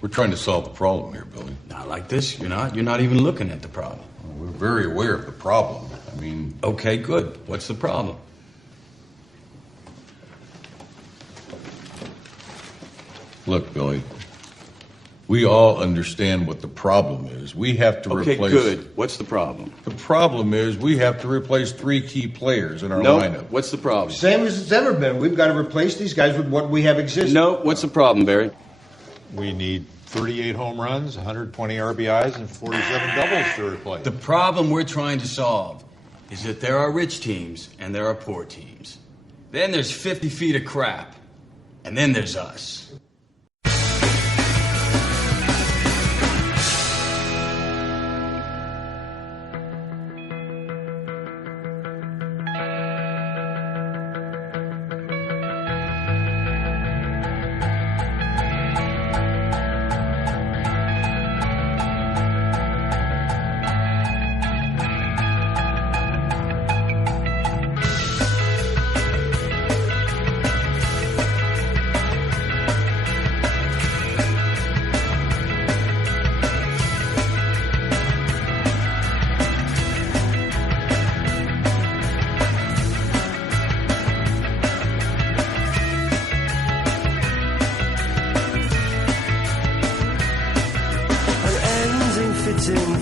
We're trying to solve the problem here, Billy. Not like this, you're not. You're not even looking at the problem. We're very aware of the problem. I mean... Okay, good. What's the problem? Look, Billy, we all understand what the problem is. We have to replace... Okay, good. What's the problem? The problem is we have to replace 3 key players in our lineup. What's the problem? Same as it's ever been. We've got to replace these guys with what we have existing. No, what's the problem, Barry? We need 38 home runs, 120 RBIs, and 47 doubles to replace. The problem we're trying to solve is that there are rich teams and there are poor teams. Then there's 50 feet of crap. And then there's us.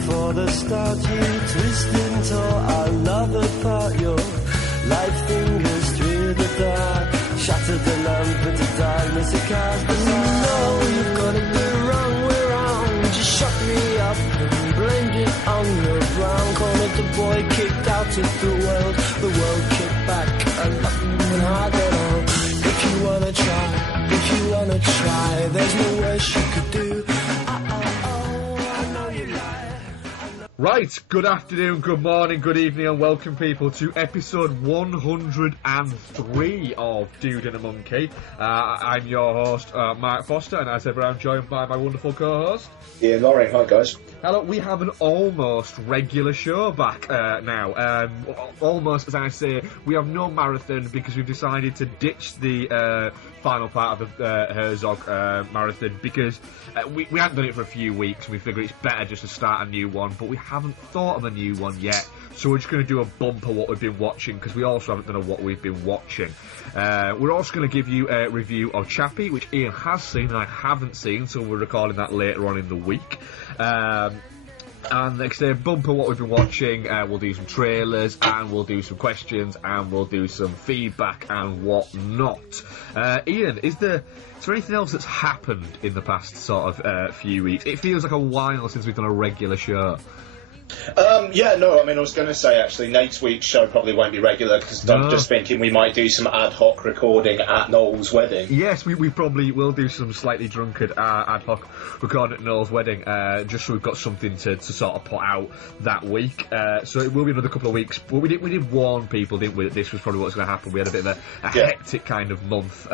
For the start, you twist into another part. Your light fingers through the dark, shattered the lamp into darkness. It cast the know you've got it the wrong way round. Just shut me up and blamed it on your brown. Cornered the boy kicked out of the world kicked back and nothing harder on. If you wanna try, there's no worse you could do. Right, good afternoon, good morning, good evening, and welcome people to episode 103 of Dude and a Monkey. I'm your host, Mark Foster, and as ever I'm joined by my wonderful co-host, Ian Loring. Hi guys. Hello, we have an almost regular show back now. Almost, as I say, we have no marathon because we've decided to ditch the final part of the Herzog marathon because we hadn't done it for a few weeks and we figured it's better just to start a new one, but we haven't thought of a new one yet, so we're just going to do a bumper what we've been watching because we also haven't done a what we've been watching. We're also going to give you a review of Chappie, which Ian has seen and I haven't seen, so we're recording that later on in the week. And next day, bumper what we've been watching, we'll do some trailers, and we'll do some questions, and we'll do some feedback and whatnot. Ian, is there anything else that's happened in the past sort of few weeks? It feels like a while since we've done a regular show. I was going to say, actually, next week's show probably won't be regular, because I'm just thinking we might do some ad hoc recording at Noel's wedding. Yes, we probably will do some slightly drunken ad hoc recording at Noel's wedding, just so we've got something to sort of put out that week. So it will be another couple of weeks. But we did warn people, didn't we, that this was probably what's going to happen. We had a bit of a hectic kind of month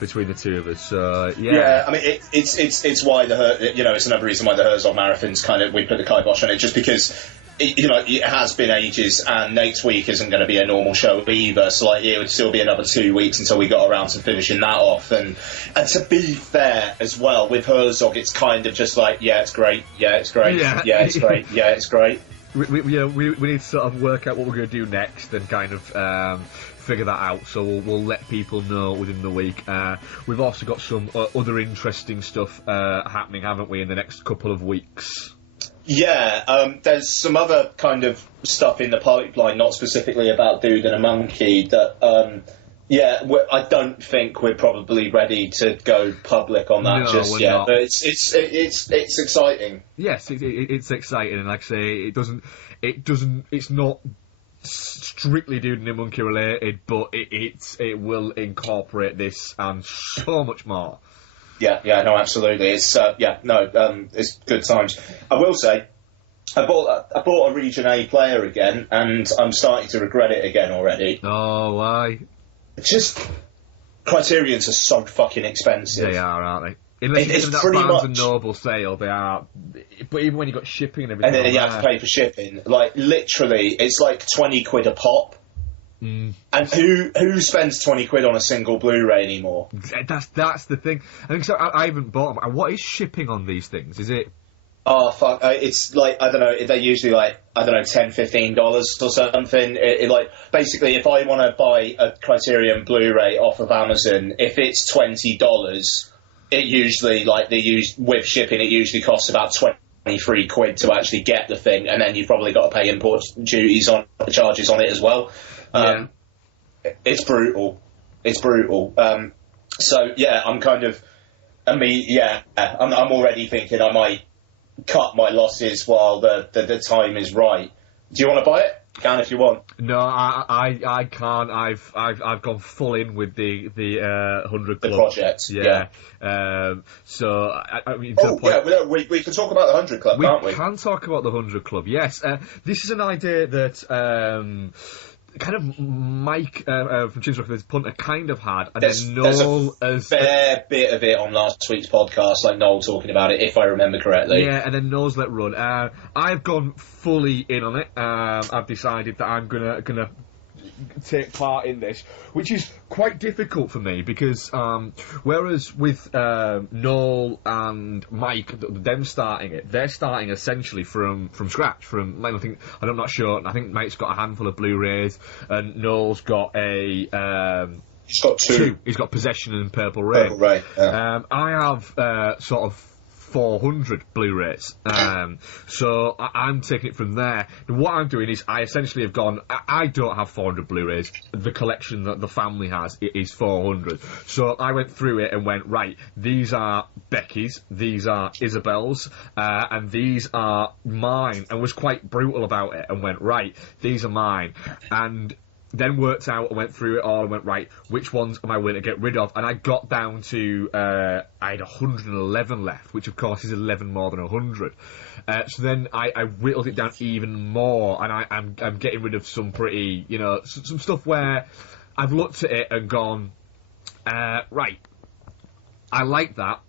between the two of us. So I mean, it's why it's another reason why the Herzog Marathon's we put the kibosh on it, just because it has been ages, and next week isn't going to be a normal show either, so it would still be another 2 weeks until we got around to finishing that off. And to be fair as well, with Herzog, it's kind of just it's great, it's great, it's great, it's great. We need to sort of work out what we're going to do next and kind of figure that out, so we'll let people know within the week. We've also got some other interesting stuff happening, haven't we, in the next couple of weeks? There's some other kind of stuff in the pipeline, not specifically about Dude and a Monkey, that I don't think we're probably ready to go public on that just yet. Not. But it's exciting. Yes, it's exciting, and like I say, it's not strictly Dude and a Monkey related, but it will incorporate this and so much more. No, absolutely. It's it's good times. I will say, I bought a Region A player again, and I'm starting to regret it again already. Oh, why? Just Criterions are so fucking expensive. They are, aren't they? Unless you get that Barnes and Noble sale, they are. But even when you got shipping and everything, and then you have to pay for shipping. Literally, it's like £20 a pop. And who spends 20 quid on a single Blu-ray anymore? That's the thing. I think so. I haven't bought them. What is shipping on these things? Is it? Oh, fuck. It's like, I don't know, they're usually like, I don't know, $10, $15 or something. Like, basically, if I want to buy a Criterion Blu-ray off of Amazon, if it's $20, it usually, like, with shipping, it usually costs about 23 quid to actually get the thing, and then you've probably got to pay import charges on it as well. Yeah. It's brutal. It's brutal. So, yeah, I'm already thinking I might cut my losses while the time is right. Do you want to buy it? You can if you want. No, I can't. I've gone full in with the 100 Club. The project. Yeah. So I mean, we can talk about the 100 Club, can't we? We can talk about the 100 Club. Yes. This is an idea that. Kind of Mike from Chins Rock Punter kind of had, and then Noel there's a fair bit of it on last week's podcast, like Noel talking about it, if I remember correctly. Yeah, and then Noel's let run. I've gone fully in on it. I've decided that I'm gonna take part in this, which is quite difficult for me because whereas with Noel and Mike, them starting it, they're starting essentially from scratch. I'm not sure. I think Mike's got a handful of Blu-rays, and Noel's got he's got two. He's got Possession and Purple Rain. Purple Rain. Yeah. I have sort of 400 Blu-rays. So I'm taking it from there. What I'm doing is I essentially have gone, I don't have 400 Blu-rays. The collection that the family has is 400. So I went through it and went, right, these are Becky's, these are Isabel's, and these are mine, and was quite brutal about it and went, right, these are mine. And then worked out and went through it all and went, right, which ones am I willing to get rid of? And I got down to, I had 111 left, which of course is 11 more than 100. So then I whittled it down even more, and I'm getting rid of some pretty, some stuff where I've looked at it and gone, right, I like that,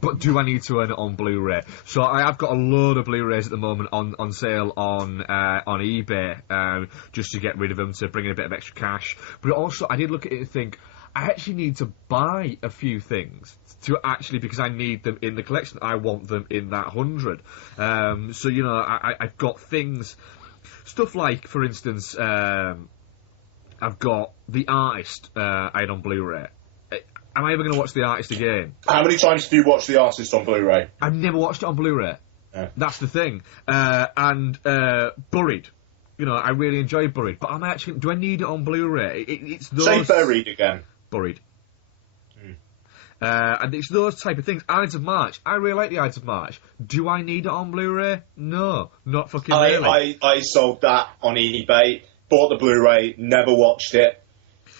but do I need to earn it on Blu-ray? So I have got a load of Blu-rays at the moment on sale on eBay, just to get rid of them, to bring in a bit of extra cash. But also, I did look at it and think, I actually need to buy a few things because I need them in the collection. I want them in that 100. So, I've got things, stuff like, for instance, I've got The Artist I had on Blu-ray. Am I ever going to watch The Artist again? How many times have you watched The Artist on Blu-ray? I've never watched it on Blu-ray. Yeah. That's the thing. And Buried. I really enjoy Buried. But do I need it on Blu-ray? It's those... Say Buried again. Buried. And it's those type of things. Ides of March. I really like the Ides of March. Do I need it on Blu-ray? No. Not fucking really. I sold that on eBay, bought the Blu-ray, never watched it.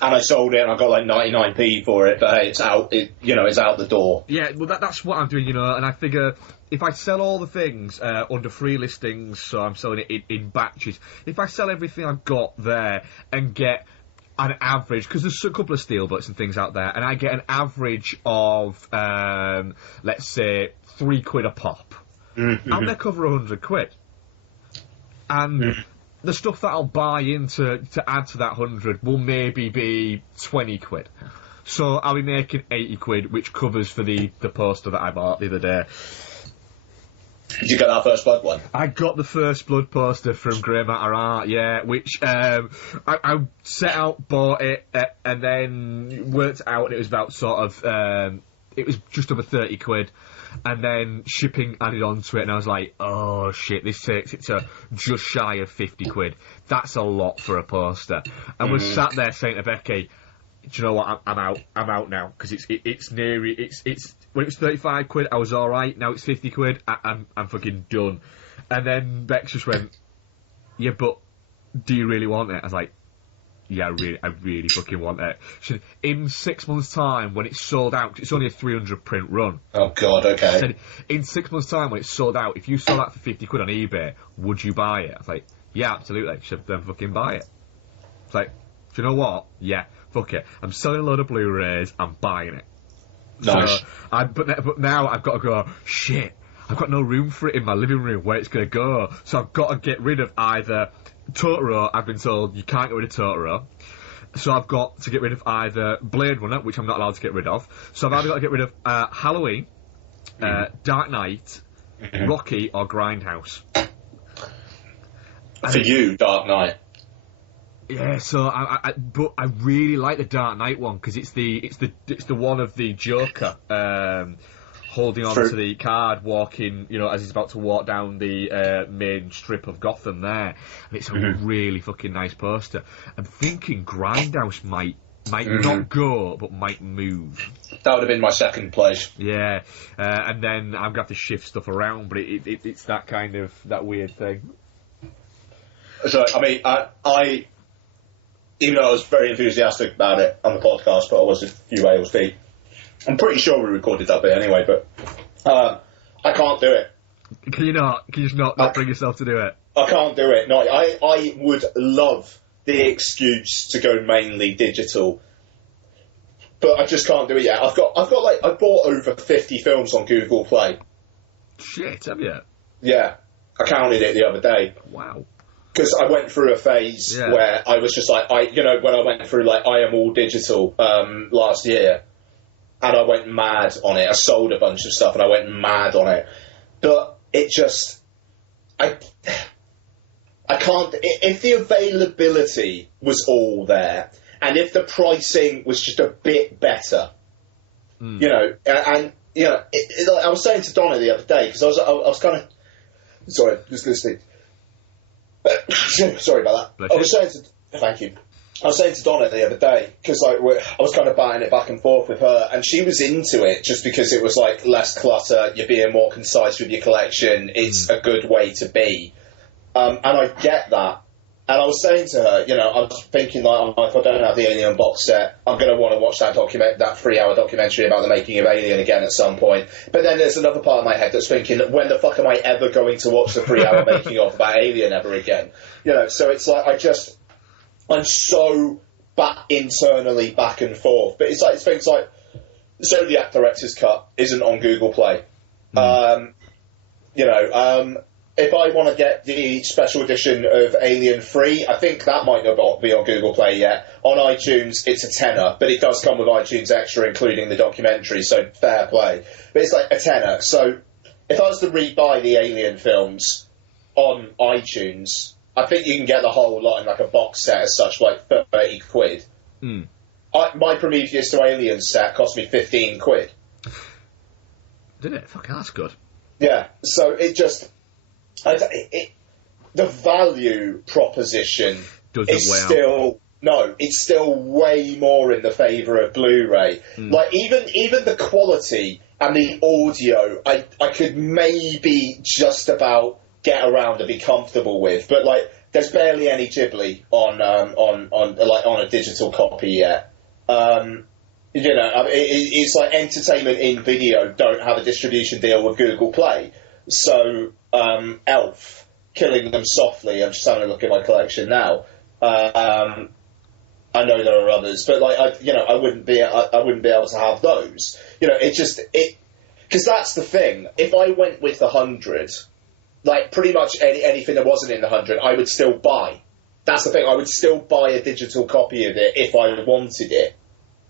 And I sold it, and I got like 99p for it. But hey, it's out. It's out the door. Yeah, well, that's what I'm doing, And I figure if I sell all the things under free listings, so I'm selling it in batches. If I sell everything I've got there and get an average, because there's a couple of steelbooks and things out there, and I get an average of, let's say, £3 a pop, mm-hmm. I'm going to cover 100 quid. And the stuff that I'll buy in to add to that 100 will maybe be 20 quid. So I'll be making 80 quid, which covers for the poster that I bought the other day. Did you get that First Blood one? I got the First Blood poster from Grey Matter Art, yeah, which I set out, bought it, and then worked out, and it was about sort of, it was just over 30 quid. And then shipping added on to it, and I was like, oh shit, this takes it to just shy of 50 quid. That's a lot for a poster. And was sat there saying to Becky, do you know what, I'm out now, because it's near, it's when it was 35 quid, I was alright, now it's 50 quid, I'm fucking done. And then Bex just went, yeah, but do you really want it? I was like, yeah, I really fucking want it. She said, in 6 months' time, when it's sold out, 'cause it's only a 300 print run. Oh, God, okay. She said, in 6 months' time, when it's sold out, if you sold that for 50 quid on eBay, would you buy it? I was like, yeah, absolutely. She said, then fucking buy it. I was like, do you know what? Yeah, fuck it. I'm selling a load of Blu-rays, I'm buying it. Nice. So, but now I've got to go, shit, I've got no room for it in my living room where it's going to go. So I've got to get rid of either Totoro. I've been told you can't get rid of Totoro. So I've got to get rid of either Blade Runner, which I'm not allowed to get rid of. So I've either got to get rid of Halloween, Dark Knight, Rocky, or Grindhouse. For you, Dark Knight. Yeah, so but I really like the Dark Knight one because it's the one of the Joker holding on to the card, walking, as he's about to walk down the main strip of Gotham there, and it's a really fucking nice poster. I'm thinking Grindhouse might not go, but might move. That would have been my second place. Yeah, and then I'm gonna have to shift stuff around, but it's that kind of that weird thing. So I mean, I even though I was very enthusiastic about it on the podcast, but I was a few ales deep. I'm pretty sure we recorded that bit anyway, but I can't do it. Can you just not bring yourself to do it? I can't do it. No, I would love the excuse to go mainly digital, but I just can't do it yet. I bought over 50 films on Google Play. Shit, have you? Yeah, I counted it the other day. Wow. Because I went through a phase where I was just like, when I went through I am all digital last year, and I went mad on it. I sold a bunch of stuff and I went mad on it. But it just, I can't, if the availability was all there, and if the pricing was just a bit better, I was saying to Donna the other day, because I was kind of, sorry, just listening. Sorry about that. Thank you. I was saying to Donna the other day, because I was kind of batting it back and forth with her, and she was into it just because it was less clutter, you're being more concise with your collection, it's a good way to be. And I get that. And I was saying to her, I was thinking, if I don't have the Alien box set, I'm going to want to watch that 3-hour documentary about the making of Alien again at some point. But then there's another part of my head that's thinking, when the fuck am I ever going to watch the 3-hour making of about Alien ever again? So it's I'm so internally back and forth. But it's things like Zodiac Director's Cut isn't on Google Play. If I want to get the special edition of Alien free, I think that might not be on Google Play yet. On iTunes, it's a tenner, but it does come with iTunes Extra, including the documentary, so fair play. But it's a tenner. So if I was to rebuy the Alien films on iTunes, I think you can get the whole lot in a box set as such, 30 quid. My Prometheus to Alien set cost me 15 quid. Did it? Fucking that's good. Yeah, so it just... the value proposition is still it's still way more in the favour of Blu-ray. Even the quality and the audio, I could maybe just about get around and be comfortable with, but there's barely any Ghibli on a digital copy yet. It's Entertainment in Video don't have a distribution deal with Google Play. So, Elf, Killing Them Softly, I'm just having a look at my collection now. I know there are others, but I wouldn't be able to have those. Because that's the thing. If I went with the 100, pretty much anything that wasn't in the 100, I would still buy. That's the thing. I would still buy a digital copy of it if I wanted it.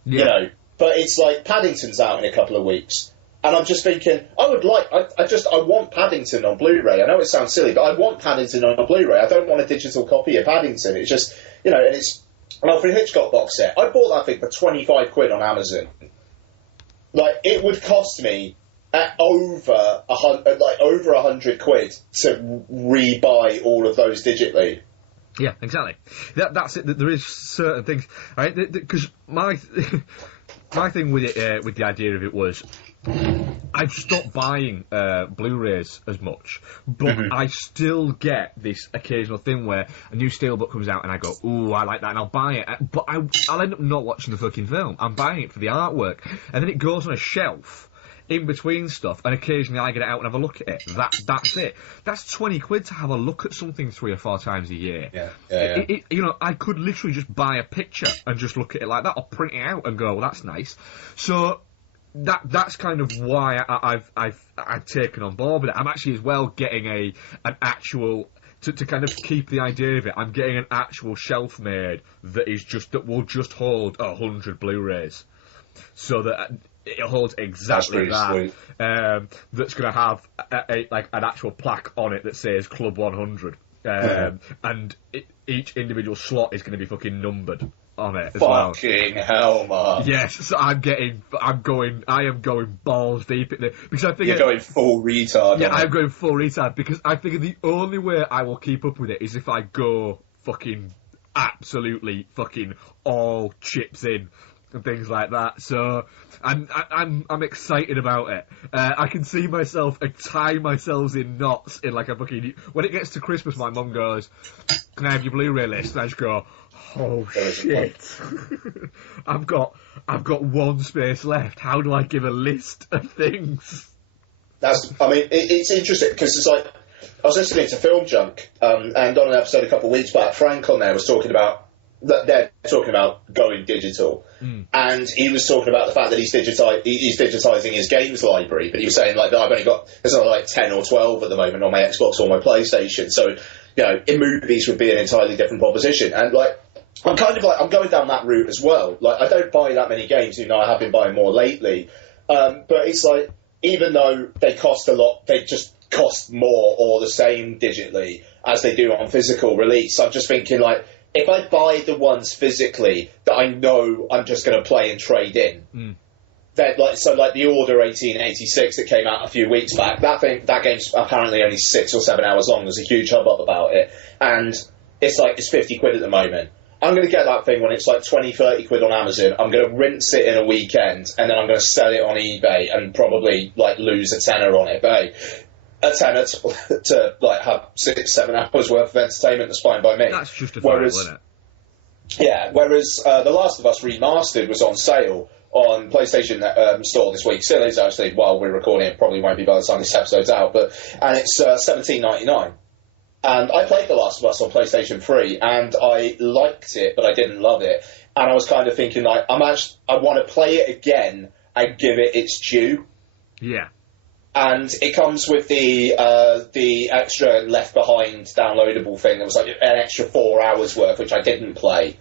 Yeah. But it's Paddington's out in a couple of weeks. And I'm just thinking, I want Paddington on Blu-ray. I know it sounds silly, but I want Paddington on Blu-ray. I don't want a digital copy of Paddington. It's just, and it's an Alfred Hitchcock box set. I bought that thing for 25 quid on Amazon. It would cost me over 100 quid to rebuy all of those digitally. Yeah, exactly. That's it. There is certain things, right? Because my thing with it, with the idea of it was, I've stopped buying Blu-rays as much, but I still get this occasional thing where a new steelbook comes out and I go, ooh, I like that, and I'll buy it, but I'll end up not watching the fucking film. I'm buying it for the artwork, and then it goes on a shelf in between stuff, and occasionally I get it out and have a look at it. That's it. That's 20 quid to have a look at something 3 or 4 times a year. Yeah. I could literally just buy a picture and just look at it like that, or print it out and go, well, that's nice. So that's kind of why I've taken on board with it. I'm actually as well getting an actual. To kind of keep the idea of it, I'm getting an actual shelf made that will just hold 100 Blu-rays, so that it holds exactly that. That's going to have like an actual plaque on it that says Club 100, and each individual slot is going to be fucking numbered on it as well. Fucking hell, man. Yes, so I am going balls deep in it because I think you're going full retard. Yeah, I'm going full retard because I think the only way I will keep up with it is if I go fucking absolutely fucking all chips in and things like that. So I'm excited about it. I can see myself tie myself in knots in like a fucking. When it gets to Christmas, my mum goes, "Can I have your Blu-ray list?" And I just go, "Oh shit! I've got one space left. How do I give a list of things?" It's interesting because it's like I was listening to Film Junk, and on an episode a couple of weeks back, Frank on there was talking about that they're talking about going digital, and he was talking about the fact that he's digitizing his games library, but he was saying like that I've only got there's only like 10 or 12 at the moment on my Xbox or my PlayStation, so in movies would be an entirely different proposition, and like. I'm going down that route as well. Like, I don't buy that many games, even though I have been buying more lately. But it's like, even though they cost a lot, they just cost more or the same digitally as they do on physical release. I'm just thinking, like, if I buy the ones physically that I know I'm just going to play and trade in, then, like the Order 1886 that came out a few weeks back, that game's apparently only 6 or 7 hours long. There's a huge hubbub about it. And it's 50 quid at the moment. I'm going to get that thing when it's like 20, 30 quid on Amazon. I'm going to rinse it in a weekend, and then I'm going to sell it on eBay and probably like lose a tenner on it. But hey, a tenner to like have 6, 7 hours worth of entertainment is fine by me. That's justifiable, isn't it? Yeah. Whereas The Last of Us Remastered was on sale on PlayStation Store this week. Still is actually while we're recording. It probably won't be by the time this episode's out, and it's $17.99. And I played The Last of Us on PlayStation 3, and I liked it, but I didn't love it. And I was kind of thinking, like, I want to play it again and give it its due. Yeah. And it comes with the extra Left Behind downloadable thing. There was like an extra 4 hours worth, which I didn't play.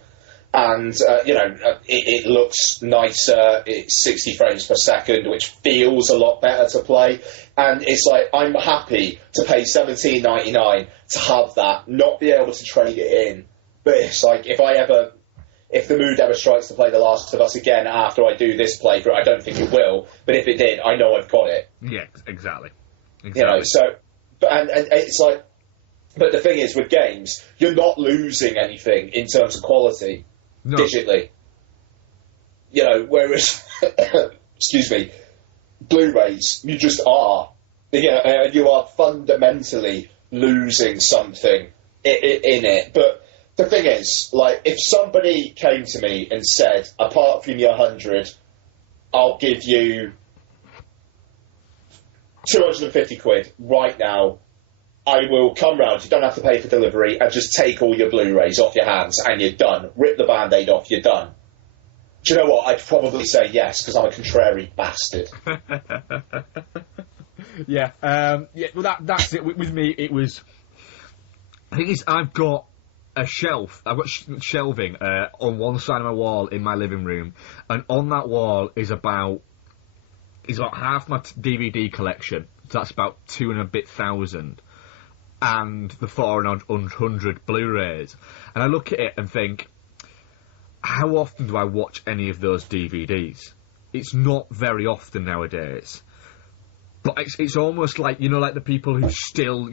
And, it looks nicer. It's 60 frames per second, which feels a lot better to play. And it's like, I'm happy to pay $17.99 to have that, not be able to trade it in. But it's like, if the mood ever strikes to play The Last of Us again after I do this playthrough, I don't think it will. But if it did, I know I've got it. Yeah, exactly. And it's like, but the thing is, with games, you're not losing anything in terms of quality. No. Digitally. Whereas, excuse me, Blu-rays, you just are. You are fundamentally losing something in it. But the thing is, like, if somebody came to me and said, apart from your 100, I'll give you 250 quid right now, I will come round, you don't have to pay for delivery, and just take all your Blu-rays off your hands, and you're done. Rip the Band-Aid off, you're done. Do you know what? I'd probably say yes, because I'm a contrary bastard. Yeah. Well, that's it. With me, it was... The thing is, I've got a shelf. I've got shelving on one side of my wall in my living room, and on that wall is about half my DVD collection. So that's about 2,000 and a bit, and the 400 Blu-rays. And I look at it and think, how often do I watch any of those DVDs? It's not very often nowadays. But it's almost like, like the people who still,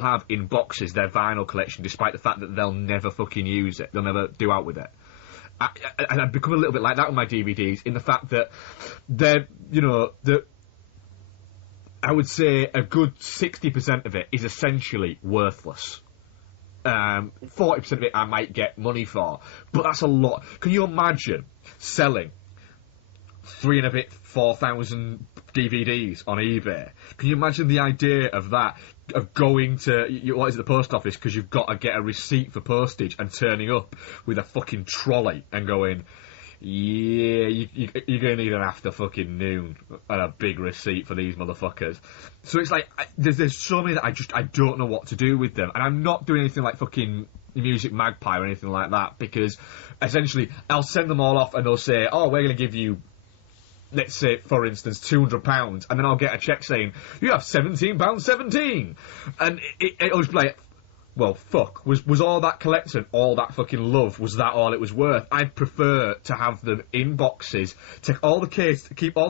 have in boxes their vinyl collection, despite the fact that they'll never fucking use it. They'll never do out with it. And I've become a little bit like that with my DVDs, in the fact that they're, I would say a good 60% of it is essentially worthless. 40% of it I might get money for, but that's a lot. Can you imagine selling 3,000 and a bit, 4,000 DVDs on eBay? Can you imagine the idea of that, of going to the post office because you've got to get a receipt for postage and turning up with a fucking trolley and going, Yeah, you're going to need an after fucking noon and a big receipt for these motherfuckers. So it's like, there's so many that I don't know what to do with them. And I'm not doing anything like fucking Music Magpie or anything like that, because essentially I'll send them all off and they'll say, oh, we're going to give you, let's say, for instance, £200, and then I'll get a cheque saying, you have £17.17. And it'll just be like, well, fuck. Was all that collected, all that fucking love, was that all it was worth? I'd prefer to have them in boxes, keep all the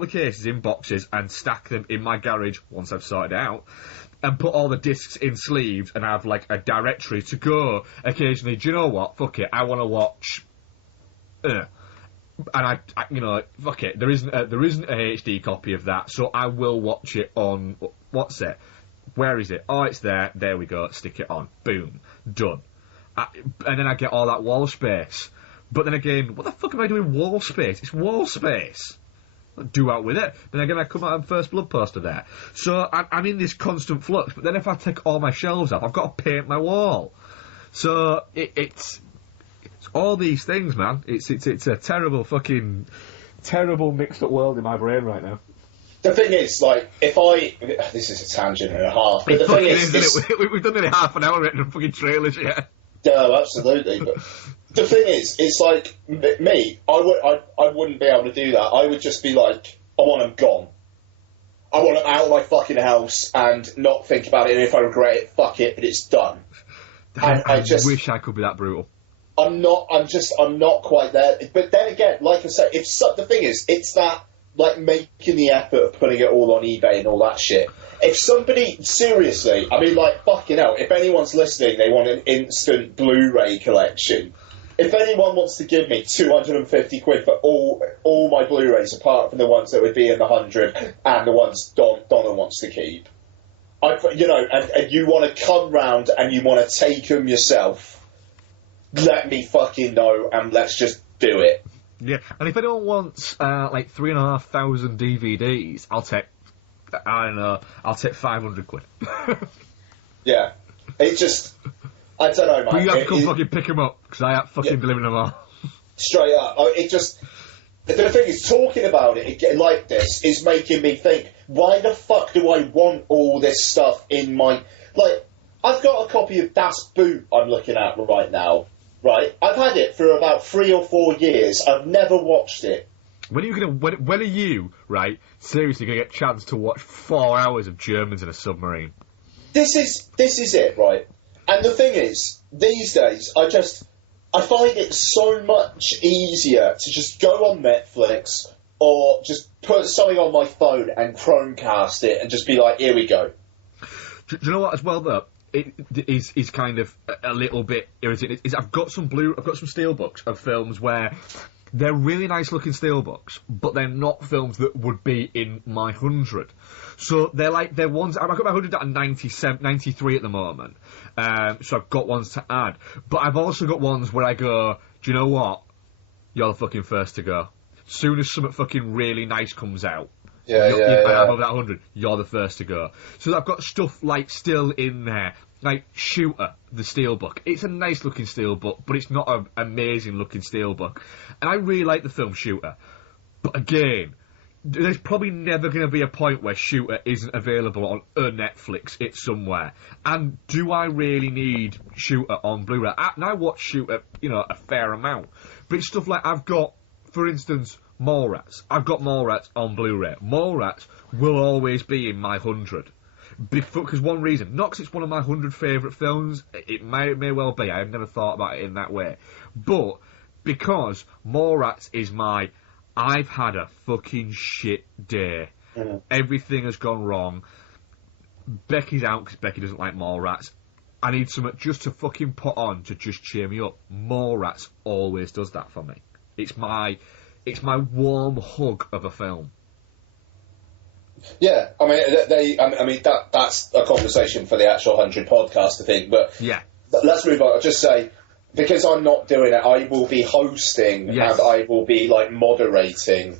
cases in boxes and stack them in my garage once I've sorted it out, and put all the discs in sleeves and have, like, a directory to go occasionally. Do you know what? Fuck it. I want to watch... And I, you know, fuck it. There isn't a HD copy of that, so I will watch it on... What's it? Where is it? Oh, it's there. There we go. Stick it on. Boom. Done. And then I get all that wall space. But then again, what the fuck am I doing wall space? It's wall space. Do out with it. Then again, I come out on First Blood poster there. So I'm in this constant flux. But then if I take all my shelves off, I've got to paint my wall. So it's all these things, man. It's a terrible fucking terrible mixed up world in my brain right now. The thing is, like, this is a tangent and a half, but the thing is, we've done nearly half an hour written on fucking trailers, yeah. No, absolutely. But the thing is, it's like me. I wouldn't be able to do that. I would just be like, I want them gone. I want them out of my fucking house and not think about it. And if I regret it, fuck it. But it's done. I just wish I could be that brutal. I'm not quite there. But then again, like I said, the thing is, it's that. Like, making the effort of putting it all on eBay and all that shit. If somebody, seriously, I mean, like, fucking hell, if anyone's listening, they want an instant Blu-ray collection. If anyone wants to give me 250 quid for all my Blu-rays, apart from the ones that would be in the 100 and the ones Donna wants to keep, and you want to come round and you want to take them yourself, let me fucking know and let's just do it. Yeah, and if anyone wants, like, 3,500 DVDs, I'll take 500 quid. Yeah. It just, I don't know, man. But you have to come fucking pick them up, because I ain't fucking delivering them all. Straight up. The thing is, talking about it like this is making me think, why the fuck do I want all this stuff in my... Like, I've got a copy of Das Boot I'm looking at right now. Right, I've had it for about 3 or 4 years. I've never watched it. When are you, right, seriously gonna get a chance to watch 4 hours of Germans in a submarine? This is it, right? And the thing is, these days, I find it so much easier to just go on Netflix or just put something on my phone and Chromecast it and just be like, here we go. Do you know what, as well, though? It is kind of a little bit irritating. I've got some steelbooks of films where they're really nice looking steelbooks, but they're not films that would be in my 100. So they're ones. I've got my 100 at 93 at the moment. So I've got ones to add, but I've also got ones where I go, do you know what? You're the fucking first to go. Soon as something fucking really nice comes out. Above that 100, you're the first to go. So I've got stuff, like, still in there. Like, Shooter, the steelbook. It's a nice looking steelbook, but it's not an amazing looking steelbook. And I really like the film Shooter. But again, there's probably never going to be a point where Shooter isn't available on a Netflix. It's somewhere. And do I really need Shooter on Blu-ray? And I watch Shooter, a fair amount. But it's stuff like, I've got, for instance... Mallrats. I've got Mallrats on Blu-ray. Mallrats will always be in my 100. Because one reason. Not because it's one of my 100 favourite films. It may well be. I've never thought about it in that way. But because Mallrats is I've had a fucking shit day. Mm. Everything has gone wrong. Becky's out because Becky doesn't like Mallrats. I need something just to fucking put on to just cheer me up. Mallrats always does that for me. It's my warm hug of a film. Yeah, I mean, that's a conversation for the actual 100 podcast, I think. But yeah, let's move on. I'll just say, because I'm not doing it, I will be hosting and I will be, like, moderating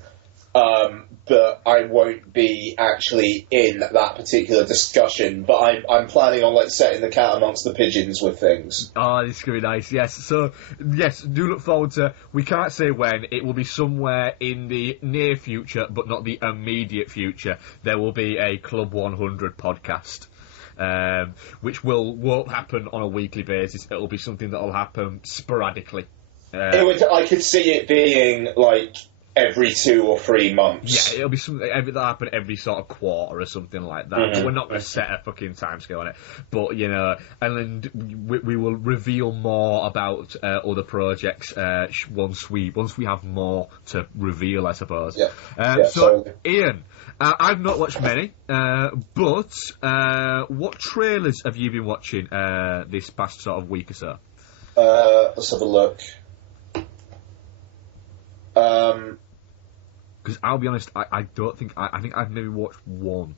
but I won't be actually in that particular discussion. But I'm planning on setting the cat amongst the pigeons with things. Oh, this is going to be nice, yes. So, yes, do look forward to... We can't say when. It will be somewhere in the near future, but not the immediate future. There will be a Club 100 podcast, which won't happen on a weekly basis. It'll be something that'll happen sporadically. I could see it being, every 2 or 3 months. Yeah, it'll be something that'll happen every sort of quarter or something like that. But we're not going to set a fucking timescale on it. But, and then we will reveal more about other projects once we have more to reveal, I suppose. Yeah. So, Ian, I've not watched many, but what trailers have you been watching this past sort of week or so? Let's have a look. Because I'll be honest, I don't think I think I've maybe watched one.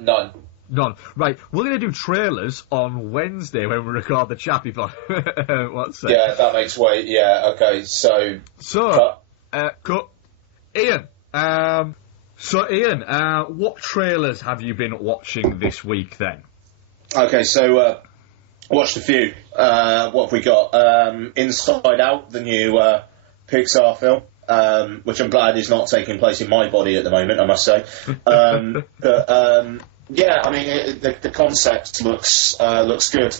None. None. Right, we're going to do trailers on Wednesday when we record the Chappie pod. What's that? Yeah, that makes way. Yeah, okay. So cut. Ian. Ian, what trailers have you been watching this week then? Okay, so watched a few. What have we got? Inside Out, the new Pixar film. Which I'm glad is not taking place in my body at the moment, I must say. Yeah, I mean, the concept looks good.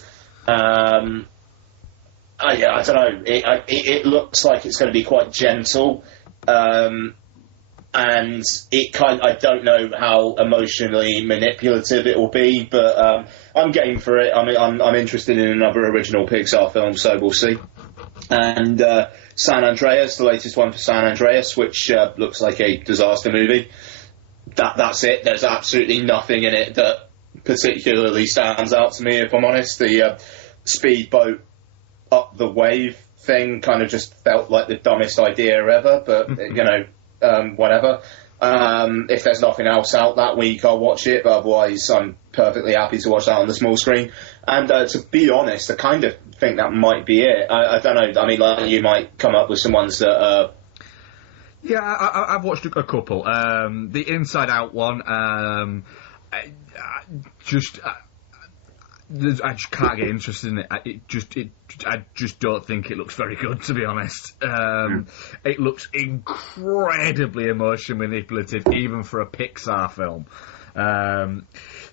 Yeah, I don't know. It looks like it's going to be quite gentle, and I don't know how emotionally manipulative it will be, but I'm game for it. I mean, I'm interested in another original Pixar film, so we'll see. And San Andreas, the latest one for San Andreas, which looks like a disaster movie. That's it. There's absolutely nothing in it that particularly stands out to me, if I'm honest. The speedboat up the wave thing kind of just felt like the dumbest idea ever, but, whatever. If there's nothing else out that week, I'll watch it, but otherwise I'm perfectly happy to watch that on the small screen. And to be honest, I kind of think that might be it. I don't know. I mean, you might come up with some ones that... Yeah, I've watched a couple. The Inside Out one, I just can't get interested in it. I just don't think it looks very good, to be honest. It looks incredibly emotion manipulative, even for a Pixar film.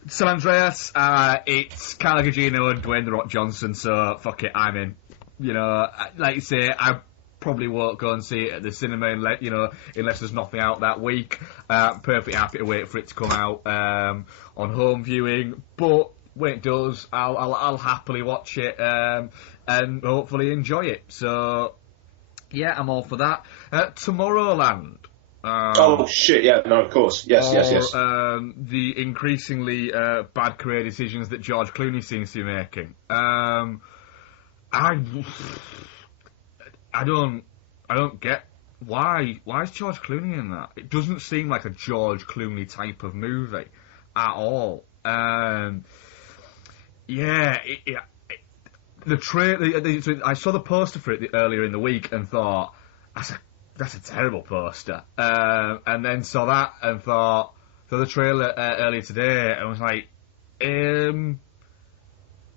San Andreas, it's Carla Gugino and Dwayne "The Rock" Johnson, so fuck it, I'm in. Like you say, I probably won't go and see it at the cinema unless there's nothing out that week. Perfectly happy to wait for it to come out on home viewing, but when it does, I'll happily watch it and hopefully enjoy it. So yeah, I'm all for that. Tomorrowland. oh shit! Yeah, no, of course, yes. The increasingly bad career decisions that George Clooney seems to be making. I don't get why is George Clooney in that? It doesn't seem like a George Clooney type of movie at all. The trailer. I saw the poster for it earlier in the week and thought that's a terrible poster. And then saw that and saw the trailer earlier today and was like,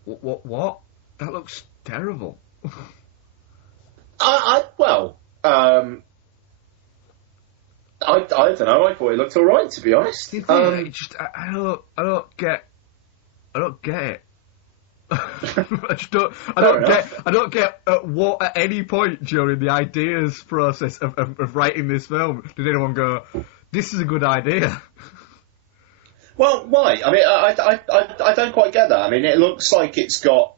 what? That looks terrible. I don't know. I thought it looked all right, to be honest. I don't get it. I don't get at any point during the ideas process of writing this film did anyone go, this is a good idea. Well, why? I mean, I don't quite get that. I mean, it looks like it's got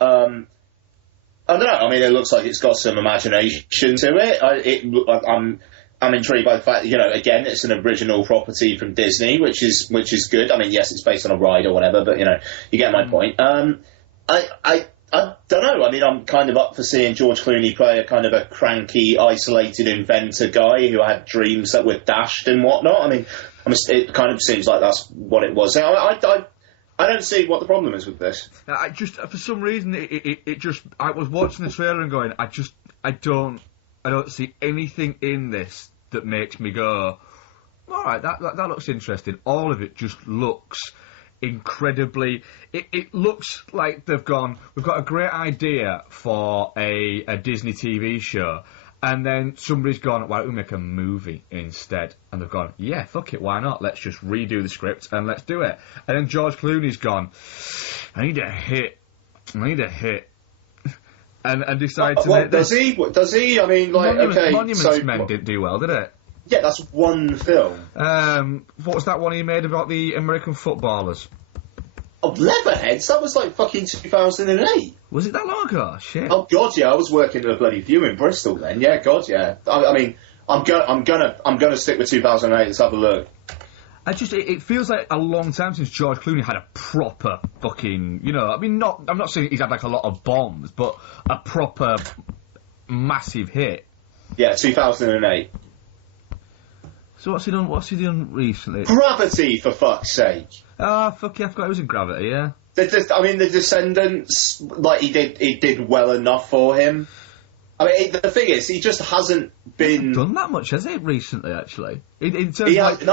I don't know. I mean, it looks like it's got some imagination to it. I'm intrigued by the fact that, again, it's an original property from Disney, which is good. I mean, yes, it's based on a ride or whatever, but you get my point. I don't know. I mean, I'm kind of up for seeing George Clooney play a kind of a cranky, isolated inventor guy who had dreams that were dashed and whatnot. I mean, it kind of seems like that's what it was. I don't see what the problem is with this. I just, for some reason, it just. I was watching the trailer and going, I don't see anything in this that makes me go, all right, that looks interesting. All of it just looks incredibly. It looks like they've gone. We've got a great idea for a Disney TV show, and then somebody's gone, why don't we make a movie instead? And they've gone, yeah, fuck it, why not? Let's just redo the script and let's do it. And then George Clooney's gone, I need a hit. and decided to make this. Does he? I mean, like, Monuments Men didn't do well, did it? Yeah, that's one film. What was that one he made about the American footballers? Oh, Leatherheads? That was like fucking 2008. Was it that long ago? Shit. Oh god, yeah, I was working at a bloody View in Bristol then. Yeah, god, yeah. I mean, I'm gonna stick with 2008. Let's have a look. It feels like a long time since George Clooney had a proper fucking, I mean, I'm not saying he's had like a lot of bombs, but a proper massive hit. Yeah, 2008. So what's he done recently? Gravity, for fuck's sake. Ah, fuck yeah, I forgot it was in Gravity, yeah. The Descendants, like, he did well enough for him. I mean, the thing is, he just hasn't been done that much, has he, recently? Actually, in terms he of he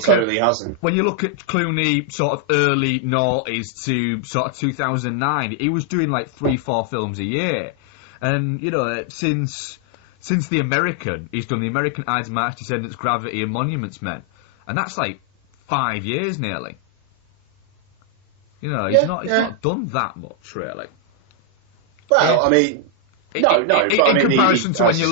totally hasn't. When you look at Clooney, sort of early noughties to sort of 2009, he was doing like 3-4 films a year, and since The American, he's done The American, Ides March, Descendants, Gravity, and Monuments Men, and that's like 5 years nearly. He's not done that much really. Well, I mean. In comparison to when you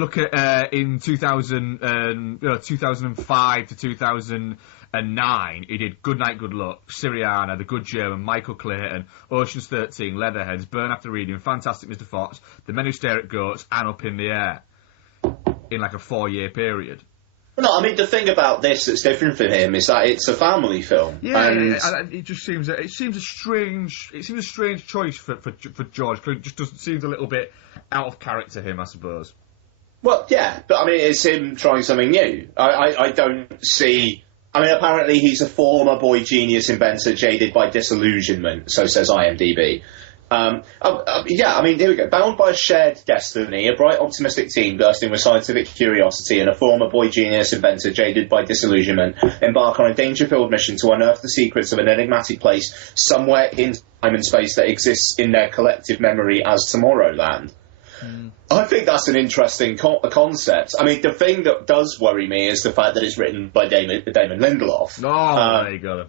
look at in 2005 to 2009, he did Good Night, Good Luck, Syriana, The Good German, Michael Clayton, Ocean's 13, Leatherheads, Burn After Reading, Fantastic Mr. Fox, The Men Who Stare at Goats, and Up in the Air, in like a 4-year period. No, I mean, the thing about this that's different for him is that it's a family film. Yeah, and it just seems a strange choice for George Clooney. It just doesn't seem a little bit out of character him, I suppose. Well, yeah, but I mean, it's him trying something new. I don't see. I mean, apparently he's a former boy genius inventor jaded by disillusionment, so says IMDb. Yeah, I mean, here we go. Bound by a shared destiny, a bright, optimistic team bursting with scientific curiosity and a former boy genius inventor jaded by disillusionment embark on a danger-filled mission to unearth the secrets of an enigmatic place somewhere in time and space that exists in their collective memory as Tomorrowland. I think that's an interesting concept. I mean, the thing that does worry me is the fact that it's written by Damon Lindelof. Oh, there you got it.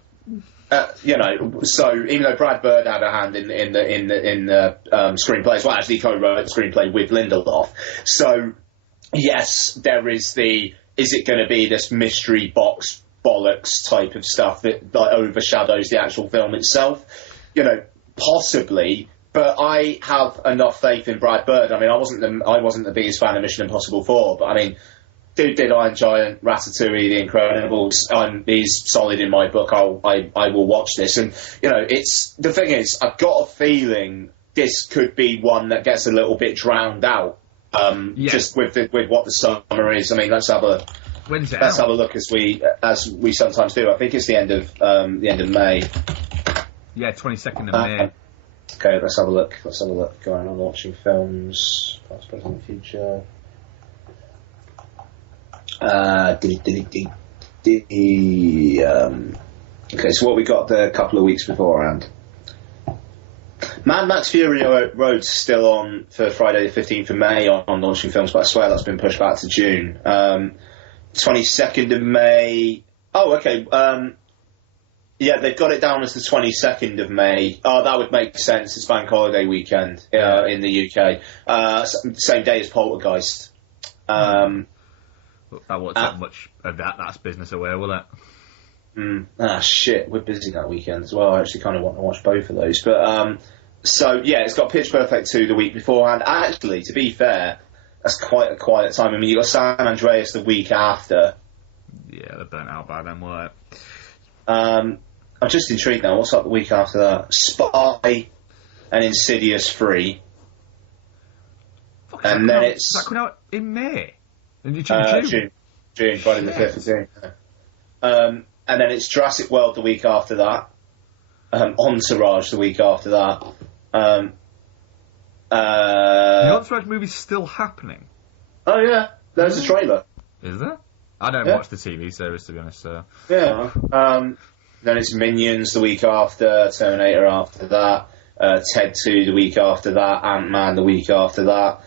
So even though Brad Bird had a hand in the screenplay as well, actually co-wrote the screenplay with Lindelof. So yes, there is is it going to be this mystery box bollocks type of stuff that overshadows the actual film itself? Possibly. But I have enough faith in Brad Bird. I mean, I wasn't the biggest fan of Mission Impossible 4, but I mean, dude did Iron Giant, Ratatouille, The Incredibles. He's solid in my book. I will watch this. And the thing is, I've got a feeling this could be one that gets a little bit drowned out. Just with what the summer is. I mean, let's have a look as we sometimes do. I think it's the end of May. Yeah, 22nd of May. Okay, let's have a look. Going on watching films, past, present, future. Okay, so what we got the couple of weeks beforehand. Mad Max Fury Road's still on for Friday the 15th of May on launching films, but I swear that's been pushed back to June. 22nd of May. Oh, okay. Yeah, they've got it down as the 22nd of May. Oh, that would make sense. It's Bank Holiday weekend in the UK. Same day as Poltergeist. That won't take much of that's business away, will it? Shit, we're busy that weekend as well. I actually kind of want to watch both of those. But, so, yeah, it's got Pitch Perfect 2 the week beforehand. Actually, to be fair, that's quite a quiet time. I mean, you've got San Andreas the week after. Yeah, they're burnt out by then, won't it? I'm just intrigued now. What's up the week after that? Spy and Insidious 3. And then it's... Is that coming out in May? June, Friday the 5th of June. And then it's Jurassic World the week after that. Entourage the week after that. The Entourage movie's still happening. Oh yeah, there's a trailer. Is there? I don't Yeah. watch the TV series, to be honest. So Yeah. Then it's Minions the week after, Terminator after that, Ted 2 the week after that, Ant-Man the week after that,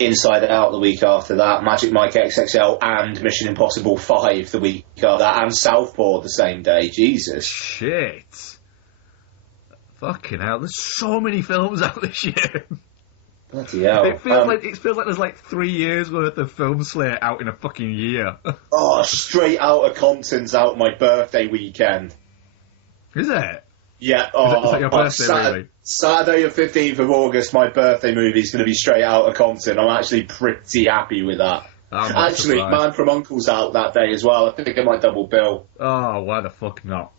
Inside Out the week after that, Magic Mike XXL and Mission Impossible 5 the week after that, and Southpaw the same day. Jesus. shit. Fucking hell! There's so many films out this year. Bloody hell. It feels like there's like 3 years worth of film slate out in a fucking year. Oh, Straight Outta Compton's out my birthday weekend. Is it? Yeah. Is that your birthday, really? Saturday the 15th of August, my birthday movie is going to be Straight Outta Compton. I'm actually pretty happy with that. I'm not Actually, surprised. Man from U.N.C.L.'s out that day as well. I think I might double bill. Oh, why the fuck not?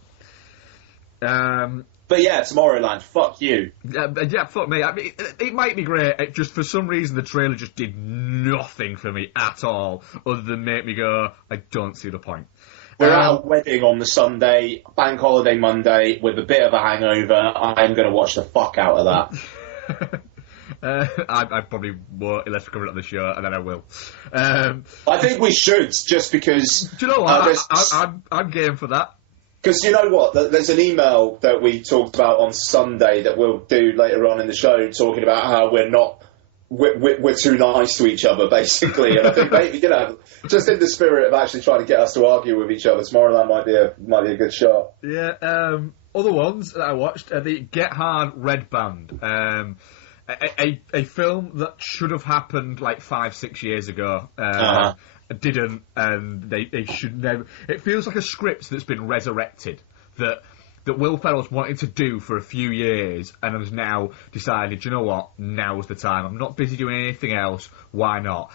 But yeah, Tomorrowland, fuck you. Yeah, fuck me. I mean, it might be great. It just for some reason the trailer just did nothing for me at all, other than make me go, I don't see the point. We're at a wedding on the Sunday, bank holiday Monday, with a bit of a hangover. I'm going to watch the fuck out of that. I probably won't unless we cover it on the show, and then I will. I think we should, just because... Do you know what? I'm game for that. Because you know what? There's an email that we talked about on Sunday that we'll do later on in the show, talking about how we're too nice to each other, basically. And I think maybe, just in the spirit of actually trying to get us to argue with each other, Tomorrowland might be a good shot. Yeah. Other ones that I watched are the Get Hard Red Band. A film that should have happened like 5-6 years ago. Didn't, and they should never. It feels like a script that's been resurrected that Will Ferrell's wanted to do for a few years and has now decided, you know what, now's the time. I'm not busy doing anything else. Why not?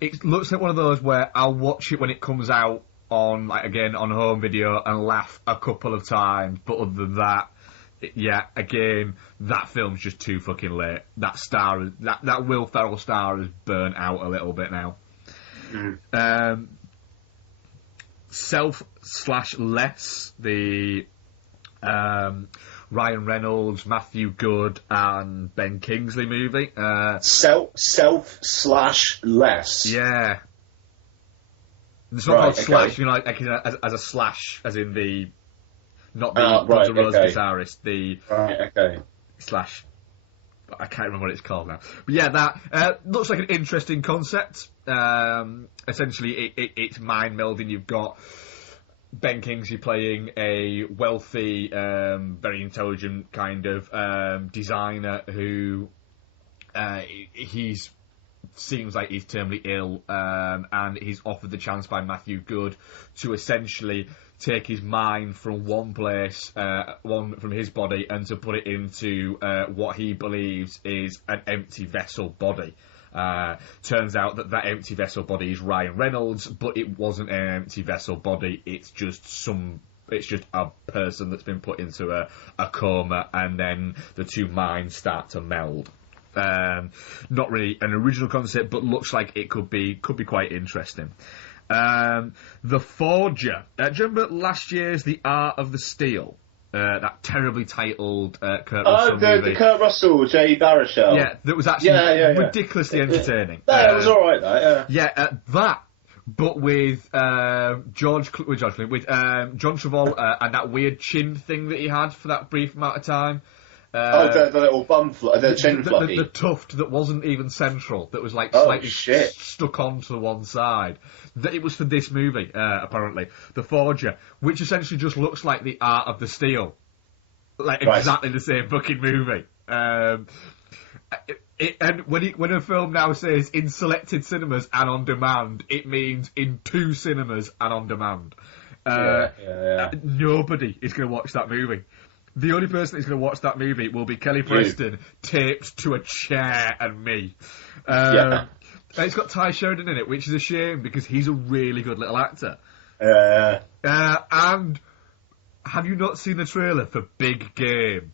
It looks like one of those where I'll watch it when it comes out on home video and laugh a couple of times. But other than that, again, that film's just too fucking late. That Will Ferrell star has burnt out a little bit now. Self/Less, the Ryan Reynolds, Matthew Good, and Ben Kingsley movie. Self/Less. Yeah. It's not called Slash, as a slash, as in the not the Guns N' Roses guitarist, the Slash. I can't remember what it's called now. But yeah, that looks like an interesting concept. Essentially, it's mind melding. You've got Ben Kingsley playing a wealthy, very intelligent kind of designer who seems like he's terminally ill, and he's offered the chance by Matthew Good to essentially take his mind from one place, from his body, and to put it into what he believes is an empty vessel body. Turns out that empty vessel body is Ryan Reynolds, but it wasn't an empty vessel body. It's just a person that's been put into a coma, and then the two minds start to meld. Not really an original concept, but looks like it could be quite interesting. The Forger. Do you remember last year's The Art of the Steal? That terribly titled Kurt Russell movie. The Kurt Russell, Jay Baruchel. Yeah, that was actually ridiculously entertaining. It was alright, that, yeah. That, but with John Travolta and that weird chin thing that he had for that brief amount of time. The little the chin fluffy. The tuft that wasn't even central, that was like slightly stuck onto one side. It was for this movie, apparently. The Forger, which essentially just looks like The Art of the Steal. Exactly the same fucking movie. And when a film now says in selected cinemas and on demand, it means in 2 cinemas and on demand. Nobody is going to watch that movie. The only person that's going to watch that movie will be Kelly Preston, taped to a chair, and me. And it's got Ty Sheridan in it, which is a shame because he's a really good little actor. And have you not seen the trailer for Big Game?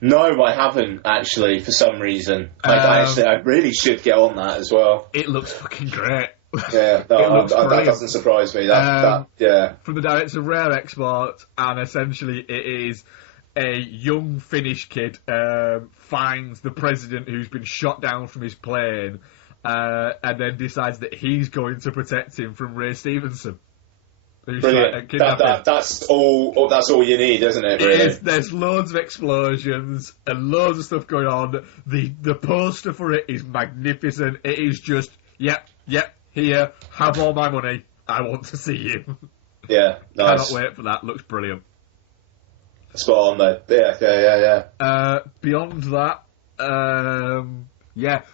No, I haven't, actually, for some reason. I really should get on that as well. It looks fucking great. Yeah, that doesn't surprise me. From the director of Rare Export, and essentially it is a young Finnish kid finds the president who's been shot down from his plane and then decides that he's going to protect him from Ray Stevenson. Who's Brilliant. trying to kidnap him. That's all. That's all you need, isn't it? Really. There's loads of explosions and loads of stuff going on. The poster for it is magnificent. It is just, yep, here, have all my money. I want to see you. Yeah, nice. Cannot wait for that. Looks brilliant. Spot on, though. Yeah. Beyond that,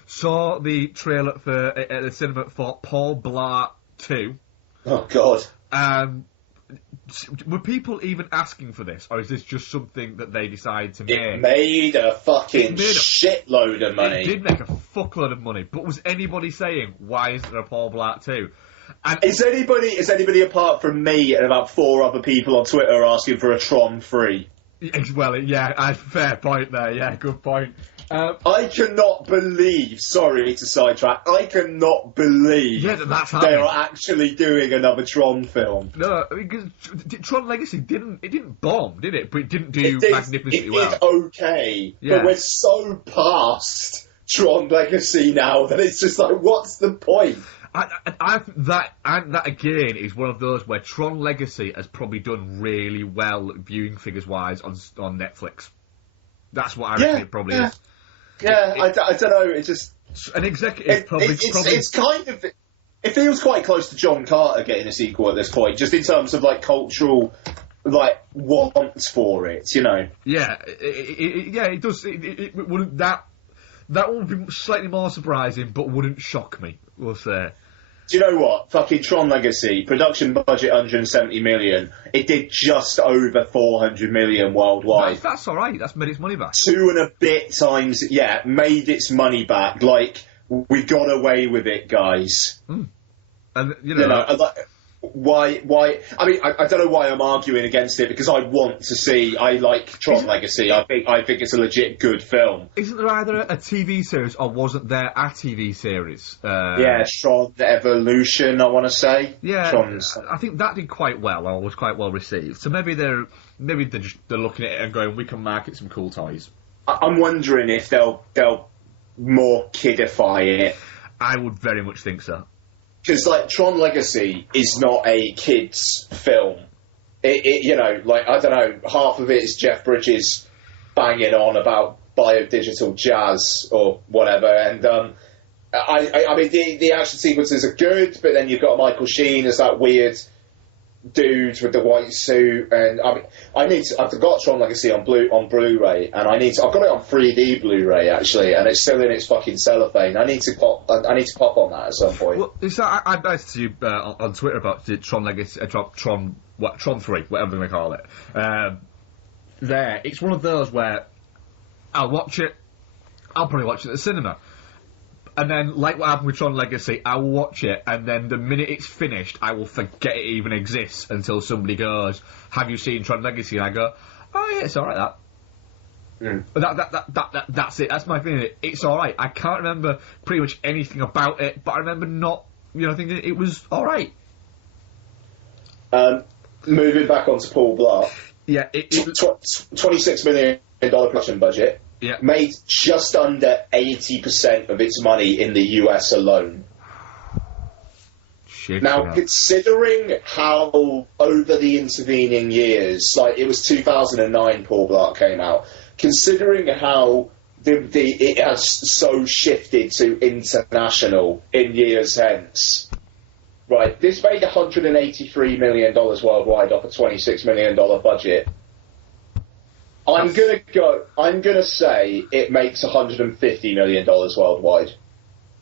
saw the trailer at the cinema for Paul Blart 2. Oh, God. Were people even asking for this, or is this just something that they decided to make? It made a fucking shitload of money. It did make a fuckload of money, but was anybody saying, why isn't there a Paul Blart 2? And is anybody apart from me and about 4 other people on Twitter asking for a Tron 3? Well, yeah, fair point there, yeah, good point. I cannot believe, sorry to sidetrack, I cannot believe that's they are actually doing another Tron film. No, because Tron Legacy didn't bomb, did it? But it didn't do magnificently well. It did okay, yeah. But we're so past Tron Legacy now that it's just like, what's the point? I think that again is one of those where Tron Legacy has probably done really well viewing figures wise on Netflix. That's what I reckon it probably is. Yeah, I don't know. It's just an executive probably. It's kind of. It feels quite close to John Carter getting a sequel at this point, just in terms of like cultural, like wants for it, you know. Yeah, it does. It wouldn't that would be slightly more surprising, but wouldn't shock me. We'll say. Do you know what? Fucking Tron Legacy, production budget 170 million. It did just over 400 million worldwide. That's all right. That's made its money back. 2 and a bit times, made its money back. Like, we got away with it, guys. And why? I mean, I don't know why I'm arguing against it, because I want to see. I like Tron Legacy. I think it's a legit good film. Isn't there either a TV series or wasn't there a TV series? Tron Evolution, I want to say. Yeah, Tron's. I think that did quite well, or was quite well received. So maybe they're looking at it and going, we can market some cool toys. I'm wondering if they'll more kidify it. I would very much think so. Because, like, Tron Legacy is not a kid's film. I don't know, half of it is Jeff Bridges banging on about biodigital jazz or whatever, and I mean, the action sequences are good, but then you've got Michael Sheen as that weird dude with the white suit, and I mean, I've got Tron Legacy on Blu-ray, and I've got it on 3D Blu-ray actually, and it's still in its fucking cellophane. I need to pop on that at some point. Well, I asked you on Twitter about Tron Legacy, Tron 3, whatever they call it. It's one of those where I'll watch it. I'll probably watch it at the cinema. And then, like what happened with Tron Legacy, I will watch it, and then the minute it's finished, I will forget it even exists until somebody goes, have you seen Tron Legacy? And I go, oh yeah, it's alright, that. But that's it, that's my feeling. It's alright. I can't remember pretty much anything about it, but I remember thinking it was alright. Moving back onto Paul Blart. Yeah, $26 million production budget. Yeah. Made just under 80% of its money in the US alone. Shit. Now, considering how over the intervening years, like it was 2009 Paul Blart came out, considering how it has so shifted to international in years hence, right, this made $183 million worldwide off a $26 million budget. I'm gonna say it makes $150 million worldwide.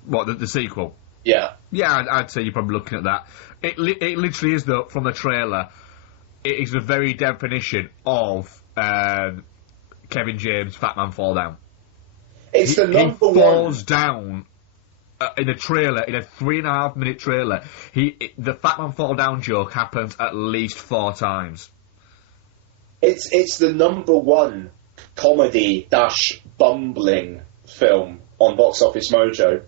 What, the sequel? Yeah. Yeah, I'd say you're probably looking at that. It literally is, though, from the trailer, it is the very definition of Kevin James' Fat Man Fall Down. It's the number one. He falls down in a trailer, in a 3.5 minute trailer. The Fat Man Fall Down joke happens at least 4 times. It's the number one comedy-bumbling film on Box Office Mojo.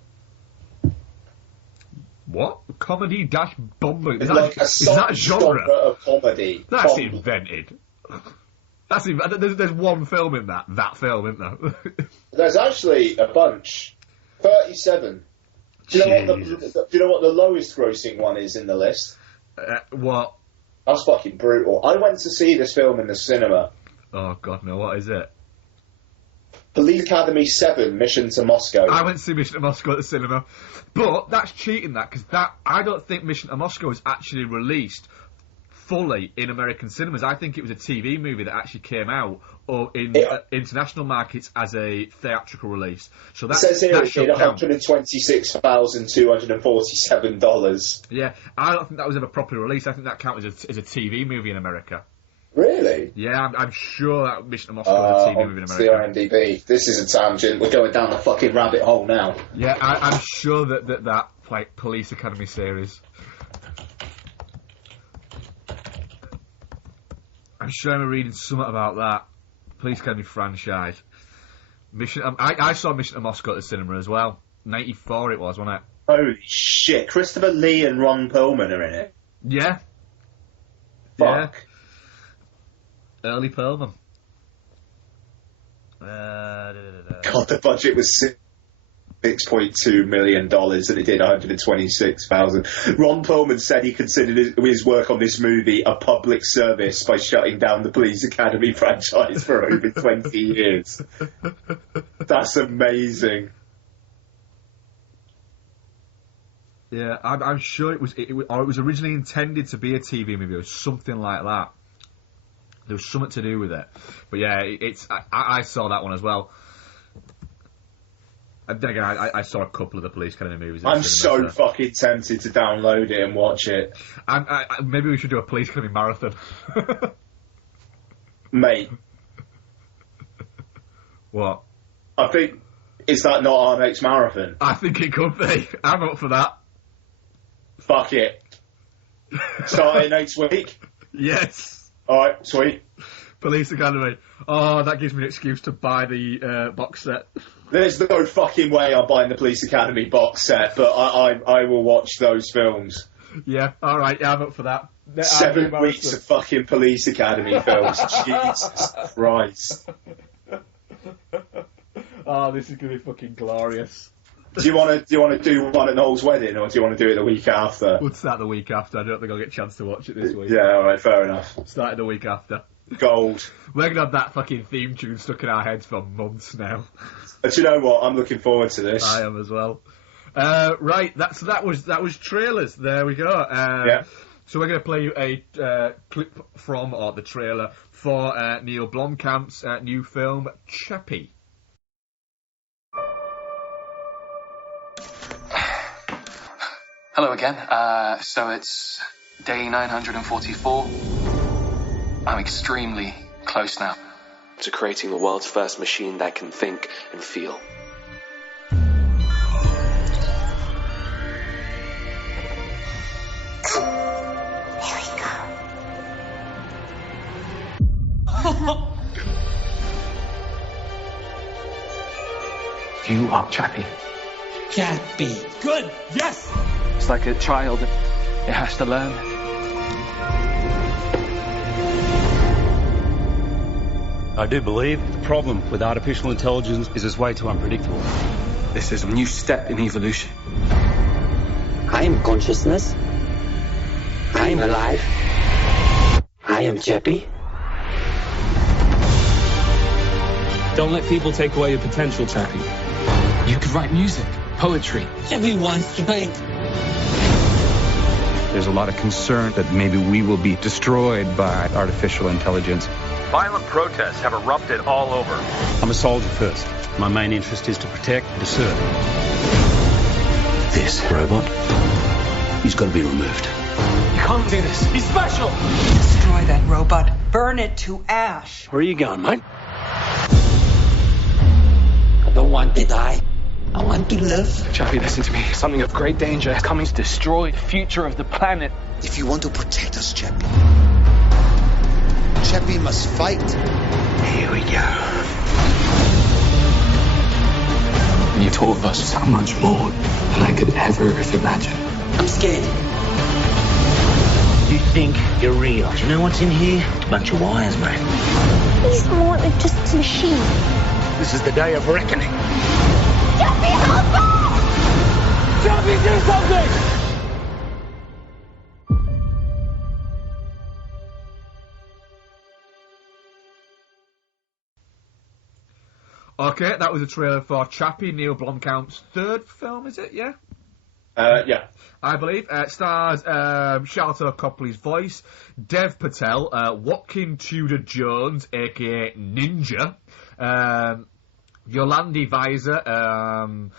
What? Comedy-bumbling? Is like that genre? Of comedy. That's invented. There's one film in that film, isn't there? There's actually a bunch. 37. Do you know what the lowest grossing one is in the list? What? That's fucking brutal. I went to see this film in the cinema. Oh God, no! What is it? Police Academy 7: Mission to Moscow. I went to see Mission to Moscow at the cinema, but that's cheating. Because I don't think Mission to Moscow was actually released fully in American cinemas. I think it was a TV movie that actually came out in international markets as a theatrical release. So that says here it did $126,247. Yeah, I don't think that was ever properly released. I think that counted as a TV movie in America. Really? Yeah, I'm sure that Mission to Moscow was a TV movie in America. The IMDb. This is a tangent. We're going down the fucking rabbit hole now. Yeah, I'm sure that like Police Academy series. I'm sure I'm reading something about that Police Academy franchise. I saw Mission to Moscow at the cinema as well. 94 it was, wasn't it? Holy shit! Christopher Lee and Ron Perlman are in it. Yeah. Fuck. Yeah. Early Perlman. God, the budget was $6.2 million and it did $126,000. Ron Perlman said he considered his work on this movie a public service by shutting down the Police Academy franchise for over 20 years. That's amazing. Yeah, I'm sure it was originally intended to be a TV movie or something like that. There was something to do with it. But yeah, I saw that one as well. And then again, I saw a couple of the Police Academy movies. I'm so fucking tempted to download it and watch it. Maybe we should do a Police Academy marathon. Mate. What? I think, is that not our next marathon? I think it could be. I'm up for that. Fuck it. Starting next week? Yes. Alright, sweet. Police Academy. Oh, that gives me an excuse to buy the box set. There's no fucking way I'm buying the Police Academy box set, but I will watch those films. Yeah, alright, yeah, I'm up for that. 7 weeks of fucking Police Academy films. Jesus Christ. Oh, this is going to be fucking glorious. Do you want to do one at Noel's wedding, or do you want to do it the week after? We'll start the week after. I don't think I'll get a chance to watch it this week. Yeah, alright, fair enough. Start the week after. Gold. We're going to have that fucking theme tune stuck in our heads for months now. But you know what? I'm looking forward to this. I am as well. Right, that was trailers. There we go. Yeah. So we're going to play you a clip from the trailer for Neil Blomkamp's new film, Chappie. Hello again. So it's day 944. I'm extremely close now to creating the world's first machine that can think and feel. Here we go. You are Chappie. Chappie. Good. Yes. It's like a child. It has to learn. I do believe the problem with artificial intelligence is it's way too unpredictable. This is a new step in evolution. I am consciousness. I am alive. I am Chappie. Don't let people take away your potential, Chappie. You could write music, poetry. Chappie wants to paint. There's a lot of concern that maybe we will be destroyed by artificial intelligence. Violent protests have erupted all over. I'm a soldier first. My main interest is to protect and to serve. This robot, he's got to be removed. You can't do this. He's special. Destroy that robot. Burn it to ash. Where are you going, mate? I don't want to die. I want to live. Chappie, listen to me. Something of great danger is coming to destroy the future of the planet. If you want to protect us, Chappie, Chappie must fight. Here we go. You told us so much more than I could ever have imagined. I'm scared. You think you're real? Do you know what's in here? A bunch of wires, mate. He's more than just a machine. This is the day of reckoning. Chappie, hold on! Chappie, do something! Okay, that was a trailer for Chappie, Neil Blomkamp's third film, is it? Yeah? Yeah. I believe. Stars Charlotte Copley's voice, Dev Patel, Watkin Tudor Jones, a.k.a. Ninja, Yolandi Visor,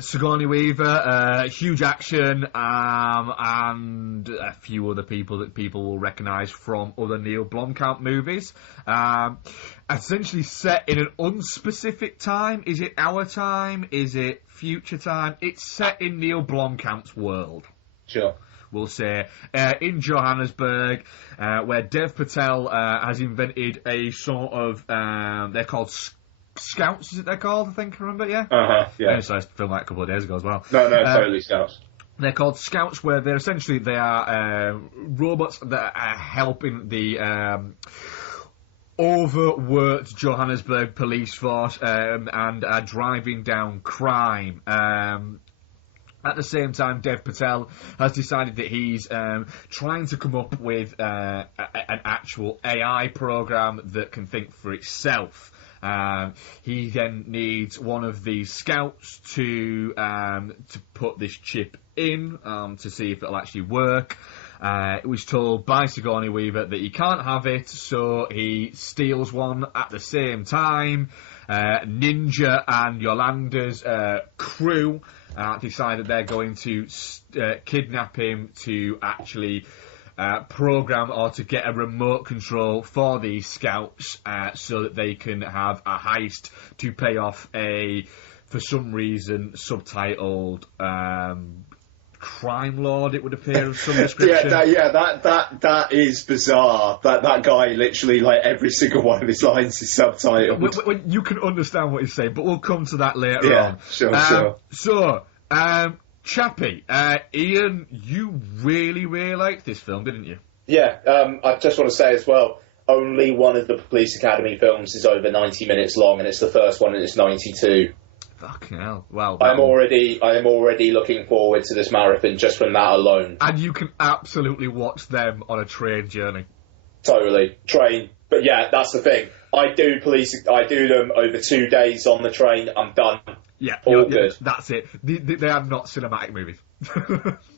Sigourney Weaver, Huge Action, and a few other people that people will recognise from other Neil Blomkamp movies. Essentially set in an unspecific time. Is it our time? Is it future time? It's set in Neil Blomkamp's world. Sure. We'll say, in Johannesburg, where Dev Patel has invented a sort of, they're called Scouts, is it they're called, I think, remember, yeah? Yeah. I saw a film like a couple of days ago as well. No, totally Scouts. They're called Scouts, where they are robots that are helping the overworked Johannesburg police force and are driving down crime. At the same time, Dev Patel has decided that he's trying to come up with an actual AI program that can think for itself. He then needs one of these scouts to put this chip in to see if it'll actually work. It was told by Sigourney Weaver that he can't have it, so he steals one at the same time. Ninja and Yolanda's crew decide that they're going to kidnap him to actually program or to get a remote control for these scouts so that they can have a heist to pay off for some reason, subtitled crime lord, it would appear, of some description. That is bizarre. That guy literally, like, every single one of his lines is subtitled. When you can understand what he's saying, but we'll come to that later on. Sure. So, Chappie, Ian, you really, really liked this film, didn't you? Yeah, I just want to say as well, only one of the Police Academy films is over 90 minutes long, and it's the first one, and it's 92. Fucking hell. Well, I am already looking forward to this marathon just from that alone. And you can absolutely watch them on a train journey. Totally. Train. But yeah, that's the thing. I do them over 2 days on the train, I'm done. Yeah. All good. That's it. They are not cinematic movies.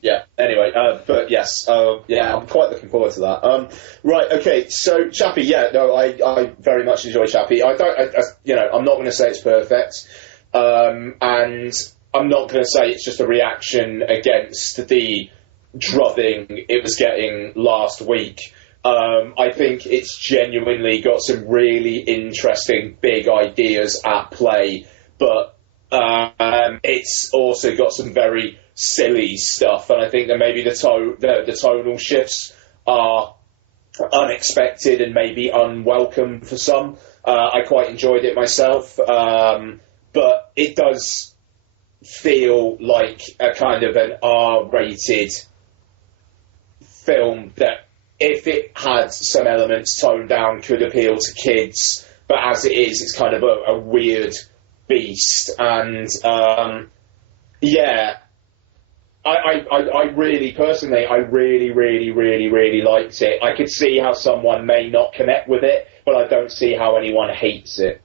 Yeah, anyway, but yes, I'm quite looking forward to that. Right, okay, so Chappie, I very much enjoy Chappie. I'm not going to say it's perfect, and I'm not going to say it's just a reaction against the drubbing it was getting last week. I think it's genuinely got some really interesting big ideas at play, but it's also got some very silly stuff, and I think that maybe the tonal shifts are unexpected and maybe unwelcome for some. I quite enjoyed it myself, but it does feel like a kind of an R-rated film that, if it had some elements toned down, could appeal to kids, but as it is, it's kind of a weird beast. And I really personally liked it. I could see how someone may not connect with it, but I don't see how anyone hates it.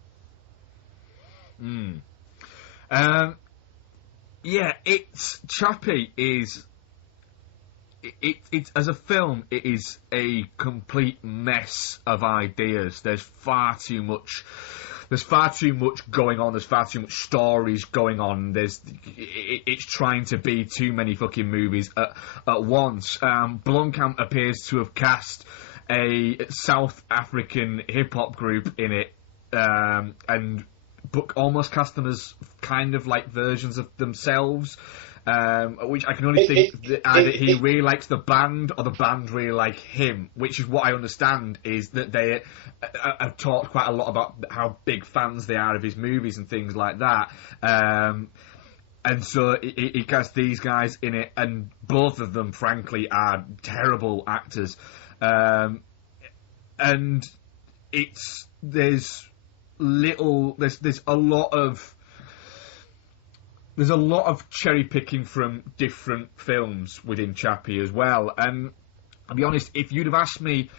Chappie is it as a film, it is a complete mess of ideas. There's far too much going on. There's far too much stories going on. It's trying to be too many fucking movies at once. Blomkamp appears to have cast a South African hip hop group in it, and almost cast them as kind of like versions of themselves. Which I can only think that either he really likes the band or the band really like him, which is what I understand is that they have talked quite a lot about how big fans they are of his movies and things like that. And so he cast these guys in it, and both of them, frankly, are terrible actors. And there's a lot of there's a lot of cherry picking from different films within Chappie as well. And I'll be honest, if you'd have asked me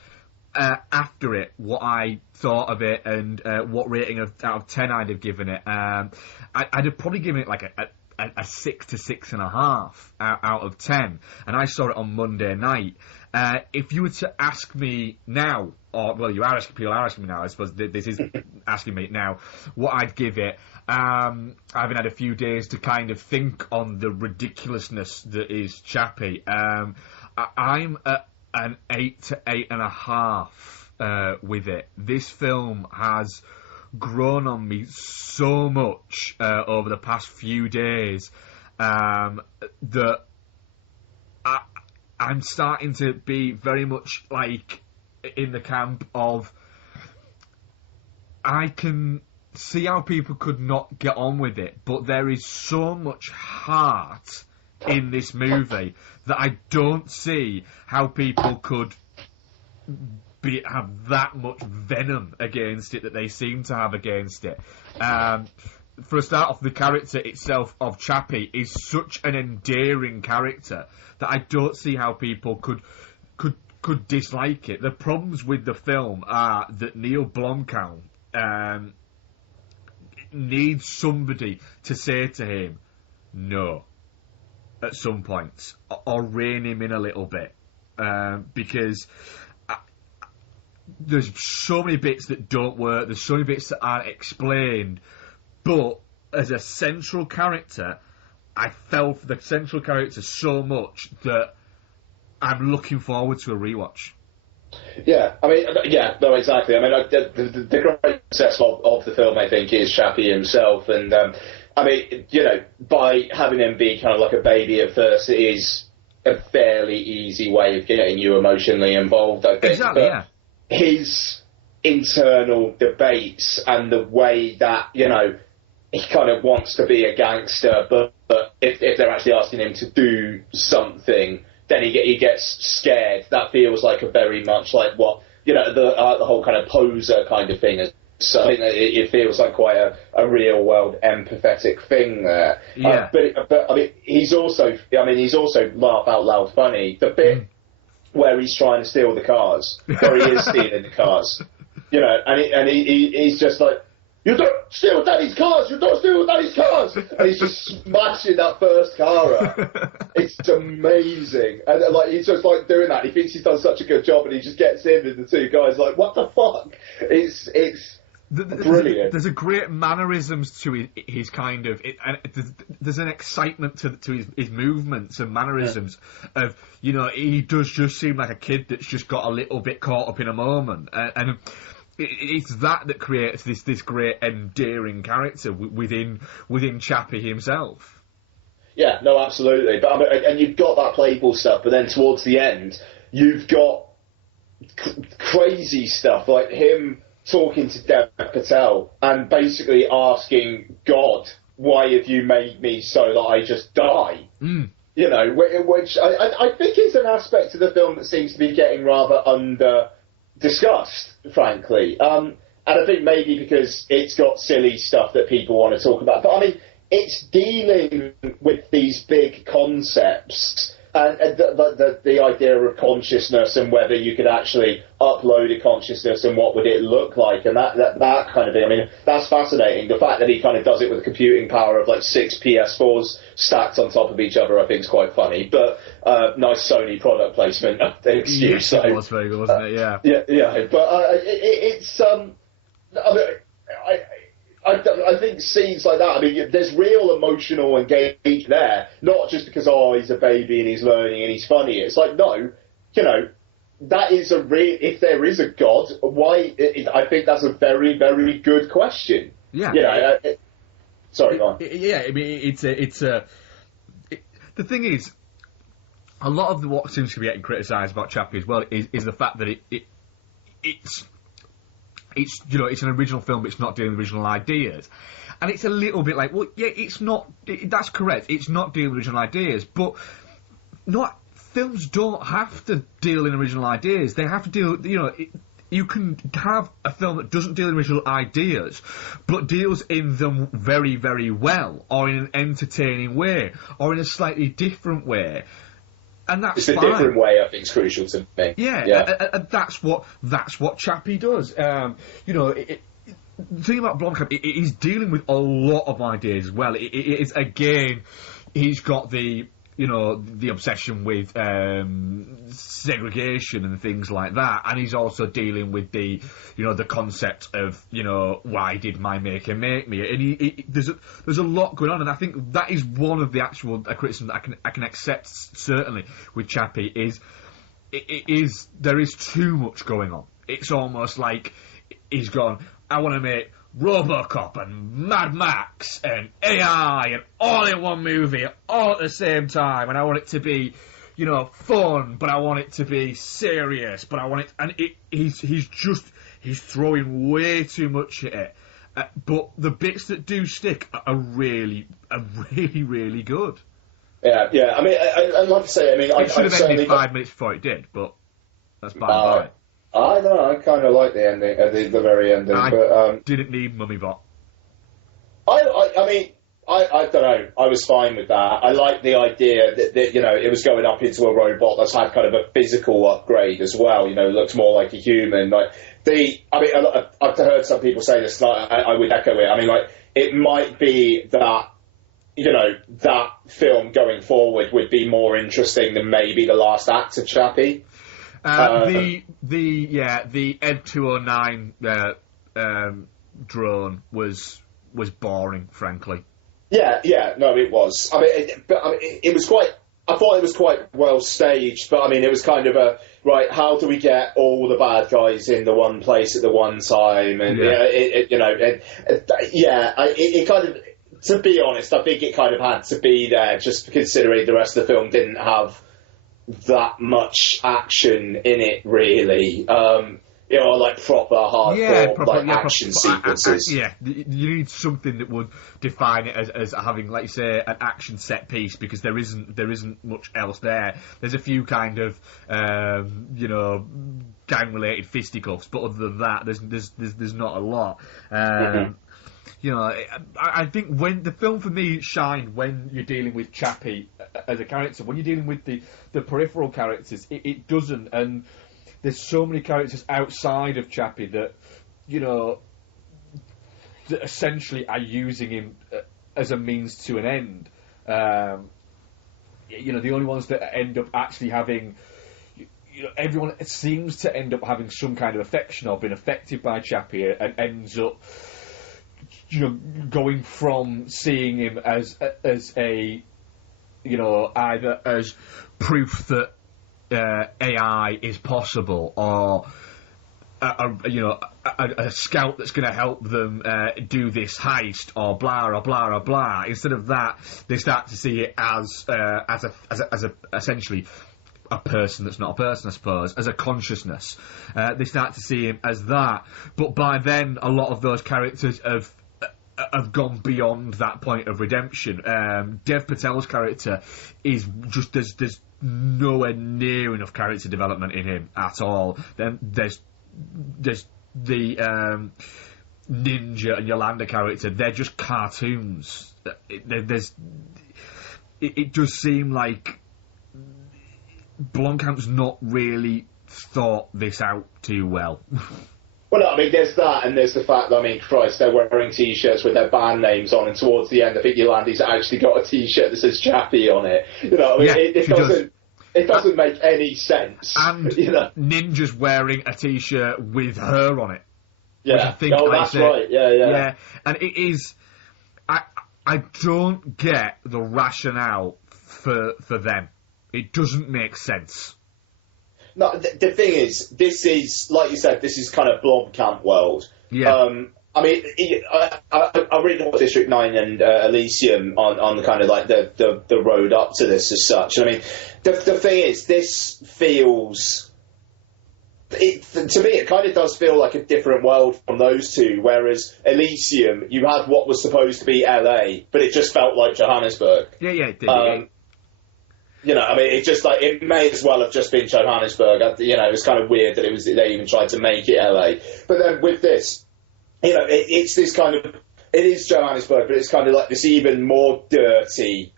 after it what I thought of it and what rating out of 10 I'd have given it, I'd have probably given it like a 6 to 6.5 out of 10. And I saw it on Monday night. If you were to ask me now, or well, people are asking me now. I suppose this is asking me now what I'd give it. I haven't had a few days to kind of think on the ridiculousness that is Chappie. I'm at an 8 to 8.5 with it. This film has grown on me so much over the past few days that I'm starting to be very much like in the camp of I can see how people could not get on with it, but there is so much heart in this movie that I don't see how people could have that much venom against it that they seem to have against it. For a start off, the character itself of Chappie is such an endearing character that I don't see how people could dislike it. The problems with the film are that Neil Blomkamp needs somebody to say to him no at some points, or rein him in a little bit, because there's so many bits that don't work, there's so many bits that aren't explained, but as a central character, I fell for the central character so much that I'm looking forward to a rewatch. Yeah, I mean, yeah, no, exactly. I mean, the great success of the film, I think, is Chappie himself, and I mean, you know, by having him be kind of like a baby at first, it is a fairly easy way of getting you emotionally involved, I think. Exactly, but yeah. His internal debates and the way that, you know, he kind of wants to be a gangster, but if they're actually asking him to do something, then he gets scared. That feels like a very much like what, you know, the whole kind of poser kind of thing. So I think that it feels like quite a real world empathetic thing there. Yeah. But I mean, he's also laugh out loud funny. The bit where he's trying to steal the cars, or he is stealing the cars, you know, and he's just like, you don't steal Daddy's cars! You don't steal Daddy's cars! And he's just smashing that first car up. It's amazing. And like he's just like doing that. He thinks he's done such a good job, and he just gets in, and the two guys like, what the fuck? It's brilliant. There's a great mannerisms to his kind of... there's an excitement to his movements and mannerisms of, you know, he does just seem like a kid that's just got a little bit caught up in a moment. And it's that creates this great endearing character within Chappie himself. Yeah, no, absolutely. But and you've got that playful stuff, but then towards the end, you've got crazy stuff like him talking to Dev Patel and basically asking God, "Why have you made me so that I just die?" Mm. You know, which I think is an aspect of the film that seems to be getting rather under discussed, frankly. And I think maybe because it's got silly stuff that people want to talk about. But I mean, it's dealing with these big concepts and the idea of consciousness and whether you could actually upload a consciousness and what would it look like and that kind of thing. I mean, that's fascinating. The fact that he kind of does it with the computing power of like 6 PS4s stacked on top of each other, I think is quite funny. But nice Sony product placement, excuse. Yes, it was very good, wasn't it? Yeah. Yeah. But it's I think scenes like that, I mean, there's real emotional engagement there, not just because, he's a baby and he's learning and he's funny. It's like, no, you know, that is if there is a God, why? I think that's a very, very good question. Yeah. You know, sorry, go on. Yeah, I mean, the thing is, a lot of what seems to be getting criticised about Chappie as well is the fact that it's you know, it's an original film, but it's not dealing with original ideas. And it's a little bit like, well, yeah, it's not... that's correct. It's not dealing with original ideas, but films don't have to deal in original ideas. They have to deal... You know, you can have a film that doesn't deal in original ideas, but deals in them very, very well, or in an entertaining way, or in a slightly different way. And that's it's the fine. different way I think is crucial to me. Yeah. And that's what Chappie does. You know, the thing about Blomkamp, he's dealing with a lot of ideas as well. It is, again, he's got the obsession with segregation and things like that, and he's also dealing with the concept of, why did my maker make me? And there's a lot going on, and I think that is one of the actual criticisms that I can accept, certainly, with Chappie, is there is too much going on. It's almost like he's gone, I want to make RoboCop and Mad Max and AI and all in one movie, all at the same time, and I want it to be, fun, but I want it to be serious, but I want it, and he's throwing way too much at it. But the bits that do stick are really, really good. Yeah. I mean, I'd like to say, it should have ended 5 minutes before it did, but that's by the by. I don't know. I kind of like the ending, the very ending. But didn't need Mummy Bot. I mean, I don't know. I was fine with that. I like the idea that it was going up into a robot that's had kind of a physical upgrade as well. Looked more like a human. I've heard some people say this. I would echo it. I mean, it might be that that film going forward would be more interesting than maybe the last act of Chappie. The Ed 209 drone was boring, frankly. Yeah, no, it was. It was quite. I thought it was quite well staged, but it was kind of right. How do we get all the bad guys in the one place at the one time? And it kind of. To be honest, I think it kind of had to be there, just considering the rest of the film didn't have that much action in it, really. Like proper hardcore action sequences. You need something that would define it as having, like you say, an action set piece, because there isn't much else there. There's a few kind of gang related fisticuffs, but other than that, there's not a lot. I think when the film for me shined when you're dealing with Chappie as a character. When you're dealing with the peripheral characters, it doesn't. And there's so many characters outside of Chappie that that essentially are using him as a means to an end. The only ones that end up actually having. Everyone seems to end up having some kind of affection or been affected by Chappie, and ends up. Going from seeing him as a either as proof that AI is possible, or a scout that's going to help them do this heist, or blah or blah or blah. Instead of that, they start to see it as essentially a person that's not a person, I suppose, as a consciousness. They start to see him as that, but by then a lot of those characters have gone beyond that point of redemption. Dev Patel's character is just there's nowhere near enough character development in him at all. Then there's the Ninja and Yolanda character. They're just cartoons. It does seem like Blomkamp's not really thought this out too well. Well, no, there's that, and there's the fact that, Christ, they're wearing T-shirts with their band names on, and towards the end, I think Yolanda's actually got a T-shirt that says Chappie on it. It doesn't make any sense. And Ninja's wearing a T-shirt with her on it. Yeah. That's right. Yeah. And it is. I don't get the rationale for them. It doesn't make sense. No, the thing is, this is, like you said, this is kind of Blomkamp world. Yeah. I really like District 9 and Elysium on the kind of like the road up to this as such. And the thing is, this feels... to me, it kind of does feel like a different world from those two, whereas Elysium, you had what was supposed to be LA, but it just felt like Johannesburg. Yeah, it did. You know, I mean, it just like it may as well have just been Johannesburg. You know, it was kind of weird that they even tried to make it LA. But then with this, you know, it's this kind of it is Johannesburg, but it's kind of like this even more dirty,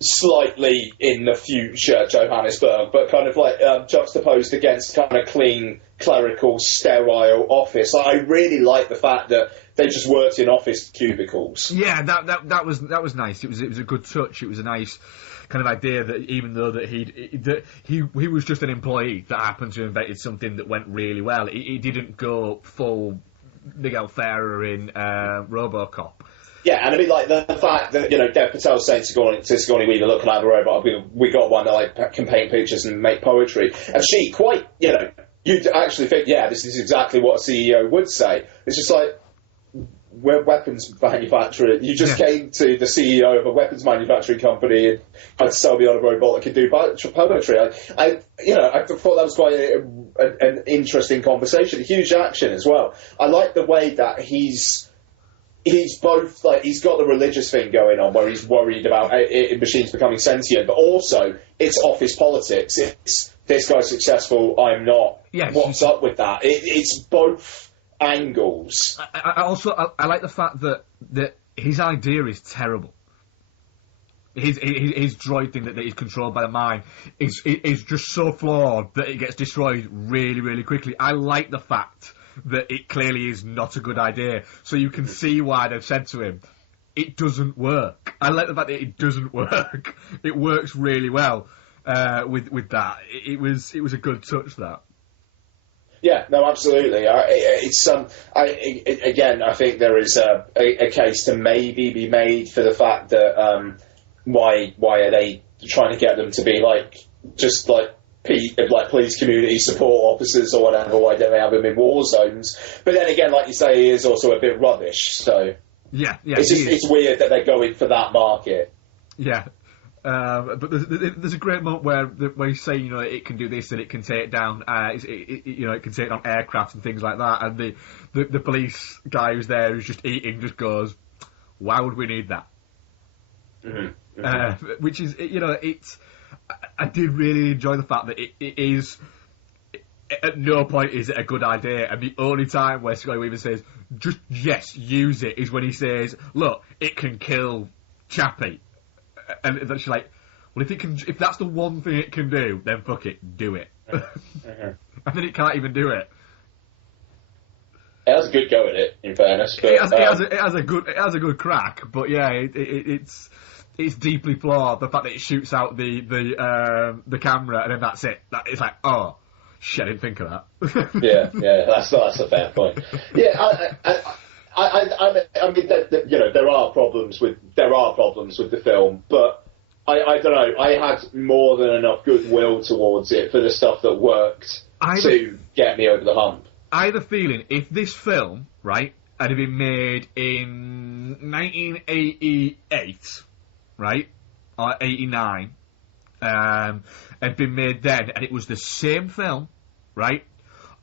slightly in the future Johannesburg, but kind of like juxtaposed against kind of clean, clerical, sterile office. Like, I really like the fact that they just worked in office cubicles. Yeah, that was nice. It was a good touch. It was a nice kind of idea that even though that he was just an employee that happened to have invented something that went really well, he didn't go full Miguel Ferrer in RoboCop. Yeah, and I mean, like, the fact that, you know, Dev Patel saying to Sigourney Weaver, look, I have a robot, we got one that, like, can paint pictures and make poetry. And she quite, you know, you'd actually think, yeah, this is exactly what a CEO would say. It's just like, we're weapons manufacturer. You just came to the CEO of a weapons manufacturing company and tried to sell me on a robot that could do poetry. I thought that was quite an interesting conversation. Huge action as well. I like the way that he's both, like, he's got the religious thing going on where he's worried about machines becoming sentient, but also it's office politics. It's this guy's successful, I'm not. Yes, what's up with that? It's both angles. I like the fact that his idea is terrible. His droid thing that he's controlled by the mind is just so flawed that it gets destroyed really, really quickly. I like the fact that it clearly is not a good idea. So you can see why they've said to him, it doesn't work. I like the fact that it doesn't work. It works really well with that. It was a good touch, that. Yeah, no, absolutely. Again, I think there is a case to maybe be made for the fact that why are they trying to get them to be like just like police community support officers or whatever? Why don't they have them in war zones? But then again, like you say, he is also a bit rubbish. So yeah, it's weird that they're going for that market. Yeah. But there's a great moment where he's saying, you know, it can do this and it can take down, it can take down aircraft and things like that. And the police guy who's there, who's just eating, just goes, "Why would we need that?" Mm-hmm. Mm-hmm. Which is, you know, I did really enjoy the fact that it is. At no point is it a good idea, and the only time where Sigourney Weaver says, "Just yes, use it," is when he says, "Look, it can kill Chappie." And then she's like, well, if that's the one thing it can do, then fuck it, do it. Mm-hmm. And then it can't even do it. It has a good go at it, in fairness. But, it has a good crack, but yeah, it's deeply flawed. The fact that it shoots out the camera and then that's it. It's like, oh shit, I didn't think of that. yeah, that's a fair point. Yeah, I mean, you know, there are problems with the film, but I don't know. I had more than enough goodwill towards it for the stuff that worked to get me over the hump. I had a feeling if this film, right, had been made in 1988, right, or 89, had been made then, and it was the same film, right,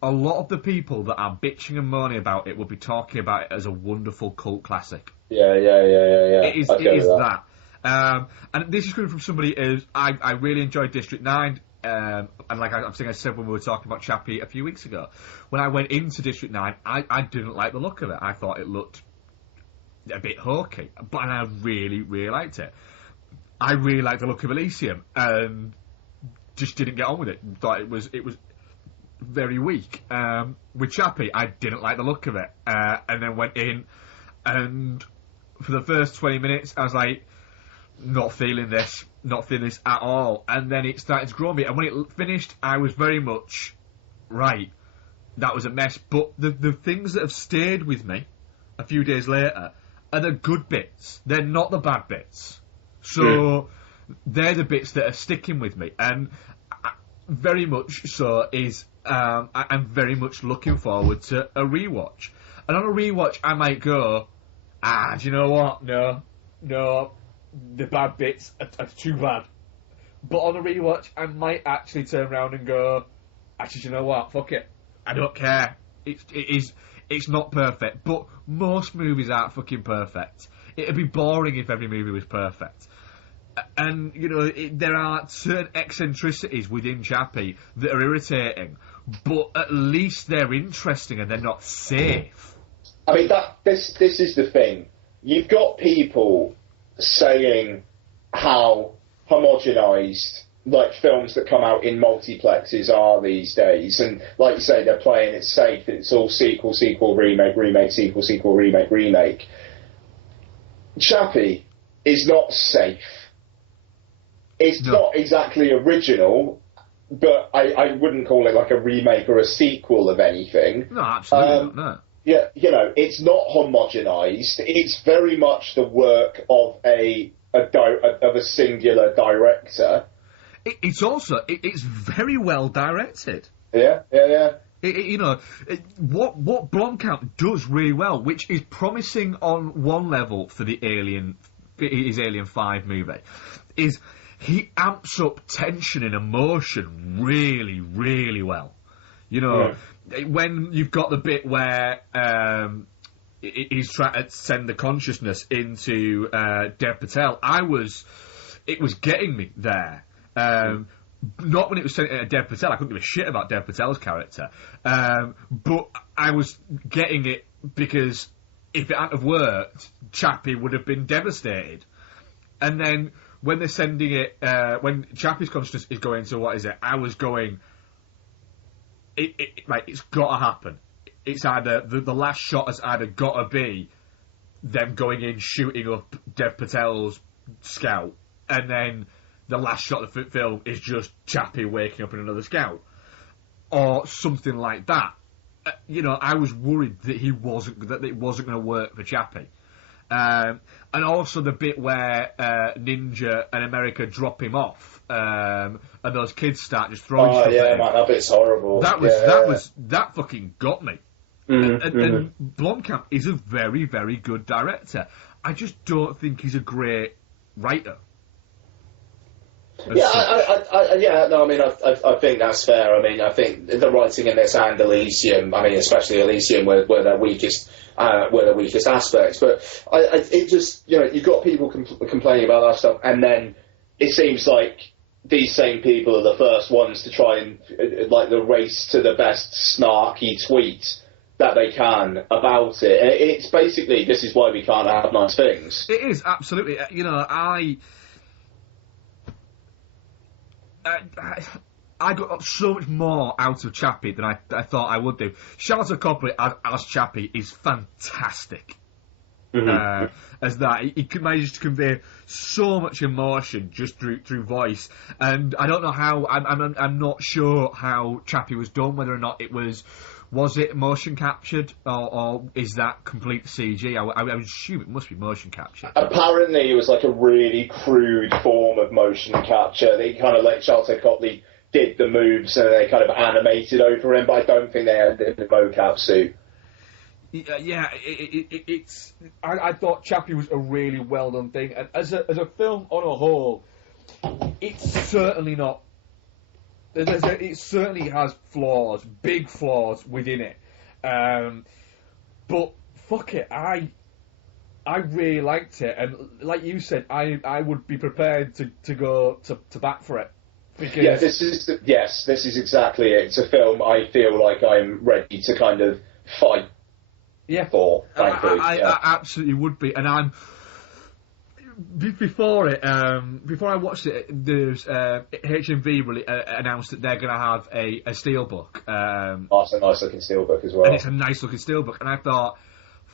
a lot of the people that are bitching and moaning about it will be talking about it as a wonderful cult classic. Yeah. It is that. And this is coming from somebody who I really enjoyed District 9, and like I think I said when we were talking about Chappie a few weeks ago, when I went into District 9, I didn't like the look of it. I thought it looked a bit hokey, but I really, really liked it. I really liked the look of Elysium, and just didn't get on with it. Thought it was very weak. With Chappie, I didn't like the look of it, and then went in, and for the first 20 minutes, I was like, not feeling this at all. And then it started to grow me, and when it finished, I was very much, right, that was a mess. But the things that have stayed with me a few days later are the good bits. They're not the bad bits. So they're the bits that are sticking with me, and very much so is I'm very much looking forward to a rewatch. And on a rewatch, I might go, do you know what? No, the bad bits are too bad. But on a rewatch, I might actually turn around and go, actually, do you know what? Fuck it, I don't care. It's not perfect, but most movies aren't fucking perfect. It'd be boring if every movie was perfect. And, you know, there are certain eccentricities within Chappie that are irritating, but at least they're interesting and they're not safe. I mean, this is the thing. You've got people saying how homogenised, like, films that come out in multiplexes are these days, and like you say, they're playing it safe, it's all sequel, remake, sequel, remake. Chappie is not safe. It's not exactly original, but I wouldn't call it like a remake or a sequel of anything. No, absolutely not, no. Yeah, you know, it's not homogenised. It's very much the work of a singular director. It's also it's very well directed. Yeah. What Blomkamp does really well, which is promising on one level for his Alien 5 movie, is he amps up tension and emotion really, really well. You know, when you've got the bit where he's trying to send the consciousness into Dev Patel, it was getting me there. Not when it was sent to Dev Patel. I couldn't give a shit about Dev Patel's character. But I was getting it because if it hadn't have worked, Chappie would have been devastated. And then when they're sending it, when Chappie's consciousness is going to what is it, I was going, it's got to happen. It's either, the last shot has either got to be them going in, shooting up Dev Patel's scout, and then the last shot of the film is just Chappie waking up in another scout, or something like that. You know, I was worried that it wasn't going to work for Chappie. And also the bit where Ninja and America drop him off, and those kids start just throwing stuff at him. Man, that bit's horrible. That fucking got me. And Blomkamp is a very, very good director. I just don't think he's a great writer. I think that's fair. I mean, I think the writing in this and Elysium, I mean, especially Elysium, were their weakest aspects. But it just, you know, you've got people complaining about that stuff, and then it seems like these same people are the first ones to try and, like, the race to the best snarky tweet that they can about it. And it's basically, this is why we can't have nice things. It is, absolutely. You know, I got so much more out of Chappie than I thought I would do. Sharlto Copley as Chappie is fantastic. As that, he can manage to convey so much emotion just through voice, and I don't know how. I'm not sure how Chappie was done. Whether or not it was it motion captured, or is that complete CG? I would assume it must be motion captured. Apparently, it was like a really crude form of motion capture. They kind of like Sharlto Copley did the moves and they kind of animated over him, but I don't think they had the mocap suit. Yeah, it's. I thought Chappie was a really well done thing, and as a film on a whole, it's certainly not. It certainly has flaws, big flaws within it, but fuck it, I really liked it, and like you said, I would be prepared to go to bat for it. Because this is exactly it. It's a film I feel like I'm ready to kind of fight. For, frankly. I absolutely would be, and before I watched it, there's HMV really announced that they're going to have a steelbook. It's a nice looking steelbook as well. And it's a nice looking steelbook, and I thought,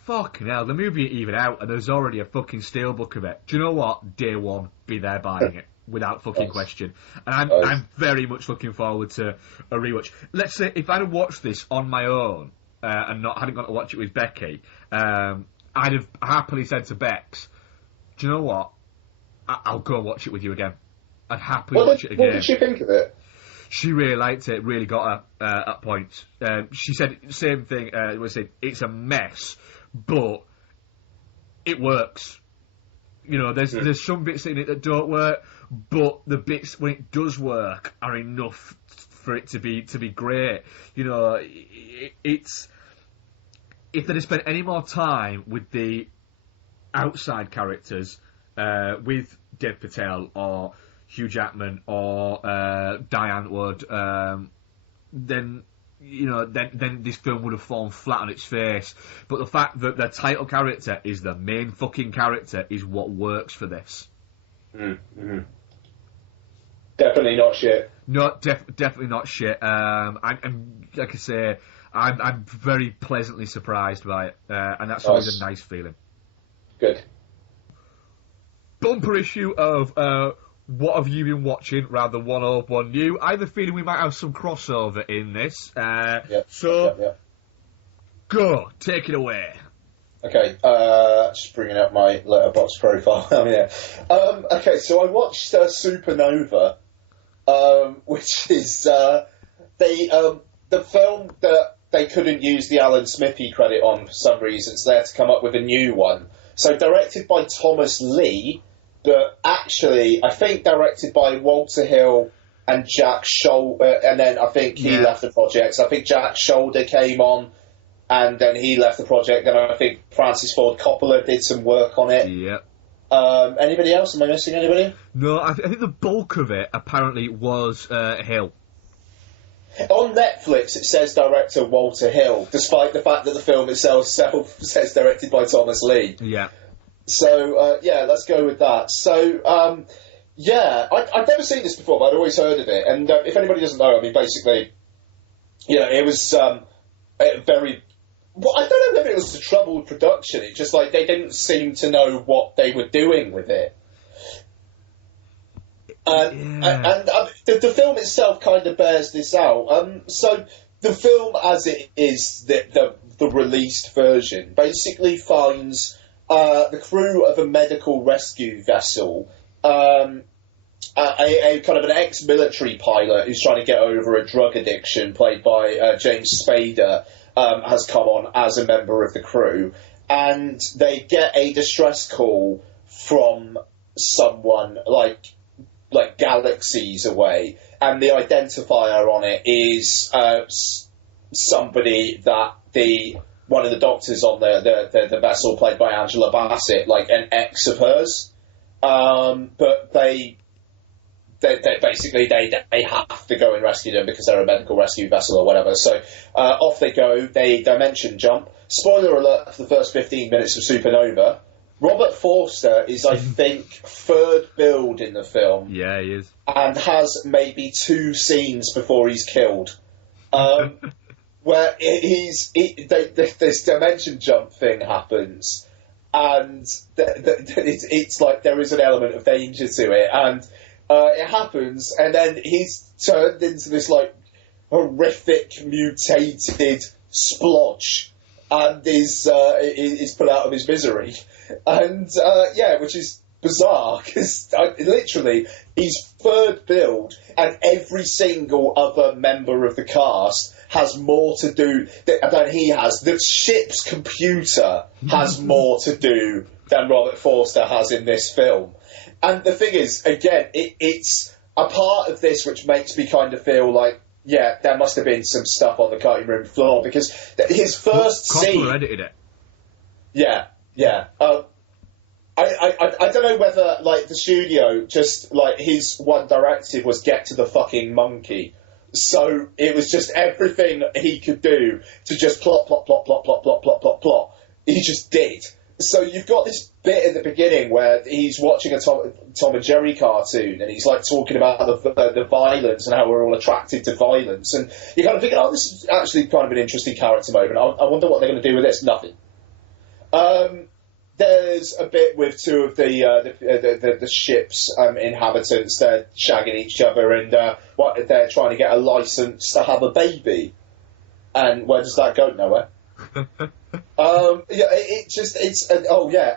fucking hell, the movie ain't even out, and there's already a fucking steelbook of it. Do you know what? Day one, be there buying it. Without fucking question. And I'm very much looking forward to a rewatch. Let's say, if I'd have watched this on my own, and hadn't got to watch it with Becky, I'd have happily said to Bex, do you know what? I'll go watch it with you again. I'd happily watch it again. What did she think of it? She really liked it, really got her at points. She said the same thing, it's a mess, but it works. You know, there's some bits in it that don't work, but the bits when it does work are enough for it to be great. You know, it's if they'd have spent any more time with the outside characters, with Dev Patel or Hugh Jackman or Diane Wood, then this film would have fallen flat on its face. But the fact that the title character is the main fucking character is what works for this. Mm-hmm. Definitely not shit. No, definitely not shit. I'm like I say, I'm very pleasantly surprised by it, and that's always a nice feeling. Good. Bumper issue of what have you been watching, rather than one old, one new. I have a feeling we might have some crossover in this. Go, take it away. Okay, just bringing up my Letterboxd profile. Okay, so I watched Supernova, which is the film that they couldn't use the Alan Smithy credit on for some reason, so they had to come up with a new one. So directed by Thomas Lee, but actually I think directed by Walter Hill and Jack Shoulder, and then I think he left the project. So I think Jack Shoulder came on, and then he left the project. Then I think Francis Ford Coppola did some work on it. Yep. Anybody else? Am I missing anybody? No, I think the bulk of it apparently was Hill. On Netflix, it says director Walter Hill, despite the fact that the film itself says directed by Thomas Lee. Yeah. So, let's go with that. So, I've never seen this before, but I'd always heard of it. And if anybody doesn't know, I mean, basically, it was very... Well, I don't know whether it was a troubled production. It's just like they didn't seem to know what they were doing with it. And the film itself kind of bears this out. So the film, as it is, the released version, basically finds the crew of a medical rescue vessel, a kind of an ex-military pilot who's trying to get over a drug addiction, played by James Spader, has come on as a member of the crew, and they get a distress call from someone like galaxies away, and the identifier on it is somebody that one of the doctors on the vessel, played by Angela Bassett, like an ex of hers, but they basically have to go and rescue them because they're a medical rescue vessel or whatever. So off they go. They dimension jump. Spoiler alert for the first 15 minutes of Supernova. Robert Forster is, I think, third build in the film. Yeah, he is. And has maybe 2 scenes before he's killed. Where this dimension jump thing happens, and it's like there is an element of danger to it, and it happens, and then he's turned into this like horrific mutated splodge, and is put out of his misery, and which is bizarre because literally he's third build, and every single other member of the cast has more to do than he has. The ship's computer has more to do than Robert Forster has in this film. And the thing is, again, it's a part of this which makes me kind of feel like, there must have been some stuff on the cutting room floor, because his first scene... Coppola edited it. Yeah. I don't know whether, like, the studio just, like, his one directive was get to the fucking monkey. So it was just everything he could do to just plot. He just did. So you've got this bit at the beginning where he's watching a Tom and Jerry cartoon, and he's like talking about the violence and how we're all attracted to violence, and you kind of think, oh, this is actually kind of an interesting character moment. I wonder what they're going to do with this. Nothing. There's a bit with 2 of the ship's inhabitants. They're shagging each other, and they're trying to get a license to have a baby. And where does that go? Nowhere.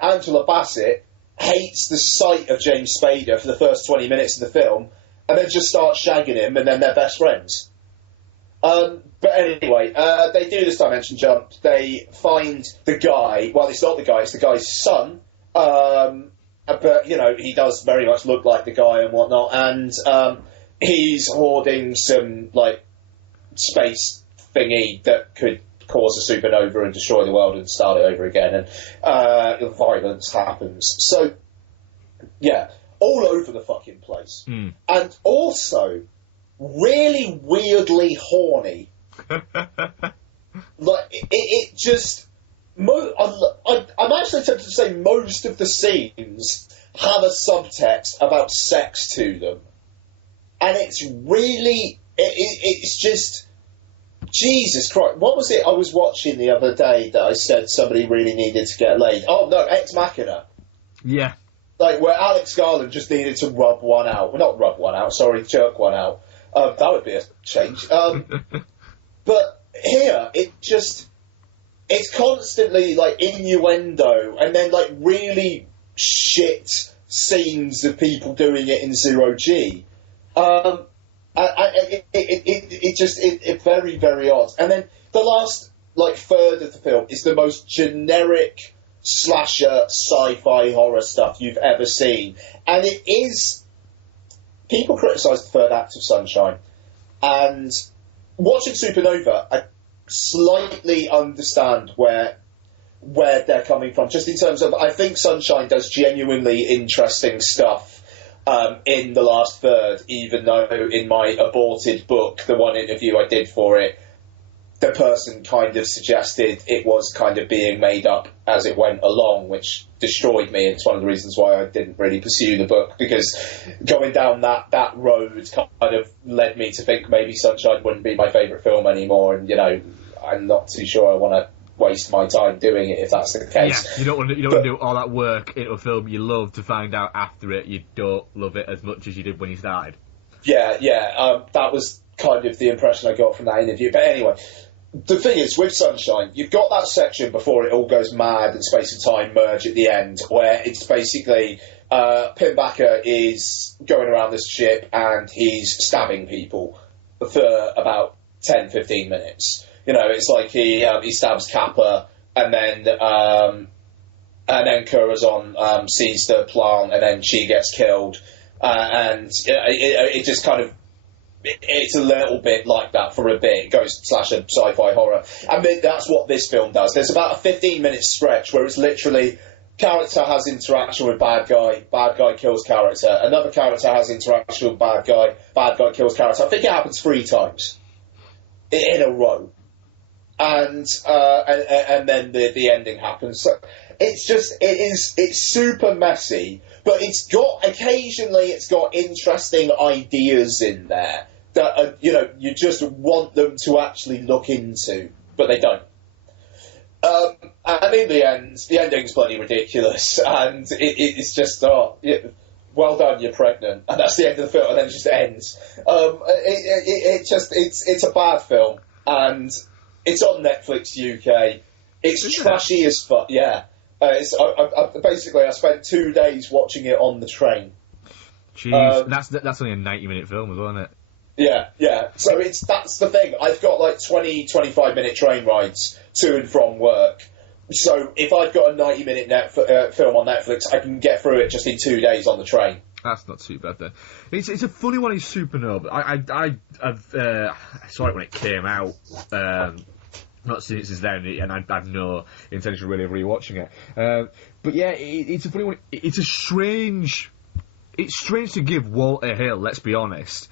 Angela Bassett hates the sight of James Spader for the first 20 minutes of the film, and then just starts shagging him, and then they're best friends. But anyway, they do this dimension jump. They find the guy. Well, it's not the guy. It's the guy's son. But he does very much look like the guy and whatnot. And he's hoarding some like space thingy that could cause a supernova and destroy the world and start it over again. And violence happens. So Yeah, all over the fucking place. And also, really weirdly horny. Like, it just... I'm actually tempted to say most of the scenes have a subtext about sex to them. And it's really... It's just... Jesus Christ. What was it I was watching the other day that I said somebody really needed to get laid? Oh, no, Ex Machina. Yeah. Like, where Alex Garland just needed to rub one out. Well, not rub one out, sorry, jerk one out. That would be a change. But here, it's constantly, like, innuendo, and then, like, really shit scenes of people doing it in zero-G. It's very, very odd. And then the last, like, third of the film is the most generic slasher sci-fi horror stuff you've ever seen. And it is... People criticise the third act of Sunshine. And watching Supernova, I slightly understand where they're coming from. Just in terms of, I think Sunshine does genuinely interesting stuff in the last third, even though in my aborted book, the one interview I did for it, the person kind of suggested it was kind of being made up as it went along, which destroyed me. It's one of the reasons why I didn't really pursue the book, because going down that road kind of led me to think maybe Sunshine wouldn't be my favourite film anymore, and, you know, I'm not too sure I want to waste my time doing it if that's the case. Yeah, you don't want to do all that work into a film you love to find out after it you don't love it as much as you did when you started. Yeah, that was kind of the impression I got from that interview. But anyway, the thing is, with Sunshine, you've got that section before it all goes mad and space and time merge at the end, where it's basically Pim Backer is going around this ship and he's stabbing people for about 10-15 minutes. You know, it's like he stabs Kappa, and then Corazon sees the plant, and then she gets killed, and it just kind of... It's a little bit like that for a bit. It goes slasher sci-fi horror. I mean, that's what this film does. There's about a 15-minute stretch where it's literally character has interaction with bad guy kills character, another character has interaction with bad guy kills character. I think it happens 3 times in a row. And then the ending happens. So it's super messy, but occasionally it's got interesting ideas in there that you just want them to actually look into, but they don't. And in the end, the ending's bloody ridiculous, and it's just well done, you're pregnant, and that's the end of the film, and then it just ends. It's a bad film, and it's on Netflix UK. It's trashy as fuck. Yeah. I spent 2 days watching it on the train. Jeez, that's only a 90-minute film as well, isn't it? Yeah. So that's the thing. I've got like 20-25-minute train rides to and from work. So if I've got a 90-minute film on Netflix, I can get through it just in 2 days on the train. That's not too bad then. It's a funny one in Supernova. I saw it when it came out. Not seen it since then, and I've no intention of really rewatching it. But yeah, it's a funny one. It's strange to give Walter Hill, let's be honest,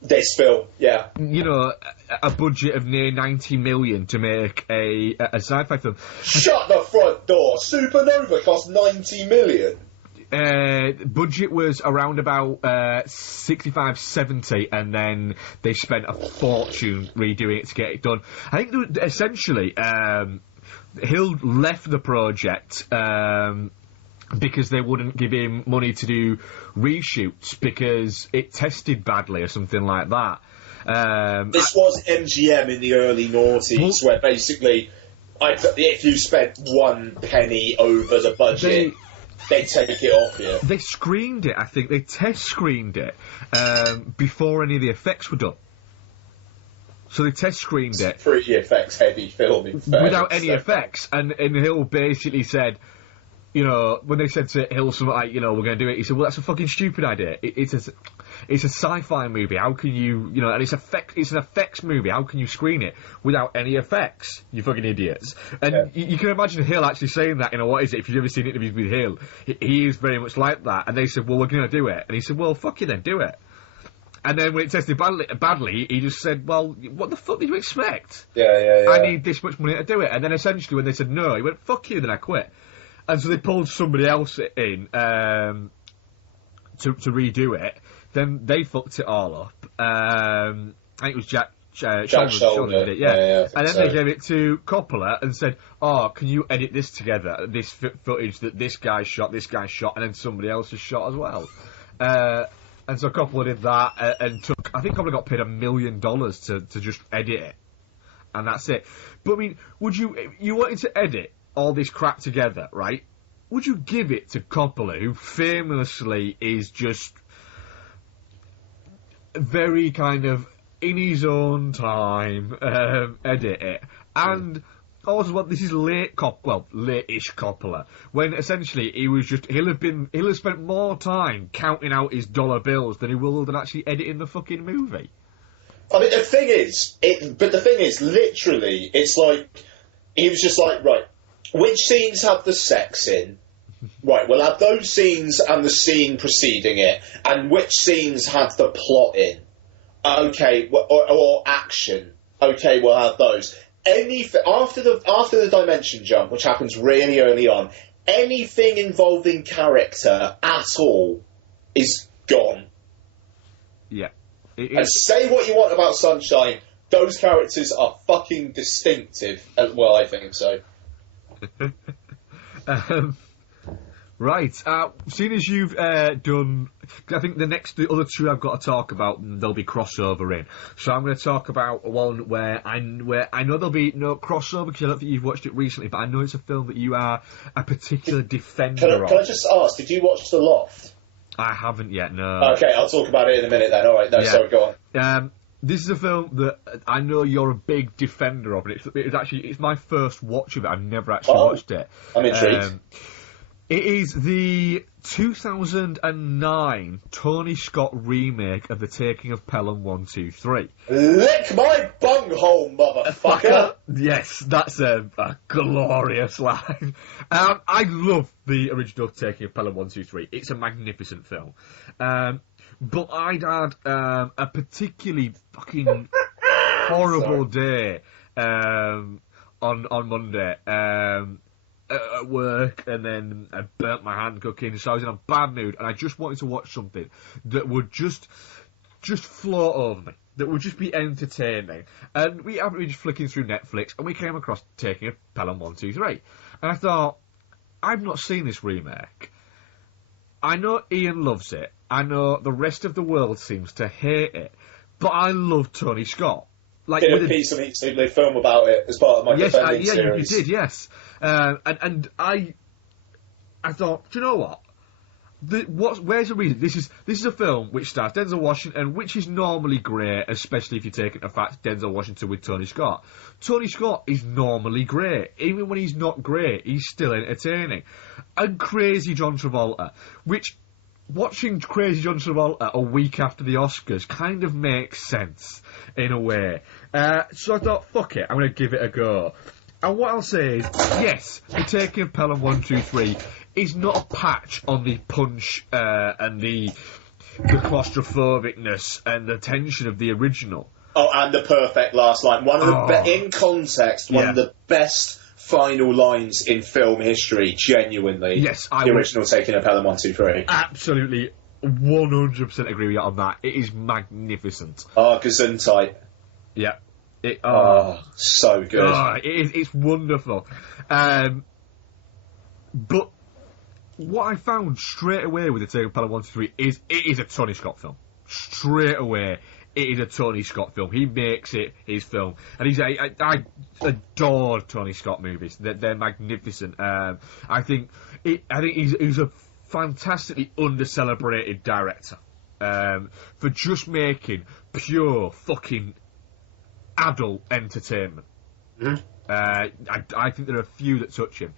this film, yeah. You know, a budget of near 90 million to make a sci-fi film. Shut the front door! Supernova cost 90 million! Budget was around about 65, 70, and then they spent a fortune redoing it to get it done. I think essentially Hill left the project because they wouldn't give him money to do reshoots because it tested badly or something like that. This was MGM in the early noughties, where basically if you spent 1 penny over the budget, they take it off you. They screened it, I think. They test screened it before any of the effects were done. So they test screened it. Pretty effects-heavy film, in fact. Without any effects. And Hill basically said, you know, when they said to Hill something like, you know, we're going to do it, he said, well, that's a fucking stupid idea. It's a sci-fi movie. How can you know? And it's an effects movie. How can you screen it without any effects? You fucking idiots. And you can imagine Hill actually saying that in a what is it? If you've ever seen interviews with Hill, he is very much like that. And they said, "Well, we're going to do it," and he said, "Well, fuck you then, do it." And then when it tested badly, he just said, "Well, what the fuck did you expect? Yeah. I need this much money to do it." And then essentially, when they said no, he went, "Fuck you," then I quit. And so they pulled somebody else in to redo it. Then they fucked it all up. I think it was Jack Shoulder did it, yeah. And then they gave it to Coppola and said, "Oh, can you edit this together? This footage that this guy shot, and then somebody else has shot as well." And so Coppola did that and I think Coppola got paid $1 million to just edit it. And that's it. But I mean, you wanted to edit all this crap together, right? Would you give it to Coppola, who famously is just very kind of in his own time, edit it? And also, this is late-ish Coppola, when essentially he'll have spent more time counting out his dollar bills than he will than actually editing the fucking movie. I mean, the thing is, literally, it's like, he was just like, right, which scenes have the sex in? Right, we'll have those scenes and the scene preceding it, and which scenes have the plot in? Okay, or action. Okay, we'll have those. After the dimension jump, which happens really early on, anything involving character at all is gone. Yeah. And say what you want about Sunshine, those characters are fucking distinctive. Well, I think so. Right. Seeing as you've done, I think the other two I've got to talk about, there'll be crossover in. So I'm going to talk about one where I know there'll be no crossover because I don't think you've watched it recently, but I know it's a film that you are a particular defender of. Can I just ask, did you watch The Loft? I haven't yet, no. Okay, I'll talk about it in a minute then. All right, sorry, go on. This is a film that I know you're a big defender of, and it's my first watch of it. I've never actually watched it. I'm intrigued. It is the 2009 Tony Scott remake of The Taking of Pelham 1, 2, 3. Lick my bunghole, motherfucker! Yes, that's a glorious line. I love the original Taking of Pelham 1, 2, 3. It's a magnificent film. But I'd had a particularly fucking horrible day on Monday. At work, and then I burnt my hand cooking, so I was in a bad mood, and I just wanted to watch something that would just float over me, that would just be entertaining. And we happened to be just flicking through Netflix, and we came across Taking a Pelham 1, 2, 3. And I thought, I've not seen this remake. I know Ian loves it. I know the rest of the world seems to hate it. But I love Tony Scott. Like, did a piece of Meat They film about it as part of my defending series. You did, yes. And I thought, do you know what? Where's the reason? This is a film which stars Denzel Washington, which is normally great, especially if you take it the fact Denzel Washington with Tony Scott. Tony Scott is normally great. Even when he's not great, he's still entertaining. And Crazy John Travolta, which, watching Crazy John Travolta a week after the Oscars kind of makes sense, in a way. So I thought, fuck it, I'm going to give it a go. And what I'll say is, yes, The Taking of Pelham 1, 2, 3 is not a patch on the punch and the claustrophobicness and the tension of the original. Oh, and the perfect last line. One of the in context, one of the best final lines in film history, genuinely. Yes, the original Taking of Pelham 1, 2, 3. Absolutely, 100% agree with you on that. It is magnificent. Gesundheit. Yeah. So good. It's wonderful. But what I found straight away with The Taking of Pelham 1, 2, 3 is it is a Tony Scott film. Straight away, it is a Tony Scott film. He makes it his film. And I adore Tony Scott movies. They're magnificent. I think he's a fantastically under-celebrated director for just making pure fucking adult entertainment. I think there are a few that touch him.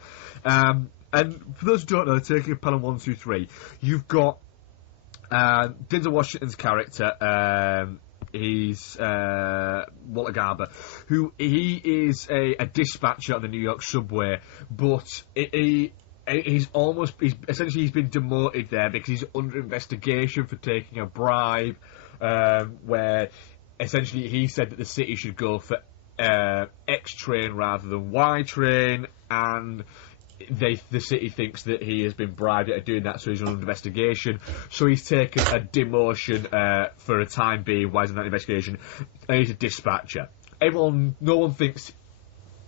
And for those who don't know, Taking of Pelham 1, 2, 3, you've got Denzel Washington's character, he's Walter Garber, who he is a dispatcher on the New York subway, but he's been demoted there because he's under investigation for taking a bribe, where essentially he said that the city should go for X train rather than Y train, and the city thinks that he has been bribed into doing that, so he's under investigation. So he's taken a demotion for a time being while he's in that investigation, and he's a dispatcher. Everyone on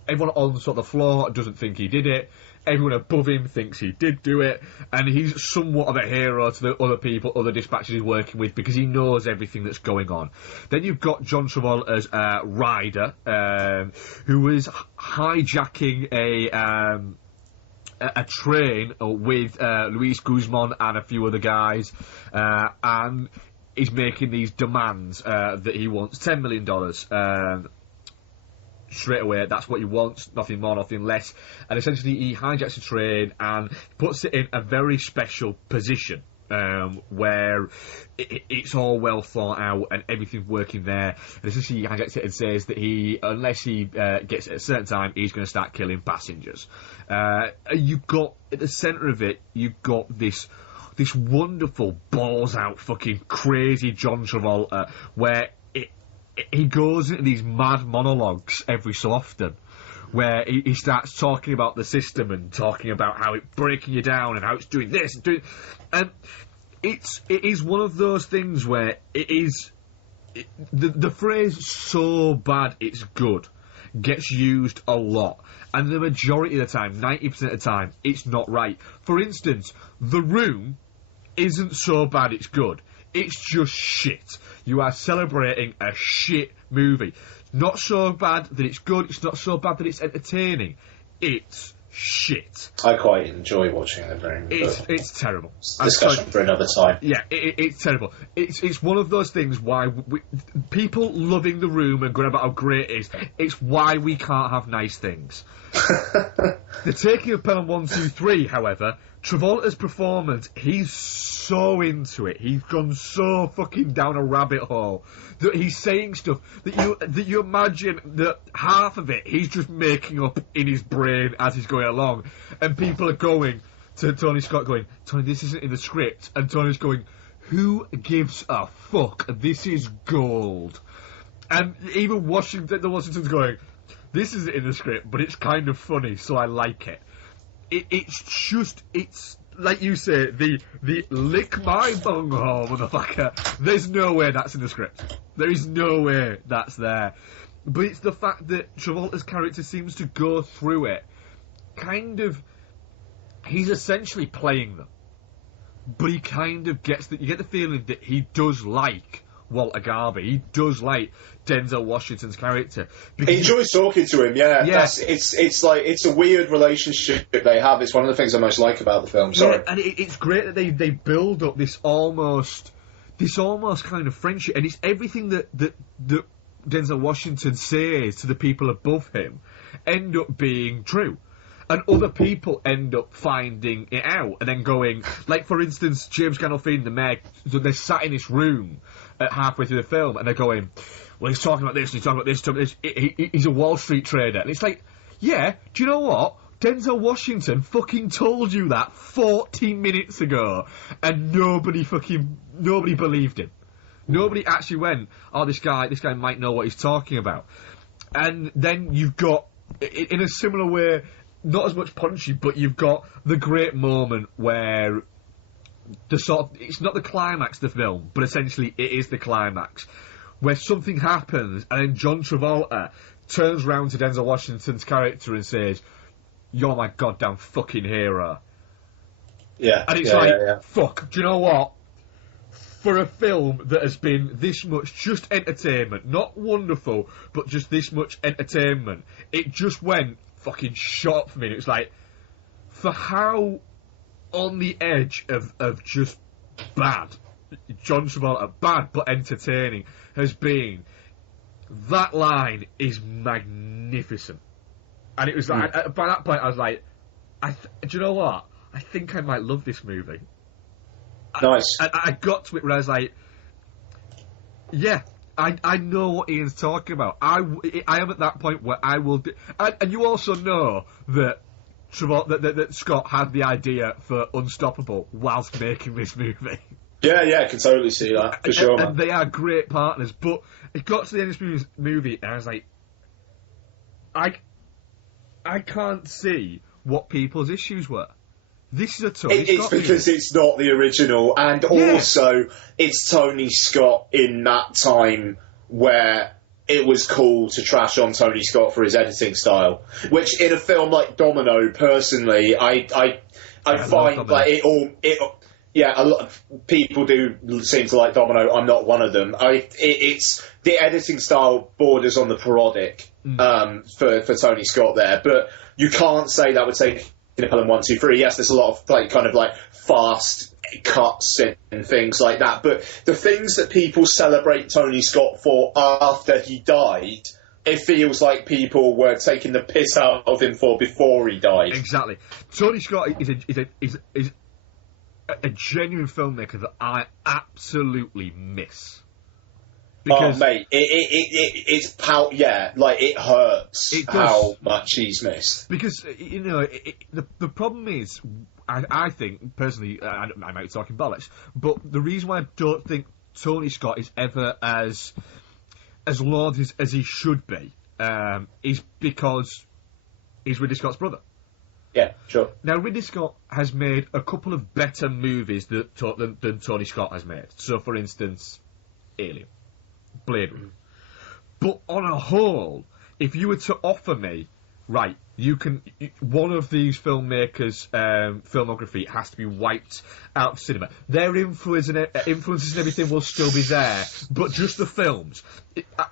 sort of the floor doesn't think he did it. Everyone above him thinks he did do it, and he's somewhat of a hero to the other people, other dispatchers he's working with, because he knows everything that's going on. Then you've got John Travolta's Ryder, who is hijacking a train with Luis Guzman and a few other guys, and he's making these demands that he wants $10 million straight away. That's what he wants, nothing more, nothing less. And essentially he hijacks a train and puts it in a very special position, where it's all well thought out and everything's working there. And essentially he hijacks it and says that unless he gets it at a certain time, he's going to start killing passengers. You've got, at the centre of it, you've got this wonderful balls out fucking crazy John Travolta, where he goes into these mad monologues every so often, where he starts talking about the system and talking about how it's breaking you down and how it's doing this and doing, and it is one of those things where the phrase "so bad it's good" gets used a lot, and the majority of the time, 90% of the time, it's not right. For instance, The Room isn't so bad it's good. It's just shit. You are celebrating a shit movie. Not so bad that it's good, it's not so bad that it's entertaining. It's shit. I quite enjoy watching The Room. It's terrible. Discussion for another time. Yeah, it's terrible. It's one of those things why people loving The Room and going about how great it is, it's why we can't have nice things. The taking of Pelham 1, 2, 3, however, Travolta's performance, he's so into it. He's gone so fucking down a rabbit hole that he's saying stuff that you imagine that half of it he's just making up in his brain as he's going along, and people are going to Tony Scott going, "Tony, this isn't in the script," and Tony's going, "Who gives a fuck? This is gold." And even Washington's going, "This isn't in the script, but it's kind of funny, so I like it." It's like you say, the lick my bunghole, motherfucker. There's no way that's in the script. There is no way that's there. But it's the fact that Travolta's character seems to go through it. Kind of, he's essentially playing them. But he kind of you get the feeling that he does like Walter Garber. He does like Denzel Washington's character. He enjoys talking to him, yeah. It's a weird relationship they have. It's one of the things I most like about the film. Sorry. Yeah, and it's great that they build up this almost kind of friendship, and it's everything that Denzel Washington says to the people above him end up being true. And other people end up finding it out and then going, like, for instance, James Gandolfini, the mayor, they're sat in this room halfway through the film and they're going, well, he's talking about this, and he's talking about this, talking about this. He's a Wall Street trader. And it's like, yeah, do you know what? Denzel Washington fucking told you that 40 minutes ago, and nobody believed him. Nobody actually went, oh, this guy might know what he's talking about. And then you've got, in a similar way, not as much punchy, but you've got the great moment where it's not the climax of the film, but essentially it is the climax, where something happens and then John Travolta turns round to Denzel Washington's character and says, "You're my goddamn fucking hero." Yeah. And it's fuck, do you know what? For a film that has been this much just entertainment, not wonderful, but just this much entertainment, it just went fucking shot for me. It was like, for how on the edge of just bad John Travolta, bad but entertaining, has been, that line is magnificent. And it was like, by that point I was like, do you know what? I think I might love this movie. Nice. I got to it where I was like, yeah, I know what Ian's talking about. I am at that point where I will... And you also know that that Scott had the idea for Unstoppable whilst making this movie. Yeah, I can totally see that, for sure, man. And they are great partners, but it got to the end of this movie, and I was like, I can't see what people's issues were. This is a Tony Scott It's because movie. it's not the original, and also it's Tony Scott in that time where it was cool to trash on Tony Scott for his editing style. Which, in a film like Domino, personally, I find like a lot of people do seem to like Domino. I'm not one of them. It's the editing style borders on the parodic for Tony Scott there, but you can't say that would take Pelham 1, 2, 3. Yes, there's a lot of kind of fast cuts and things like that. But the things that people celebrate Tony Scott for after he died, it feels like people were taking the piss out of him for before he died. Exactly. Tony Scott is a genuine filmmaker that I absolutely miss. Because, mate, it's it hurts how much he's missed. Because the problem is, I think personally, I might be talking bollocks, but the reason why I don't think Tony Scott is ever as lauded as he should be is because he's Ridley Scott's brother. Yeah, sure. Now, Ridley Scott has made a couple of better movies than Tony Scott has made. So, for instance, Alien. Blade Runner. But on a whole, if you were to offer me, right, one of these filmmakers' filmography has to be wiped out of cinema. Their influences and everything will still be there, but just the films.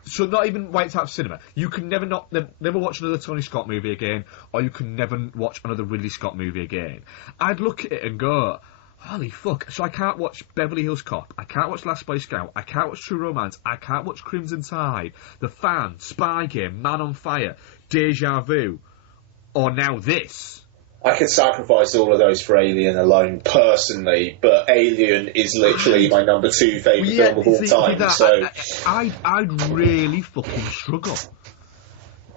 So not even wiped out of cinema. You can never watch another Tony Scott movie again, or you can never watch another Ridley Scott movie again. I'd look at it and go, holy fuck. So I can't watch Beverly Hills Cop, I can't watch Last Boy Scout, I can't watch True Romance, I can't watch Crimson Tide, The Fan, Spy Game, Man on Fire, Deja Vu, or now this. I could sacrifice all of those for Alien alone, personally, but Alien is literally my number 2 favourite film of all time, so... I'd really fucking struggle.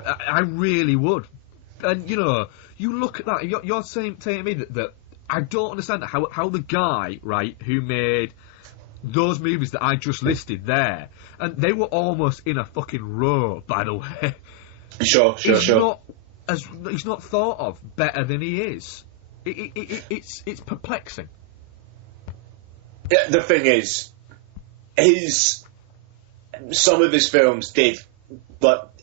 I really would. And, you look at that, you're saying to me that I don't understand how the guy, right, who made those movies that I just listed there, and they were almost in a fucking row, by the way. Sure. He's not thought of better than he is. It's perplexing. Yeah, the thing is, some of his films did, but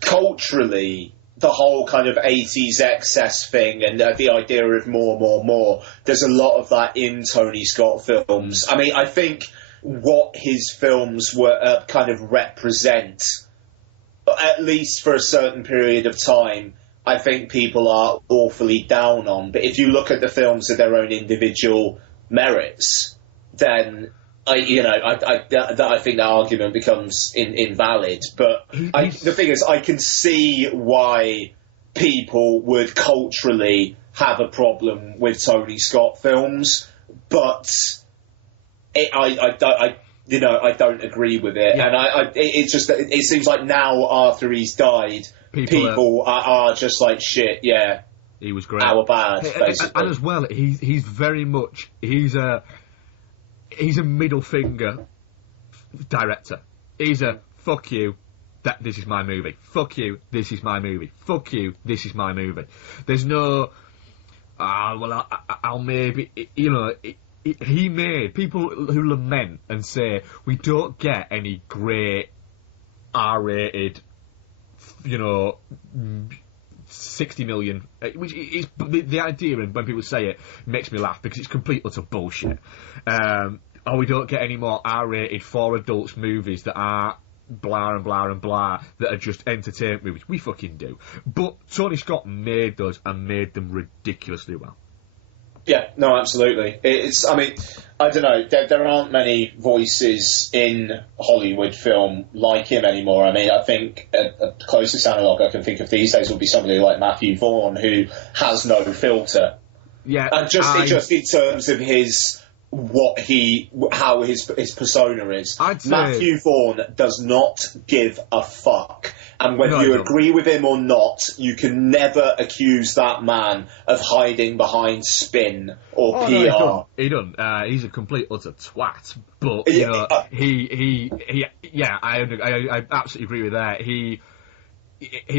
culturally, the whole kind of 80s excess thing and the idea of more, there's a lot of that in Tony Scott films. I mean, I think what his films were kind of represent, at least for a certain period of time, I think people are awfully down on. But if you look at the films of their own individual merits, then I think that argument becomes invalid. But the thing is, I can see why people would culturally have a problem with Tony Scott films, but I don't agree with it. Yeah. And it's just that it seems like now, after he's died, people are just like, shit, yeah, he was great. How bad, basically. And as well, he's very much he's a middle finger director. He's a fuck you, this is my movie. Fuck you, this is my movie. Fuck you, this is my movie. There's no I'll maybe he made people who lament and say we don't get any great R-rated, 60 million, which is the idea, and when people say it makes me laugh because it's complete utter bullshit. We don't get any more R-rated for adults movies that are blah and blah and blah, that are just entertainment movies. We fucking do. But Tony Scott made those and made them ridiculously well. Yeah, no, absolutely. I mean, I don't know, there aren't many voices in Hollywood film like him anymore. I mean, I think the closest analogue I can think of these days would be somebody like Matthew Vaughn, who has no filter. Yeah, and just in terms of his how his persona is. I'd say- Matthew Vaughn does not give a fuck. And whether No, he you don't. agree with him or not, you can never accuse that man of hiding behind spin or Oh, PR. no, he don't. He's a complete utter twat. But you know, yeah, I absolutely agree with that. He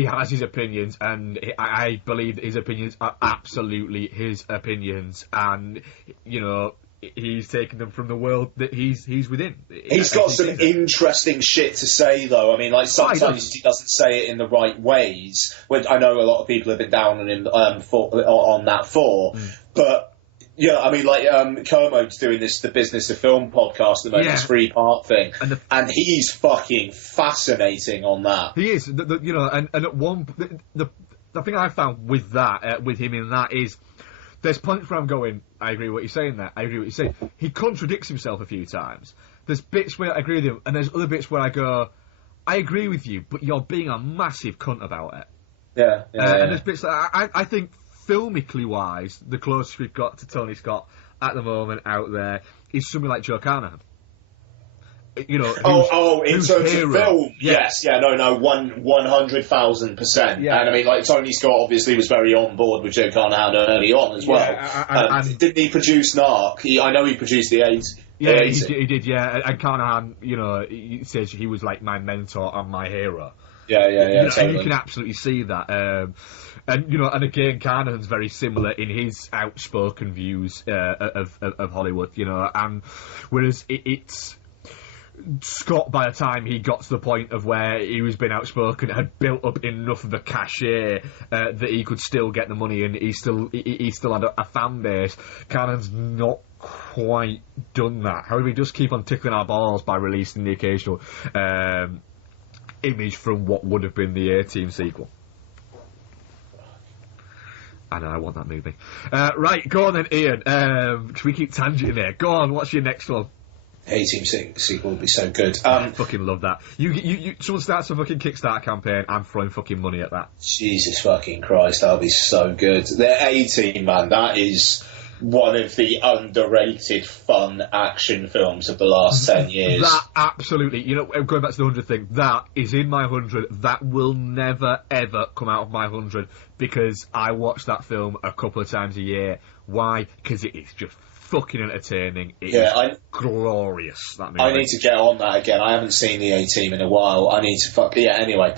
has his opinions, and I believe that his opinions are absolutely his opinions, and you know, he's taken them from the world that he's within. He's got some interesting shit to say, though. I mean, like, sometimes he doesn't say it in the right ways, which I know a lot of people have been down on him on that for. But, yeah, I mean, like, Kermode's doing the Business of Film podcast at the moment, this 3-part thing, and he's fucking fascinating on that. He is, you know, and at the thing I found with that, with him in that is, there's points where I'm going, I agree with what you're saying there, I agree with what you're saying. He contradicts himself a few times. There's bits where I agree with him, and there's other bits where I go, I agree with you, but you're being a massive cunt about it. Yeah. And there's bits that I think, filmically wise, the closest we've got to Tony Scott at the moment out there is something like Joe Carnahan. You know, in terms of film, yes, 100,000%. Yeah. And I mean, like, Tony Scott obviously was very on board with Joe Carnahan early on as well. And didn't he produce Narc? I know he produced the 80s. Yeah, he did, yeah. And Carnahan, you know, he says he was like my mentor and my hero. Yeah, You know, totally. and you can absolutely see that. And, you know, and again, Carnahan's very similar in his outspoken views of Hollywood, you know, and whereas it's... Scott, by the time he got to the point of where he was being outspoken, had built up enough of a cachet that he could still get the money, and he still had a fan base. Cannon's not quite done that. However, he does keep on tickling our balls by releasing the occasional image from what would have been the A-Team sequel. I know, I want that movie. Right, go on then, Ian. Should we keep tangenting there? Go on, what's your next one? A-Team sequel would be so good. I fucking love that. You someone starts a fucking Kickstarter campaign, I'm throwing fucking money at that. Jesus fucking Christ, that would be so good. The A-Team, man, that is one of the underrated fun action films of the last 10 years. That, absolutely. You know, going back to the 100 thing, that is in my 100. That will never, ever come out of my 100 because I watch that film a couple of times a year. Why? Because it is just fucking entertaining. It is glorious, that movie. I need to get on that again. I haven't seen the A-Team in a while. I need to anyway.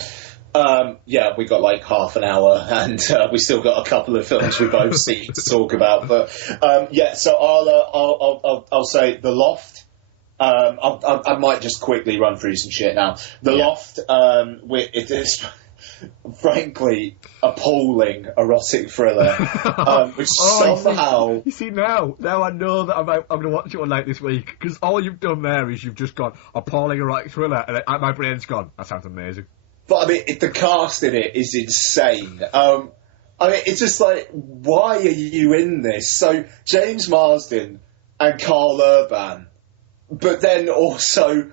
We got like half an hour and we still got a couple of films we both seen to talk about. But so I'll say The Loft. I might just quickly run through some shit now. The Loft, it is frankly appalling erotic thriller, which somehow... You see, now I know that I'm going to watch it one night this week, because all you've done there is you've just gone, appalling erotic thriller, and my brain's gone, that sounds amazing. But I mean, the cast in it is insane. I mean, it's just like, why are you in this? So, James Marsden and Carl Urban, but then also...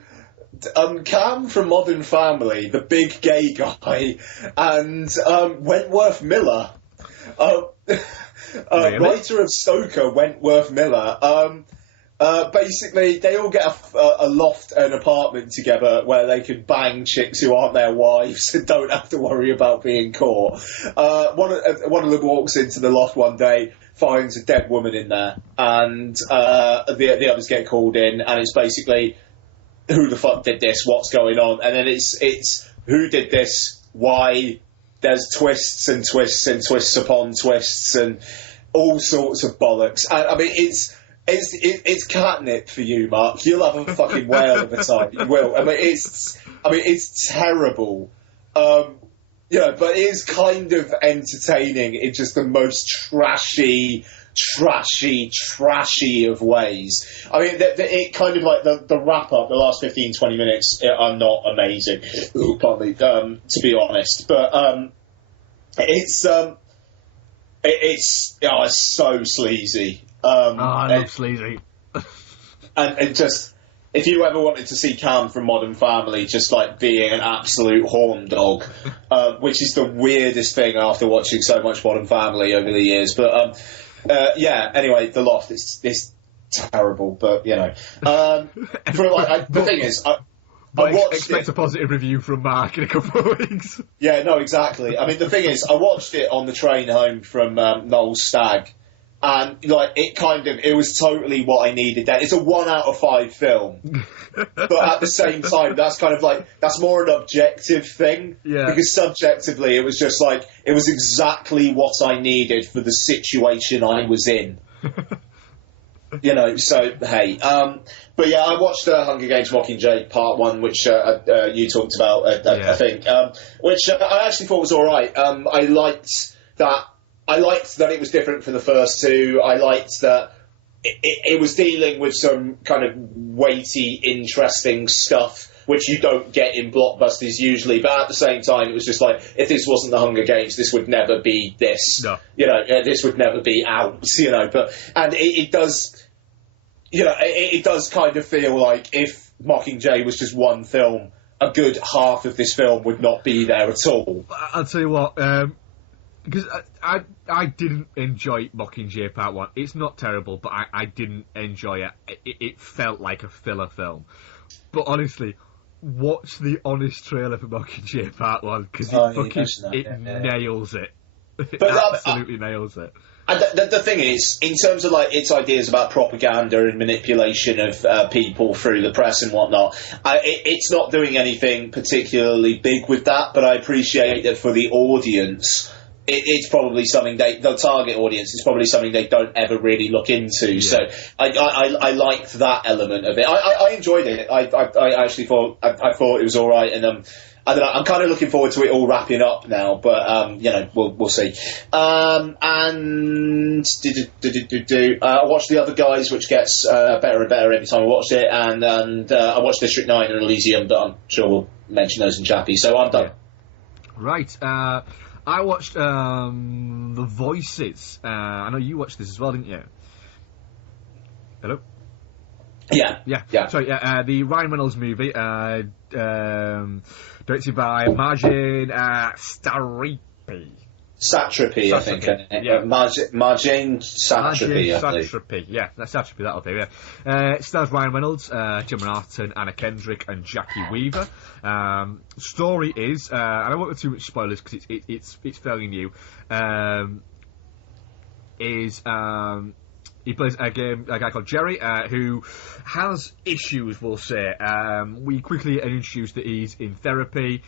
Cam from Modern Family, the big gay guy, and Wentworth Miller, writer of Stoker, Wentworth Miller. Basically, they all get a loft, an apartment together where they can bang chicks who aren't their wives and don't have to worry about being caught. One of them walks into the loft one day, finds a dead woman in there, and the others get called in, and it's basically... who the fuck did this, what's going on, and then it's who did this, why, there's twists and twists and twists upon twists and all sorts of bollocks. And, I mean, it's catnip for you, Mark. You'll have a fucking whale of a time. You will. I mean, it's terrible. But it is kind of entertaining in just the most trashy of ways. I mean, it kind of like the wrap up, the last 15-20 minutes are not amazing. Ooh, pardon me, to be honest, but it's so sleazy. I love sleazy. and just, if you ever wanted to see Cam from Modern Family just like being an absolute horn dog, which is the weirdest thing after watching so much Modern Family over the years, but anyway, The Loft, it's terrible, but the thing is, I watched expect a positive review from Mark in a couple of weeks. Yeah, no, exactly. I mean, the thing is, I watched it on the train home from Noel's Stag, and it was totally what I needed then. It's a 1 out of 5 film, but at the same time, that's that's more an objective thing. Yeah. Because subjectively, it was just it was exactly what I needed for the situation I was in. So hey, but yeah, I watched Hunger Games: Mockingjay Part 1, which you talked about, I think, which I actually thought was all right. I liked that it was different from the first two. I liked that it was dealing with some kind of weighty, interesting stuff, which you don't get in blockbusters usually. But at the same time, it was just if this wasn't the Hunger Games, this would never be this. No. This would never be out. And it does. It does kind of feel like if Mockingjay was just one film, a good half of this film would not be there at all. I'll tell you what, because I didn't enjoy Mockingjay Part 1. It's not terrible, but I didn't enjoy it. It felt like a filler film. But honestly, watch the honest trailer for Mockingjay Part 1, because it nails it. It absolutely nails it. And the thing is, in terms of its ideas about propaganda and manipulation of people through the press and whatnot, it's not doing anything particularly big with that. But I appreciate that for the audience, it's probably something the target audience is probably something they don't ever really look into. Yeah. So I liked that element of it. I enjoyed it. I actually thought it was all right, and I don't know. I'm kind of looking forward to it all wrapping up now, but we'll see. I watched The Other Guys, which gets better and better every time I watch it, and I watched District 9 and Elysium, but I'm sure we'll mention those in Chappie. So I'm done. Right. I watched The Voices. I know you watched this as well, didn't you? Hello? Yeah. Sorry, the Ryan Reynolds movie, directed by Marjane Satrapi, I think. Yeah. Marjane Satrapi, I think. Satrapi, yeah. That's Satrapi, that'll do, yeah. It stars Ryan Reynolds, Gemma Arterton, Anna Kendrick, and Jackie Weaver. Story is, and I won't go too much spoilers because it's fairly new, he plays a guy called Jerry, who has issues, we'll say. We quickly introduce that he's in therapy.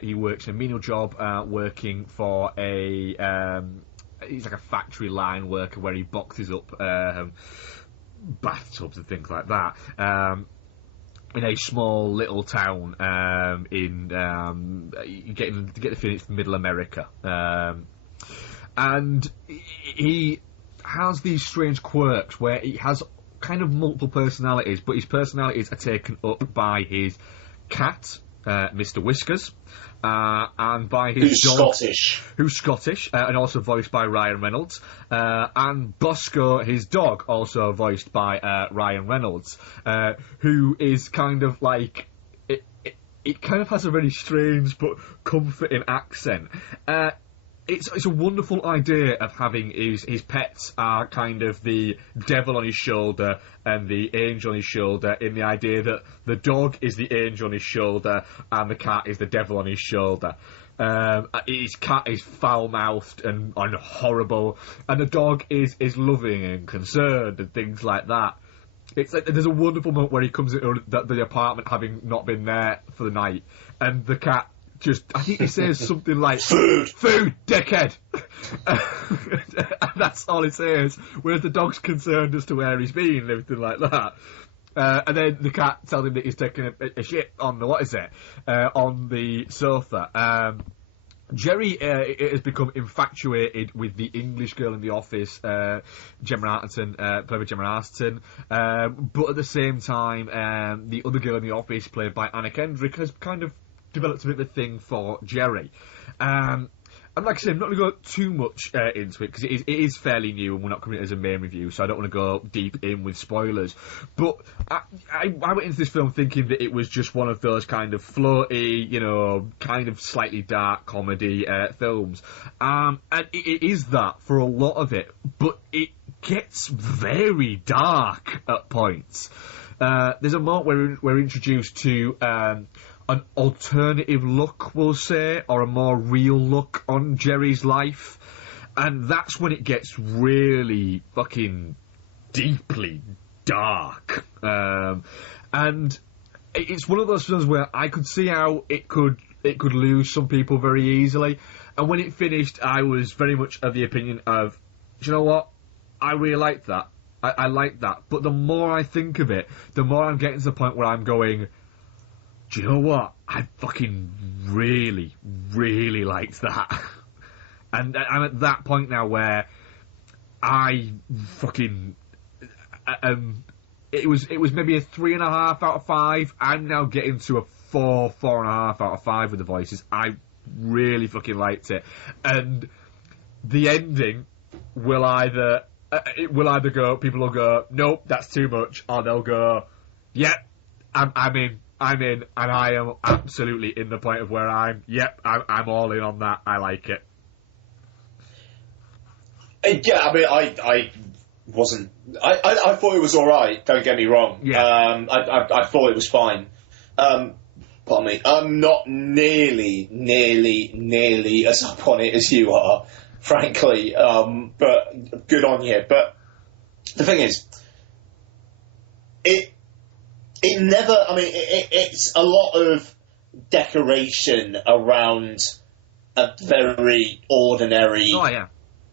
He works a menial job working for he's like a factory line worker where he boxes up bathtubs and things like that. In a small little town you get the feeling it's middle America. And he has these strange quirks where he has kind of multiple personalities, but his personalities are taken up by his cat, Mr. Whiskers, and by his dog, who's Scottish, and also voiced by Ryan Reynolds, and Bosco, his dog, also voiced by Ryan Reynolds, who is kind of like it kind of has a very strange but comforting accent. It's a wonderful idea of having his pets are kind of the devil on his shoulder and the angel on his shoulder, in the idea that the dog is the angel on his shoulder and the cat is the devil on his shoulder. His cat is foul-mouthed and horrible, and the dog is loving and concerned and things like that. It's like there's a wonderful moment where he comes into the apartment having not been there for the night, and the cat I think he says something like food, dickhead. And that's all he says, whereas the dog's concerned as to where he's been and everything like that. And then the cat tells him that he's taking a shit on on the sofa. Jerry has become infatuated with the English girl in the office, Gemma Arterton, played by Gemma Arterton, but at the same time, the other girl in the office, played by Anna Kendrick, has kind of developed a bit of a thing for Jerry. And like I said, I'm not going to go too much into it, because it is fairly new and we're not coming in as a main review, so I don't want to go deep in with spoilers. But I went into this film thinking that it was just one of those kind of floaty, kind of slightly dark comedy films. And it is that for a lot of it, but it gets very dark at points. There's a moment where we're introduced to an alternative look, we'll say, or a more real look on Jerry's life, and that's when it gets really fucking deeply dark. And it's one of those films where I could see how it could lose some people very easily. And when it finished, I was very much of the opinion of, do you know what? I really liked that. I liked that. But the more I think of it, the more I'm getting to the point where I'm going, do you know what? I fucking really, really liked that. And I'm at that point now where I fucking... It was maybe a 3.5 out of 5. I'm now getting to a 4.5 out of 5 with the voices. I really fucking liked it. And the ending will either go, people will go, nope, that's too much, or they'll go, yep, I'm in, and I am absolutely in the point of where I'm all in on that. I like it. Yeah, I mean, I wasn't. I thought it was all right. Don't get me wrong. Yeah. I thought it was fine. Pardon me. I'm not nearly as up on it as you are, frankly. But good on you. But the thing is, it never. I mean, it's a lot of decoration around a very ordinary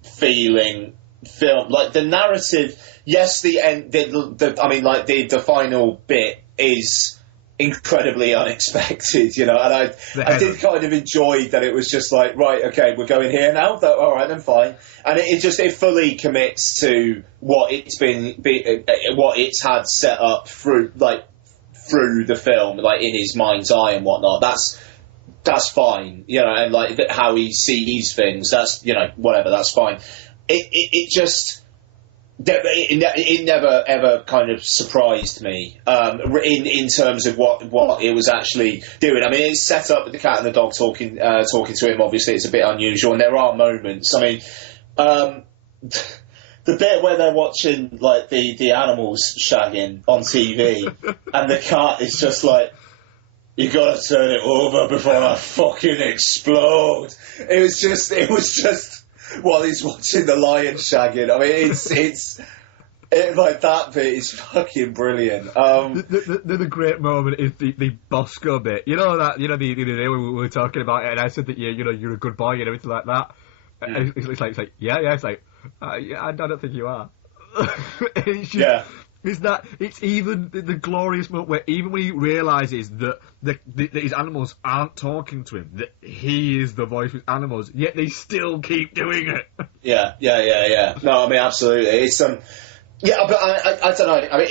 feeling film. Like the narrative, yes, the end. The final bit is incredibly unexpected, you know, and I did kind of enjoy that it was just like, right, okay, we're going here now. All right, then fine, and it fully commits to what it's what it's had set up through the film, like in his mind's eye and whatnot. That's fine, you know, and like how he sees things. That's, you know, whatever. That's fine. It just. It never ever kind of surprised me in terms of what it was actually doing. I mean, it's set up with the cat and the dog talking to him. Obviously, it's a bit unusual, and there are moments. I mean, the bit where they're watching like the animals shagging on TV, and the cat is just like, "You gotta turn it over before I fucking explode." It was just. While he's watching the lion shagging, I mean, it's like that bit is fucking brilliant. The great moment is the Bosco bit. You know that, you know, the other day we were talking about it, and I said that you're a good boy and everything like that. And it's like yeah. It's like I don't think you are. It's just, yeah. It's even the glorious moment where even when he realises that his animals aren't talking to him, that he is the voice with animals, yet they still keep doing it. Yeah. No, I mean, absolutely. It's yeah, but I don't know. I mean,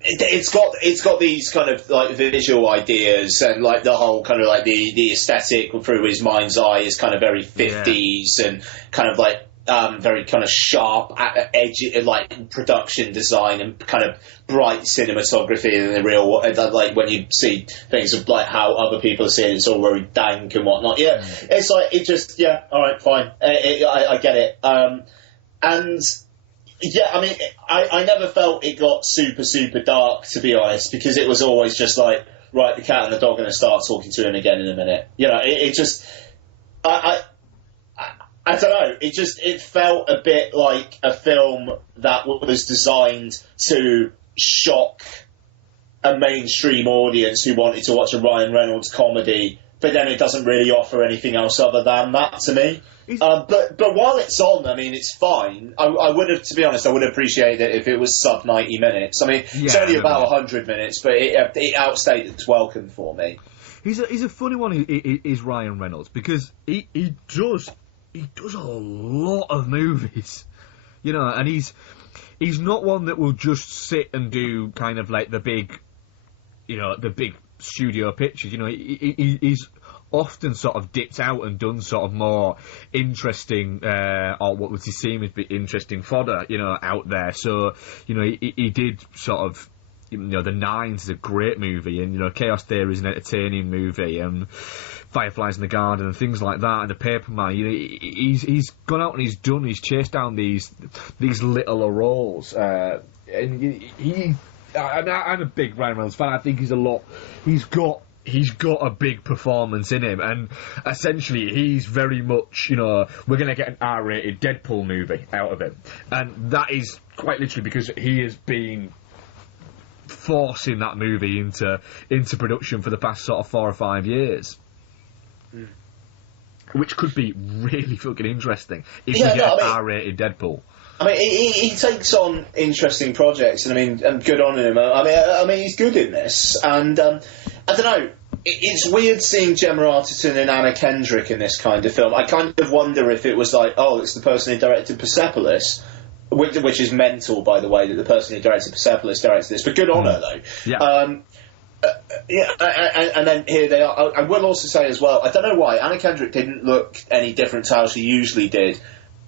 it's got these kind of like visual ideas, and like the whole kind of like the aesthetic through his mind's eye is kind of very 50s and kind of like. Very kind of sharp, edgy, like production design and kind of bright cinematography in the real. Like when you see things of like how other people are seeing, it's all very dank and whatnot. Yeah, it's like it just all right, fine. I get it. And yeah, I mean, I never felt it got super dark, to be honest, because it was always just like, right, the cat and the dog are going to start talking to him again in a minute. You know, it just I don't know. It felt a bit like a film that was designed to shock a mainstream audience who wanted to watch a Ryan Reynolds comedy, but then it doesn't really offer anything else other than that to me. But while it's on, I mean, it's fine. I would have, to be honest, I would appreciate it if it was sub 90 minutes. I mean, it's only about 100 minutes, but it outstayed its welcome for me. He's a funny one. Is Ryan Reynolds, because he does a lot of movies, you know, and he's not one that will just sit and do kind of like the big studio pictures. You know, he's often sort of dipped out and done sort of more interesting, or what would seem to be interesting fodder, you know, out there. So, you know, he did sort of, you know, The Nines is a great movie, and, you know, Chaos Theory is an entertaining movie, and Fireflies in the Garden and things like that, and the Paperman. You know, he's gone out and he's chased down these littler roles, and I'm a big Ryan Reynolds fan. I think he's got a big performance in him, and essentially he's very much, you know, we're going to get an R-rated Deadpool movie out of him, and that is quite literally because he has been forcing that movie into production for the past sort of 4 or 5 years. Which could be really fucking interesting if we get an R-rated Deadpool. I mean, he takes on interesting projects, and I mean, and good on him. I mean, he's good in this, and I don't know. It's weird seeing Gemma Arterton and Anna Kendrick in this kind of film. I kind of wonder if it was like, oh, it's the person who directed Persepolis, which is mental, by the way, that the person who directed Persepolis directed this. But good on her, though. Yeah. And then here they are. I will also say as well, I don't know why Anna Kendrick didn't look any different to how she usually did,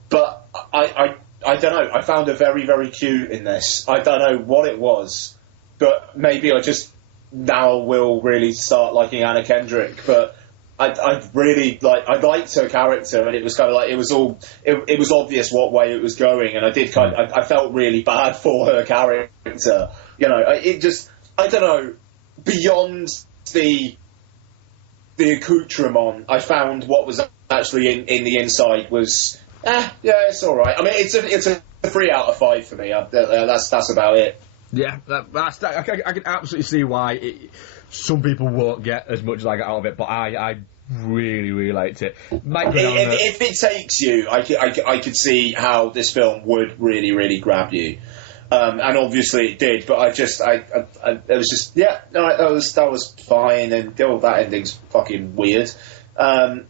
but I don't know. I found her very, very cute in this. I don't know what it was, but maybe I just now will really start liking Anna Kendrick. But I really I liked her character, and it was kind of like it was obvious what way it was going, and I felt really bad for her character. You know, I don't know. Beyond the accoutrement, I found what was actually in the inside was yeah, it's all right. I mean, it's a 3 out of 5 for me. That's about it. Yeah, I can absolutely see why some people won't get as much as I get out of it, but I really, really liked it. If it takes you, I could see how this film would really, really grab you. And obviously it did, but it was just, yeah, no, that was fine, and that ending's fucking weird. The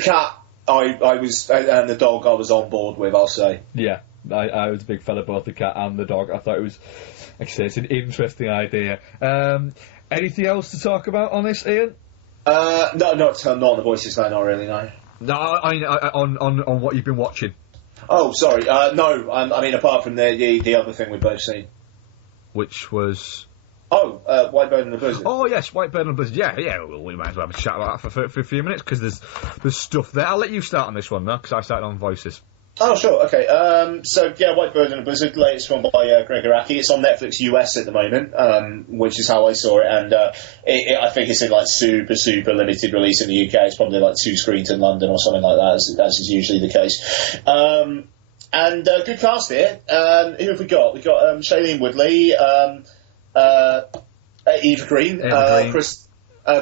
cat, I was, and the dog I was on board with, I'll say. Yeah, I was a big fan of both the cat and the dog. I thought it was, like I say, it's an interesting idea. Anything else to talk about on this, Ian? No, not on the voices, no, not really, no. No, on what you've been watching. Oh, sorry. No, I mean, apart from the other thing we've both seen. Which was... Oh, White Bird and the Blizzard. Oh, yes, White Bird and the Blizzard. Yeah, well, we might as well have a chat about that for a few minutes, because there's stuff there. I'll let you start on this one, though, because I started on voices. Oh, sure, okay. So, yeah, White Bird and the Blizzard, latest one by Greg Araki. It's on Netflix US at the moment, which is how I saw it, and I think it's in, like, super, super limited release in the UK. It's probably, like, 2 screens in London or something like that, as is usually the case. And good cast here. Who have we got? We've got Shailene Woodley, Eva Green,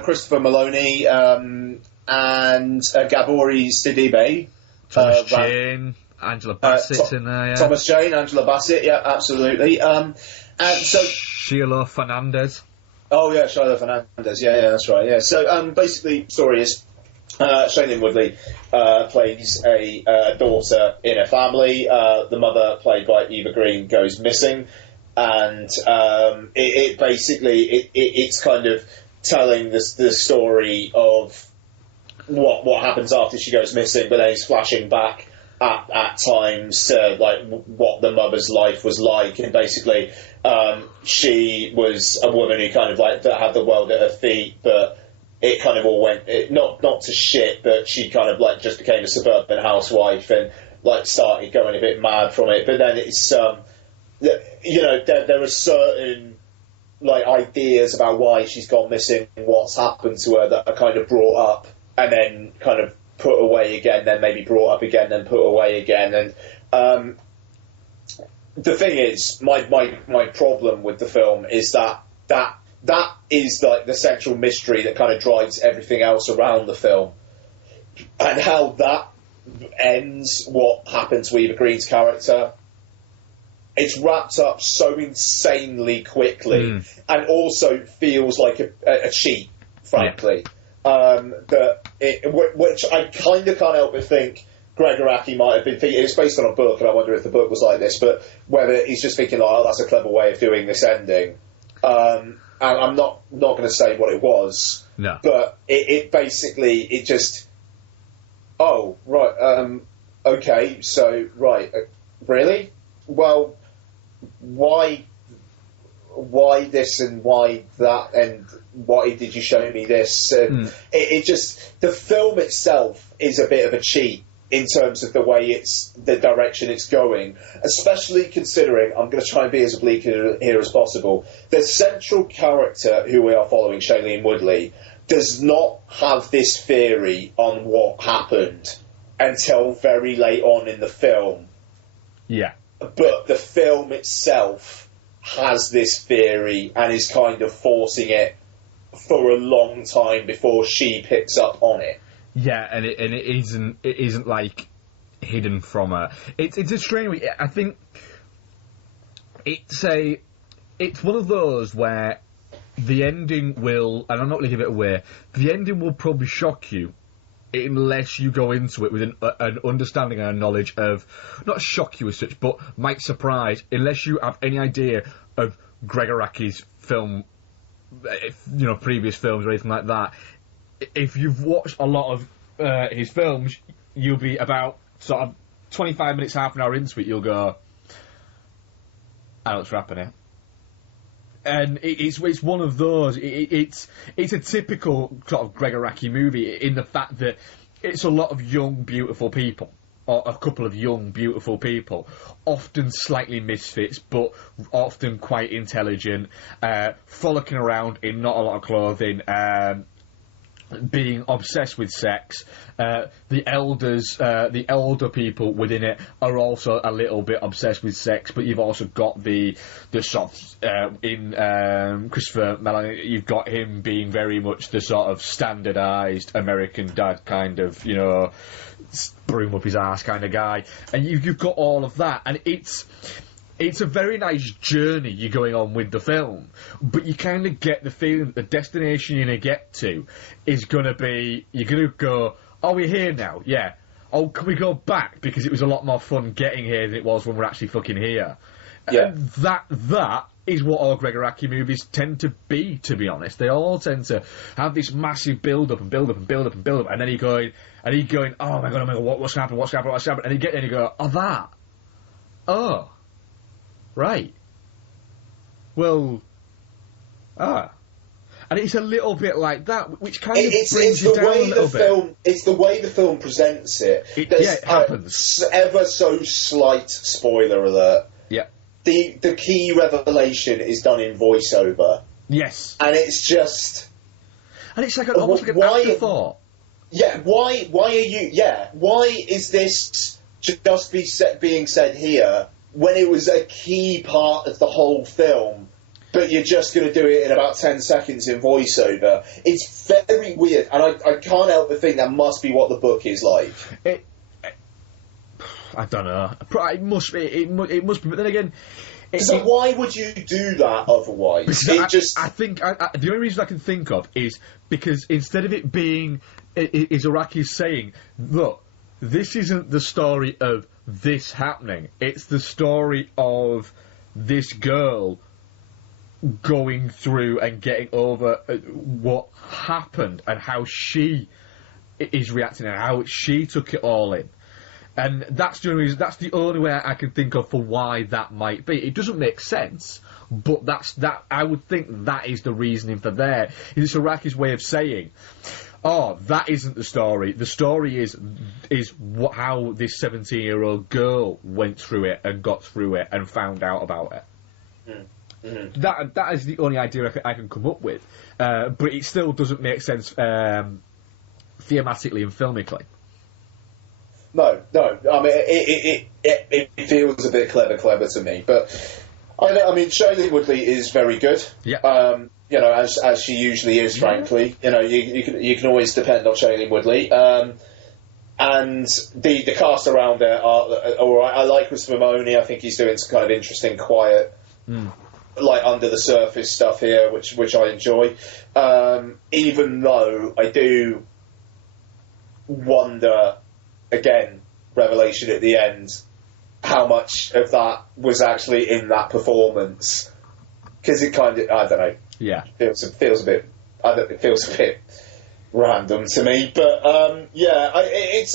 Christopher Maloney, and Gabori Sidibe. Thomas Jane, Angela Bassett's in there, yeah. Thomas Jane, Angela Bassett, yeah, absolutely. And so Sheila Fernandez. Oh yeah, Sheila Fernandez, yeah, that's right, yeah. So basically, story is Shailene Woodley plays a daughter in a family. The mother, played by Eva Green, goes missing, and it's kind of telling the story of what happens after she goes missing, but then it's flashing back at times to like what the mother's life was like, and basically she was a woman who kind of like that had the world at her feet, but it kind of all went not to shit, but she kind of like just became a suburban housewife and like started going a bit mad from it. But then it's there are certain like ideas about why she's gone missing, what's happened to her, that are kind of brought up and then kind of put away again, then maybe brought up again, then put away again. And the thing is, my problem with the film is that is like the central mystery that kind of drives everything else around the film, and how that ends what happens to Eva Green's character. It's wrapped up so insanely quickly, and also feels like a cheat, frankly. Which I kind of can't help but think Greg Araki might have been thinking. It's based on a book, and I wonder if the book was like this, but whether he's just thinking, like, oh, that's a clever way of doing this ending. And I'm not going to say what it was, no. But it basically, it just, oh, right, okay, so, right, really? Well, why why this and why that and why did you show me this? And it just, the film itself is a bit of a cheat in terms of the direction it's going, especially considering, I'm going to try and be as oblique here as possible, the central character who we are following, Shailene Woodley, does not have this theory on what happened until very late on in the film. Yeah. But the film itself has this theory and is kind of forcing it for a long time before she picks up on it. Yeah, and it isn't like hidden from her. It's a strange. I think it's one of those where the ending will, and I'm not going to give it away. The ending will probably shock you unless you go into it with an understanding and a knowledge of, not shock you as such, but might surprise. Unless you have any idea of Gregor Raki's film, previous films or anything like that. If you've watched a lot of his films, you'll be about sort of 25 minutes, half an hour into it, you'll go, I know what's happening. And it's one of those. It's a typical sort of Gregor Raki movie in the fact that it's a lot of young, beautiful people, or a couple of young, beautiful people, often slightly misfits, but often quite intelligent, frolicking around in not a lot of clothing, being obsessed with sex. The elder people within it are also a little bit obsessed with sex, but you've also got the sort of, in Christopher Meloni, you've got him being very much the sort of standardised American dad kind of, broom up his ass kind of guy, and you've got all of that, and it's a very nice journey you're going on with the film, but you kind of get the feeling that the destination you're going to get to is going to be, you're going to go, oh, we're here now, yeah. Oh, can we go back? Because it was a lot more fun getting here than it was when we're actually fucking here. Yeah. And that is what all Gregor Raki movies tend to be, to be honest. They all tend to have this massive build-up and build-up and build-up and build-up, and then he's going, oh my god, what's happened, and you get there and you go, oh, that. Oh. Right. Well, and it's a little bit like that, which kind of brings you down a little bit. It's the way the film presents it. It happens. Ever so slight spoiler alert. Yeah. The key revelation is done in voiceover. Yes. And it's just... And it's like almost like an afterthought. Yeah, why is this just being said here when it was a key part of the whole film, but you're just going to do it in about 10 seconds in voiceover? It's very weird, and I can't help but think that must be what the book is like. I don't know. It must be. It must be. But then again, so why would you do that otherwise? I think the only reason I can think of is because instead of it being, Iraqi's saying, look, this isn't the story of this happening. It's the story of this girl going through and getting over what happened and how she is reacting and how she took it all in. And that's the only reason. That's the only way I can think of for why that might be. It doesn't make sense, but that. I would think that is the reasoning for there. It's Iraqi's way of saying, oh, that isn't the story. The story is how this 17-year-old girl went through it and got through it and found out about it. Mm-hmm. That is the only idea I can come up with. But it still doesn't make sense thematically and filmically. No. I mean, it feels a bit clever to me. But I mean, Shailene Woodley is very good. Yeah. As she usually is, frankly. You can always depend on Shailene Woodley. And the cast around her are all right. I like Christopher Meloni. I think he's doing some kind of interesting, quiet, like under the surface stuff here, which I enjoy. Even though I do wonder, again, revelation at the end, how much of that was actually in that performance. Because it kind of, I don't know. Yeah, feels a bit random to me, but it's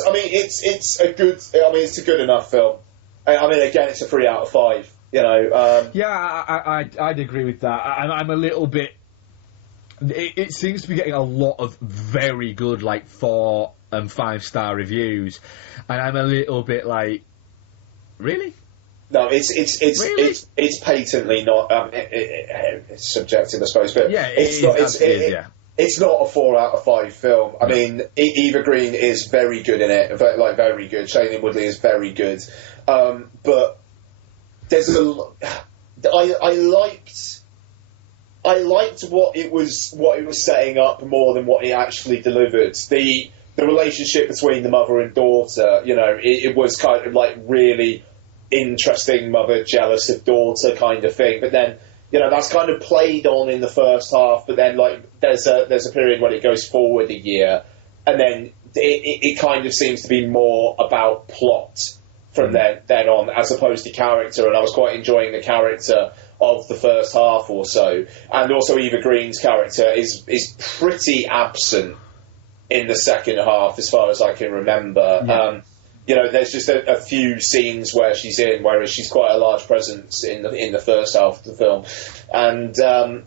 a good enough film. I mean, again, it's a 3 out of 5. You know. I'd agree with that. I'm a little bit. It seems to be getting a lot of very good, like 4 and 5 star reviews, and I'm a little bit like, really? No, it's patently not. It's subjective, I suppose, but yeah, it's not a 4 out of 5 film. I mean, Eva Green is very good in it, like very good. Shailene Woodley is very good, but there's I liked what it was setting up more than what it actually delivered. The relationship between the mother and daughter, you know, it was kind of like really interesting, mother jealous of daughter kind of thing. But then, you know, that's kind of played on in the first half. But then, like, there's a period when it goes forward a year, and then it kind of seems to be more about plot from then on, as opposed to character. And I was quite enjoying the character of the first half or so. And also Eva Green's character is pretty absent in the second half, as far as I can remember. Yeah. You know, there's just a few scenes where she's in, whereas she's quite a large presence in the first half of the film. And I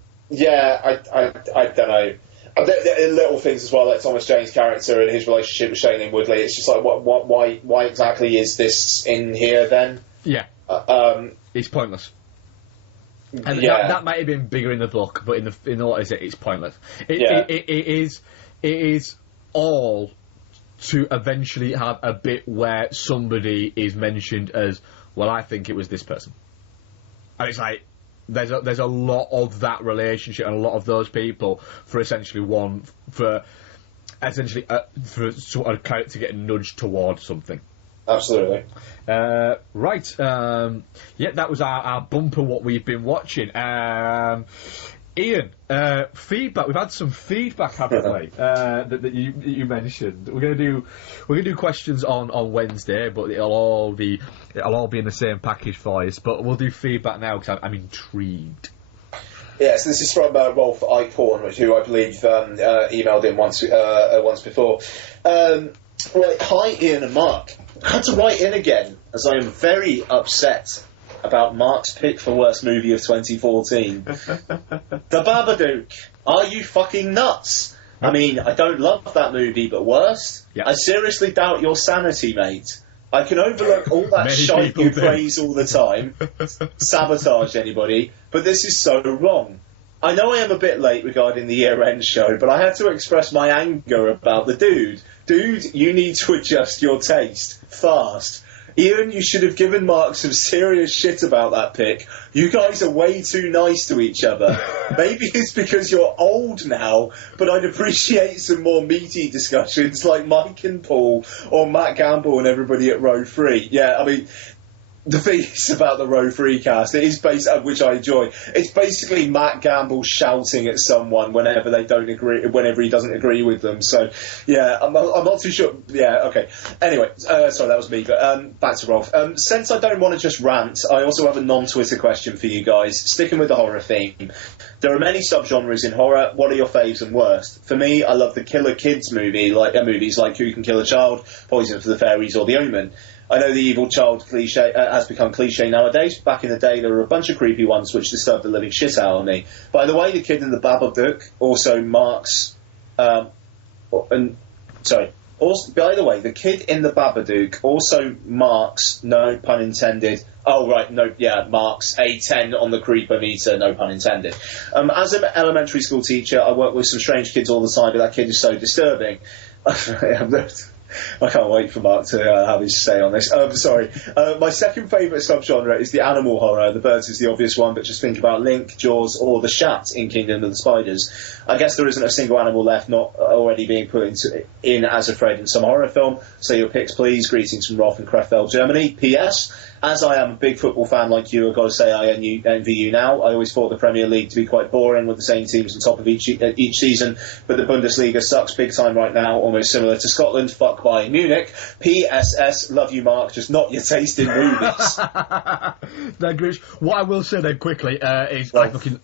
don't know. There are little things as well, like Thomas Jane's character and his relationship with Shailene Woodley. It's just like, why exactly is this in here then? Yeah. It's pointless. And that might have been bigger in the book, but in what is it? It's pointless. It is all to eventually have a bit where somebody is mentioned as, well, I think it was this person, and it's like there's a lot of that relationship and a lot of those people for essentially for sort of character getting nudged towards something. Absolutely. Right. That was our bumper, what we've been watching. Ian, feedback. We've had some feedback, haven't we? That you mentioned. We're gonna do questions on Wednesday, but it'll all be in the same package for us. But we'll do feedback now because I'm intrigued. Yes, this is from Rolf Eichhorn, who I believe emailed in once before. Right, hi Ian and Mark. I had to write in again, as I am very upset about Mark's pick for worst movie of 2014. The Babadook. Are you fucking nuts? I mean, I don't love that movie, but worst? I seriously doubt your sanity, mate. I can overlook all that shite you praise all the time, sabotage anybody, but this is so wrong. I know I am a bit late regarding the year-end show, but I had to express my anger about the dude. Dude, you need to adjust your taste. Fast. Ian, you should have given Mark some serious shit about that pick. You guys are way too nice to each other. Maybe it's because you're old now, but I'd appreciate some more meaty discussions like Mike and Paul or Matt Gamble and everybody at Row 3. Yeah, I mean, the thing is about the Row 3 cast, it is which I enjoy. It's basically Matt Gamble shouting at someone whenever they don't agree, whenever he doesn't agree with them. So, yeah, I'm not too sure. Yeah, okay. Anyway, sorry, that was me. But back to Rolf. Since I don't want to just rant, I also have a non-Twitter question for you guys. Sticking with the horror theme, there are many subgenres in horror. What are your faves and worst? For me, I love the killer kids movies like Who Can Kill a Child, Poison for the Fairies, or The Omen. I know the evil child cliche has become cliche nowadays. Back in the day, there were a bunch of creepy ones which disturbed the living shit out of me. By the way, the kid in the Babadook also marks. By the way, the kid in the Babadook also marks, no pun intended. Oh right, no, yeah, marks a 10 on the creeper meter, no pun intended. As an elementary school teacher, I work with some strange kids all the time, but that kid is so disturbing. I can't wait for Mark to have his say on this. Sorry. My second favourite subgenre is the animal horror. The birds is the obvious one, but just think about Link, Jaws, or the Shat in Kingdom of the Spiders. I guess there isn't a single animal left not already being put in as a thread in some horror film. So your picks, please. Greetings from Rolf in Krefeld, Germany. P.S. As I am a big football fan like you, I've got to say I envy you now. I always thought the Premier League to be quite boring with the same teams on top of each season, but the Bundesliga sucks big time right now, almost similar to Scotland. Fuck Bayern Munich. PSS, love you, Mark, just not your taste in movies. What I will say then quickly is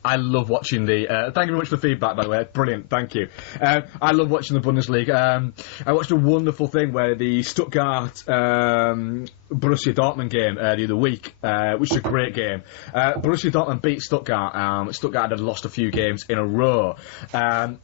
I love watching the... thank you very much for the feedback, by the way. Brilliant, thank you. I love watching the Bundesliga. I watched a wonderful thing where the Stuttgart Borussia Dortmund game the other week, which is a great game. Borussia Dortmund beat Stuttgart. Stuttgart had lost a few games in a row. And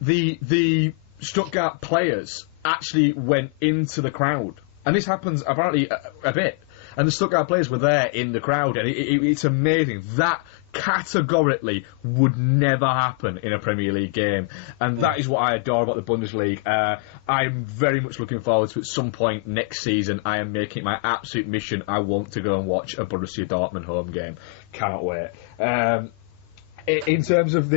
the Stuttgart players actually went into the crowd. And this happens apparently a bit. And the Stuttgart players were there in the crowd, and it's amazing. That categorically would never happen in a Premier League game. And that is what I adore about the Bundesliga. I'm very much looking forward to, at some point next season, I am making it my absolute mission. I want to go and watch a Borussia Dortmund home game. Cannot wait. In terms of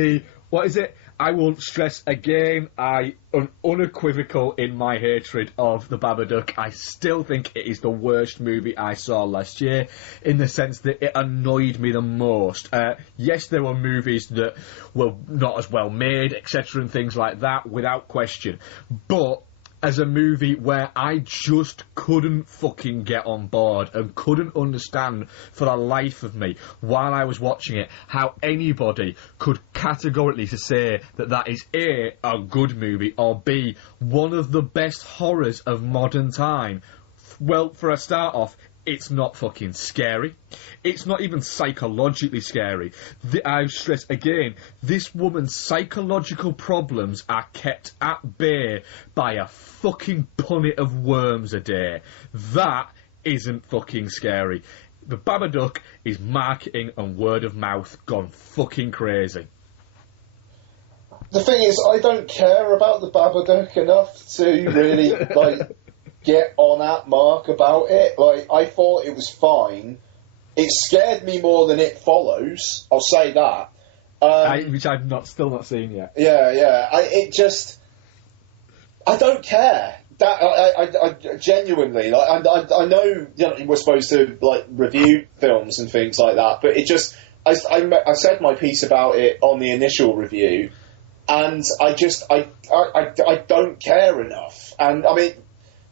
what is it? I will stress again, I am unequivocal in my hatred of The Babadook. I still think it is the worst movie I saw last year, in the sense that it annoyed me the most. Yes, there were movies that were not as well made, etc., and things like that, without question. But as a movie where I just couldn't fucking get on board and couldn't understand for the life of me, while I was watching it, how anybody could categorically say that that is A, a good movie, or B, one of the best horrors of modern time. Well, for a start off, it's not fucking scary. It's not even psychologically scary. I stress again, this woman's psychological problems are kept at bay by a fucking punnet of worms a day. That isn't fucking scary. The Babadook is marketing and word of mouth gone fucking crazy. The thing is, I don't care about the Babadook enough to really, get on at Mark about it. I thought it was fine. It scared me more than It Follows. I'll say that. Which I've still not seen yet. Yeah. I don't care. I genuinely I know we're supposed to review films and things like that, but it just I said my piece about it on the initial review, and I don't care enough. And I mean,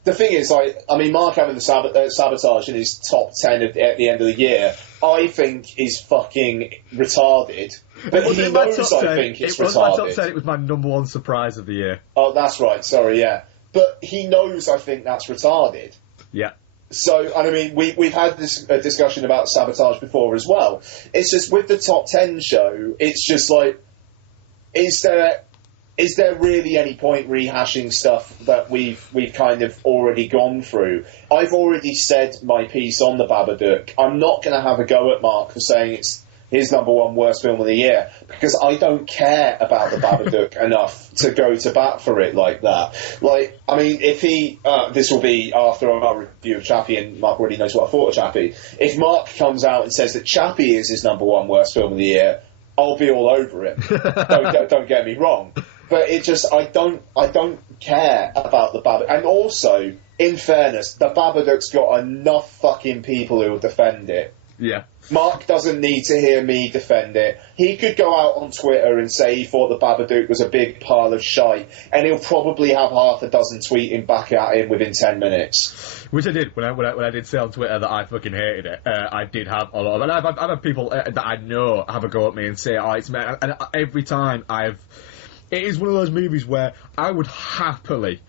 the thing is, Mark having the Sabotage in his top 10 at the end of the year, I think is fucking retarded. But he knows I think it's retarded. It was my top 10, it was my number one surprise of the year. Oh, that's right, sorry, yeah. But he knows I think that's retarded. Yeah. So, and I mean, we've had this discussion about Sabotage before as well. It's just, with the top 10 show, it's just is there really any point rehashing stuff that we've kind of already gone through? I've already said my piece on the Babadook. I'm not going to have a go at Mark for saying it's his number one worst film of the year, because I don't care about the Babadook enough to go to bat for it like that. I mean, if he... this will be after our review of Chappie, and Mark already knows what I thought of Chappie. If Mark comes out and says that Chappie is his number one worst film of the year, I'll be all over it. Don't get me wrong. But it just, I don't care about the Babadook. And also, in fairness, the Babadook's got enough fucking people who will defend it. Yeah. Mark doesn't need to hear me defend it. He could go out on Twitter and say he thought the Babadook was a big pile of shite, and he'll probably have half a dozen tweeting back at him within 10 minutes. Which I did when I did say on Twitter that I fucking hated it. I did have a lot of, and I've had people that I know have a go at me and say, "Oh, it's me," and every time it is one of those movies where I would happily,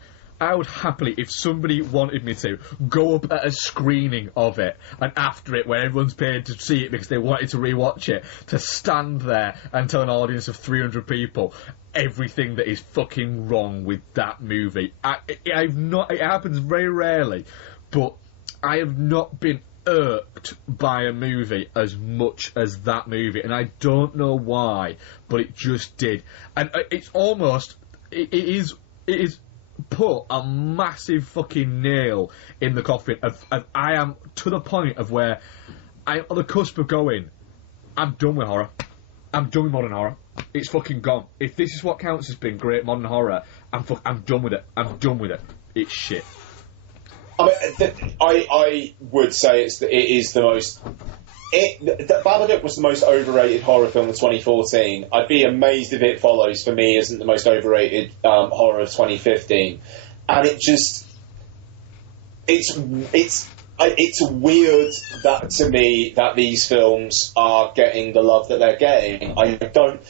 if somebody wanted me to, go up at a screening of it, and after it, where everyone's paid to see it because they wanted to rewatch it, to stand there and tell an audience of 300 people everything that is fucking wrong with that movie. It happens very rarely, but I have not been irked by a movie as much as that movie, and I don't know why, but it just did. And it's almost, it is put a massive fucking nail in the coffin of I am to the point of where I'm on the cusp of going, I'm done with horror. I'm done with modern horror. It's fucking gone. If this is what counts as being great modern horror, I'm done with it. I'm done with it. It's shit. I would say it is the most... Babadook was the most overrated horror film of 2014. I'd be amazed if It Follows, for me, isn't the most overrated horror of 2015. And it just... It's weird that, to me, that these films are getting the love that they're getting. I don't...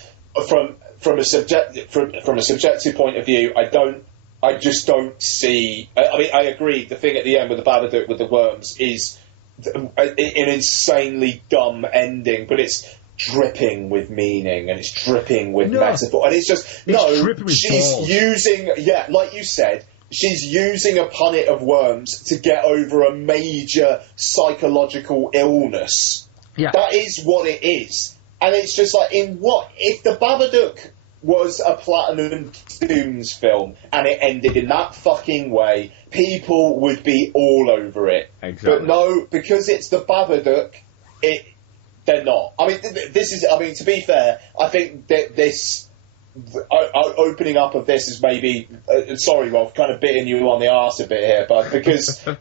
From a subjective point of view, I just don't see... I mean, I agree, the thing at the end with the Babadook with the worms is an insanely dumb ending, but it's dripping with meaning and it's dripping with metaphor, and it's just she's balls. using like you said, she's using a punnet of worms to get over a major psychological illness. Yeah, that is what it is, and it's just like, in what if the Babadook was a Platinum Dunes film and it ended in that fucking way, people would be all over it. Exactly. But no, because it's the Babadook, they're not. I mean, this is. I mean, to be fair, I think that this opening up of this is maybe. Sorry, Rolf, kind of biting you on the arse a bit here, but because the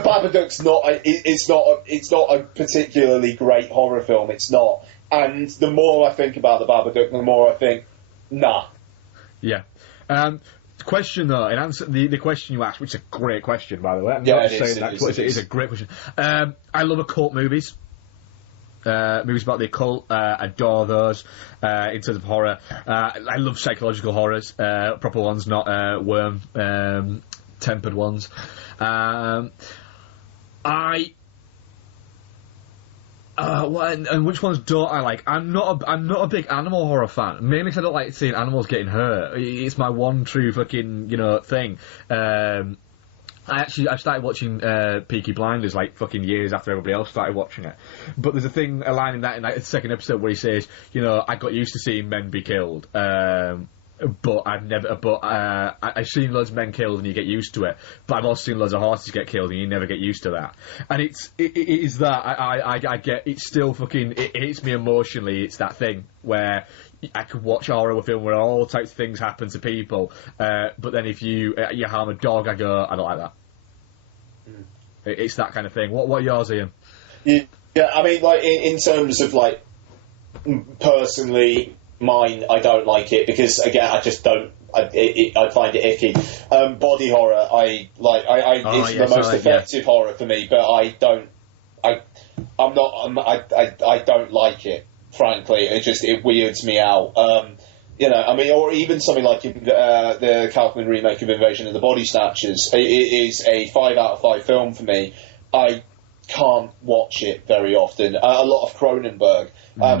Babadook's not. It's not a particularly great horror film. It's not. And the more I think about the Babadook, the more I think, nah. Yeah. Question though, in answer the question you asked, which is a great question, by the way. I'm yeah, not it saying is, that it is a great question. I love occult movies. Movies about the occult, adore those. In terms of horror, I love psychological horrors, proper ones, not worm tempered ones. And which ones don't I like? I'm not a big animal horror fan, mainly because I don't like seeing animals getting hurt. It's my one true fucking thing. I started watching Peaky Blinders like fucking years after everybody else started watching it. But there's a line in the second episode where he says, I got used to seeing men be killed. But I've seen loads of men killed and you get used to it. But I've also seen loads of horses get killed and you never get used to that. And it is that I get, it's still fucking, it hits me emotionally. It's that thing where I could watch a horror film where all types of things happen to people, but then if you harm a dog, I go, I don't like that. It's that kind of thing. What are yours, Ian? Yeah, I mean, like in terms of like personally, mine, I don't like it because again, I just don't. I find it icky. Body horror, I like. It's the most effective horror for me, but I don't like it. Frankly, it weirds me out. I mean, or even something like the Kaufman remake of Invasion of the Body Snatchers. It is a 5 out of 5 film for me. I can't watch it very often. A lot of Cronenberg.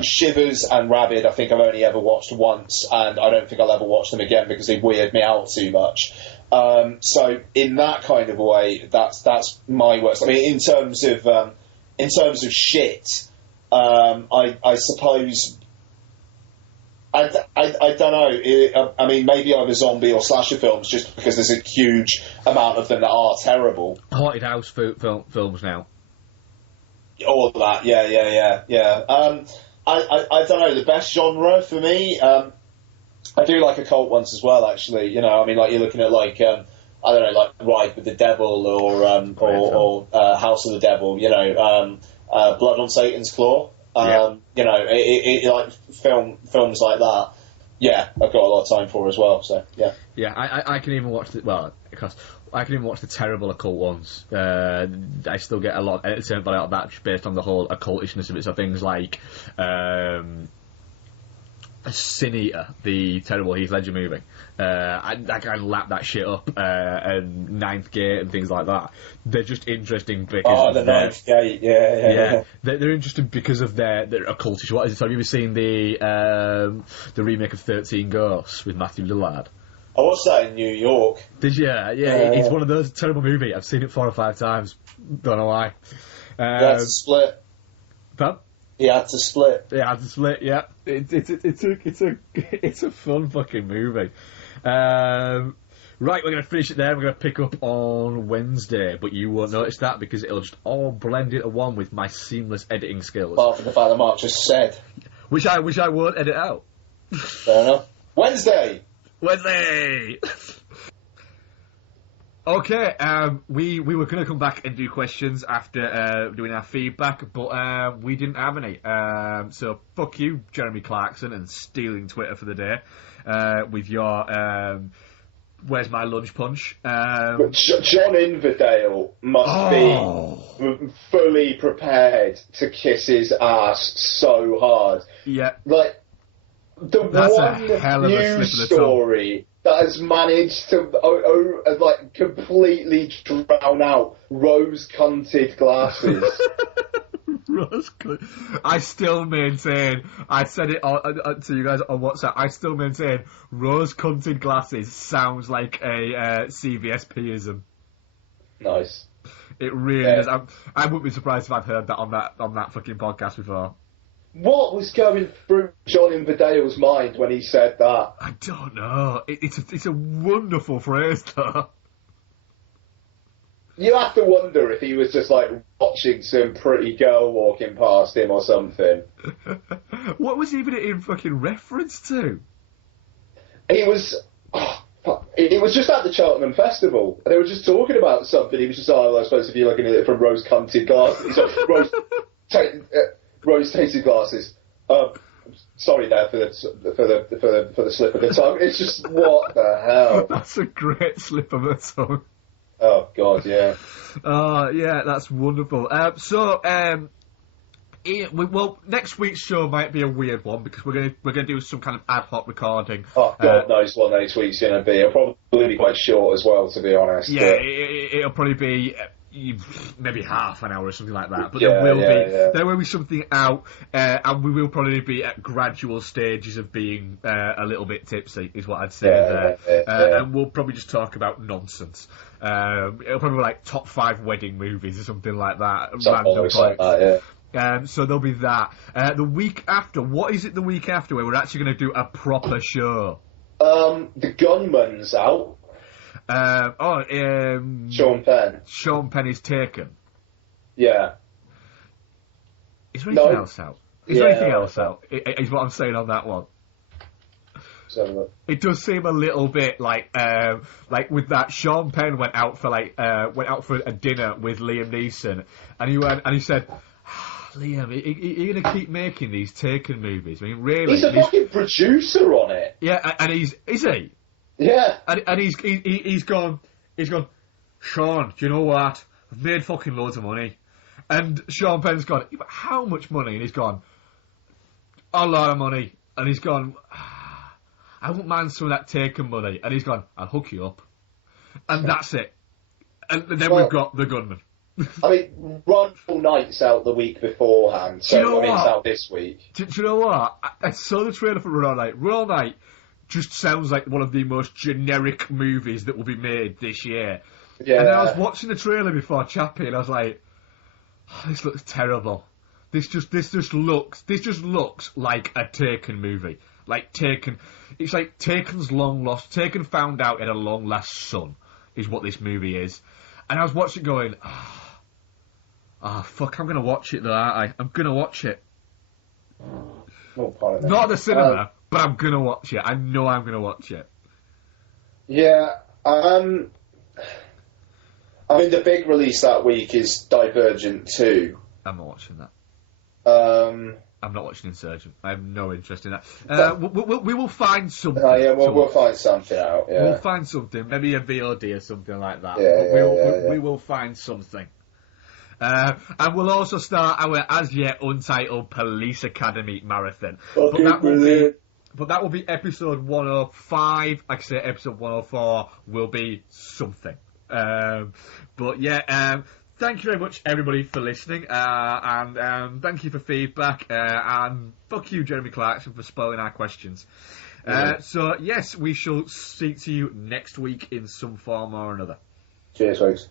Shivers and Rabid, I think I've only ever watched once, and I don't think I'll ever watch them again because they weird me out too much. So in that kind of a way, that's my worst. I mean, in terms of shit, I suppose. I don't know. I mean, maybe either zombie or slasher films, just because there's a huge amount of them that are terrible. Haunted house films now. All of that, yeah. I don't know. The best genre for me, I do like occult ones as well. Actually, I mean, like you're looking at like I don't know, like Ride with the Devil or House of the Devil. Blood on Satan's Claw. Like films like that. Yeah, I've got a lot of time for as well. So yeah. Yeah, I can even watch because I can even watch the terrible occult ones. I still get a lot of entertainment out of that just based on the whole occultishness of it. So things like Sin Eater, the terrible Heath Ledger movie. I can lap that shit up, and Ninth Gate and things like that. They're just interesting because the Ninth Gate, yeah. They're interesting because of their occultish. What is it? So have you ever seen the remake of 13 Ghosts with Matthew Lillard? I watched that in New York. Did you? Yeah, it's one of those terrible movies. I've seen it 4 or 5 times. Don't know why. You had to split. Pardon? He had to split. Yeah. It's a fun fucking movie. Right, we're going to finish it there. We're going to pick up on Wednesday, but you won't notice that because it'll just all blend into one with my seamless editing skills. Apart from the fact that Mark just said. Which I won't edit out. Fair enough. Wednesday! Okay, we were going to come back and do questions after doing our feedback, but we didn't have any. So fuck you, Jeremy Clarkson, and stealing Twitter for the day with your where's my lunch punch. John Inverdale must be fully prepared to kiss his ass so hard. Yeah. Like, That's one news story that has managed to like completely drown out rose-cunted glasses. I still maintain, I said it to you guys on WhatsApp, I still maintain rose-cunted glasses sounds like a CVSPism. Nice. It really does. I wouldn't be surprised if I'd heard that on that fucking podcast before. What was going through John Inverdale's mind when he said that? I don't know. It's a wonderful phrase, though. You have to wonder if he was just like watching some pretty girl walking past him or something. What was even it in fucking reference to? He was. It was just at the Cheltenham Festival. They were just talking about something. He was just, I suppose if you're looking at it from rose-cunted glasses, rose-tainted glasses. Sorry there for the slip of the tongue. It's just what the hell. That's a great slip of the tongue. Oh God, yeah. Yeah, that's wonderful. Well, next week's show might be a weird one because we're gonna do some kind of ad hoc recording. Oh, God knows what next week's gonna be. It'll probably be quite short as well, to be honest. Yeah, it'll probably be maybe half an hour or something like that. But there will be something out, and we will probably be at gradual stages of being a little bit tipsy, is what I'd say there. And we'll probably just talk about nonsense. It'll probably be like top 5 wedding movies or something like that. Random points. Like that, so there'll be that. The week after, what is it the week after where we're actually going to do a proper show? The Gunman's out. Sean Penn. Sean Penn is taken. Yeah. Is there anything else out? Is there anything else out? Is what I'm saying on that one. It does seem a little bit like with that. Sean Penn went out for a dinner with Liam Neeson, and he said, Liam, are you going to keep making these Taken movies? I mean, really? He's a fucking producer on it. Yeah, and is he? Yeah. And he's gone, Sean, do you know what? I've made fucking loads of money. And Sean Penn's gone, yeah, but how much money? And he's gone, a lot of money. And he's gone, I wouldn't mind some of that Taken money. And he's gone, I'll hook you up. And that's it. And then we've got The Gunman. I mean, Run All Night's out the week beforehand, so it's out this week. Do you know what? I saw the trailer for Run All Night. Run All Night just sounds like one of the most generic movies that will be made this year. Yeah. And then I was watching the trailer before Chappie, and I was like, oh, this looks terrible. This just looks like a Taken movie. Like Taken, it's like Taken's long lost. Taken found out he had a long lost son, is what this movie is. And I was watching it going, fuck, I'm going to watch it though, aren't I? I'm going to watch it. Not at the cinema, but I'm going to watch it. I know I'm going to watch it. Yeah, I mean, the big release that week is Divergent 2. I'm not watching that. I'm not watching Insurgent. I have no interest in that. We will find something. We'll find something out. Yeah. We'll find something. Maybe a VOD or something like that. We will find something. And we'll also start our as yet untitled Police Academy marathon. But that will be episode 105. Like I say, episode 104 will be something. Thank you very much, everybody, for listening, and thank you for feedback, and fuck you, Jeremy Clarkson, for spoiling our questions. So, yes, we shall speak to you next week in some form or another. Cheers, folks.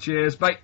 Cheers, bye.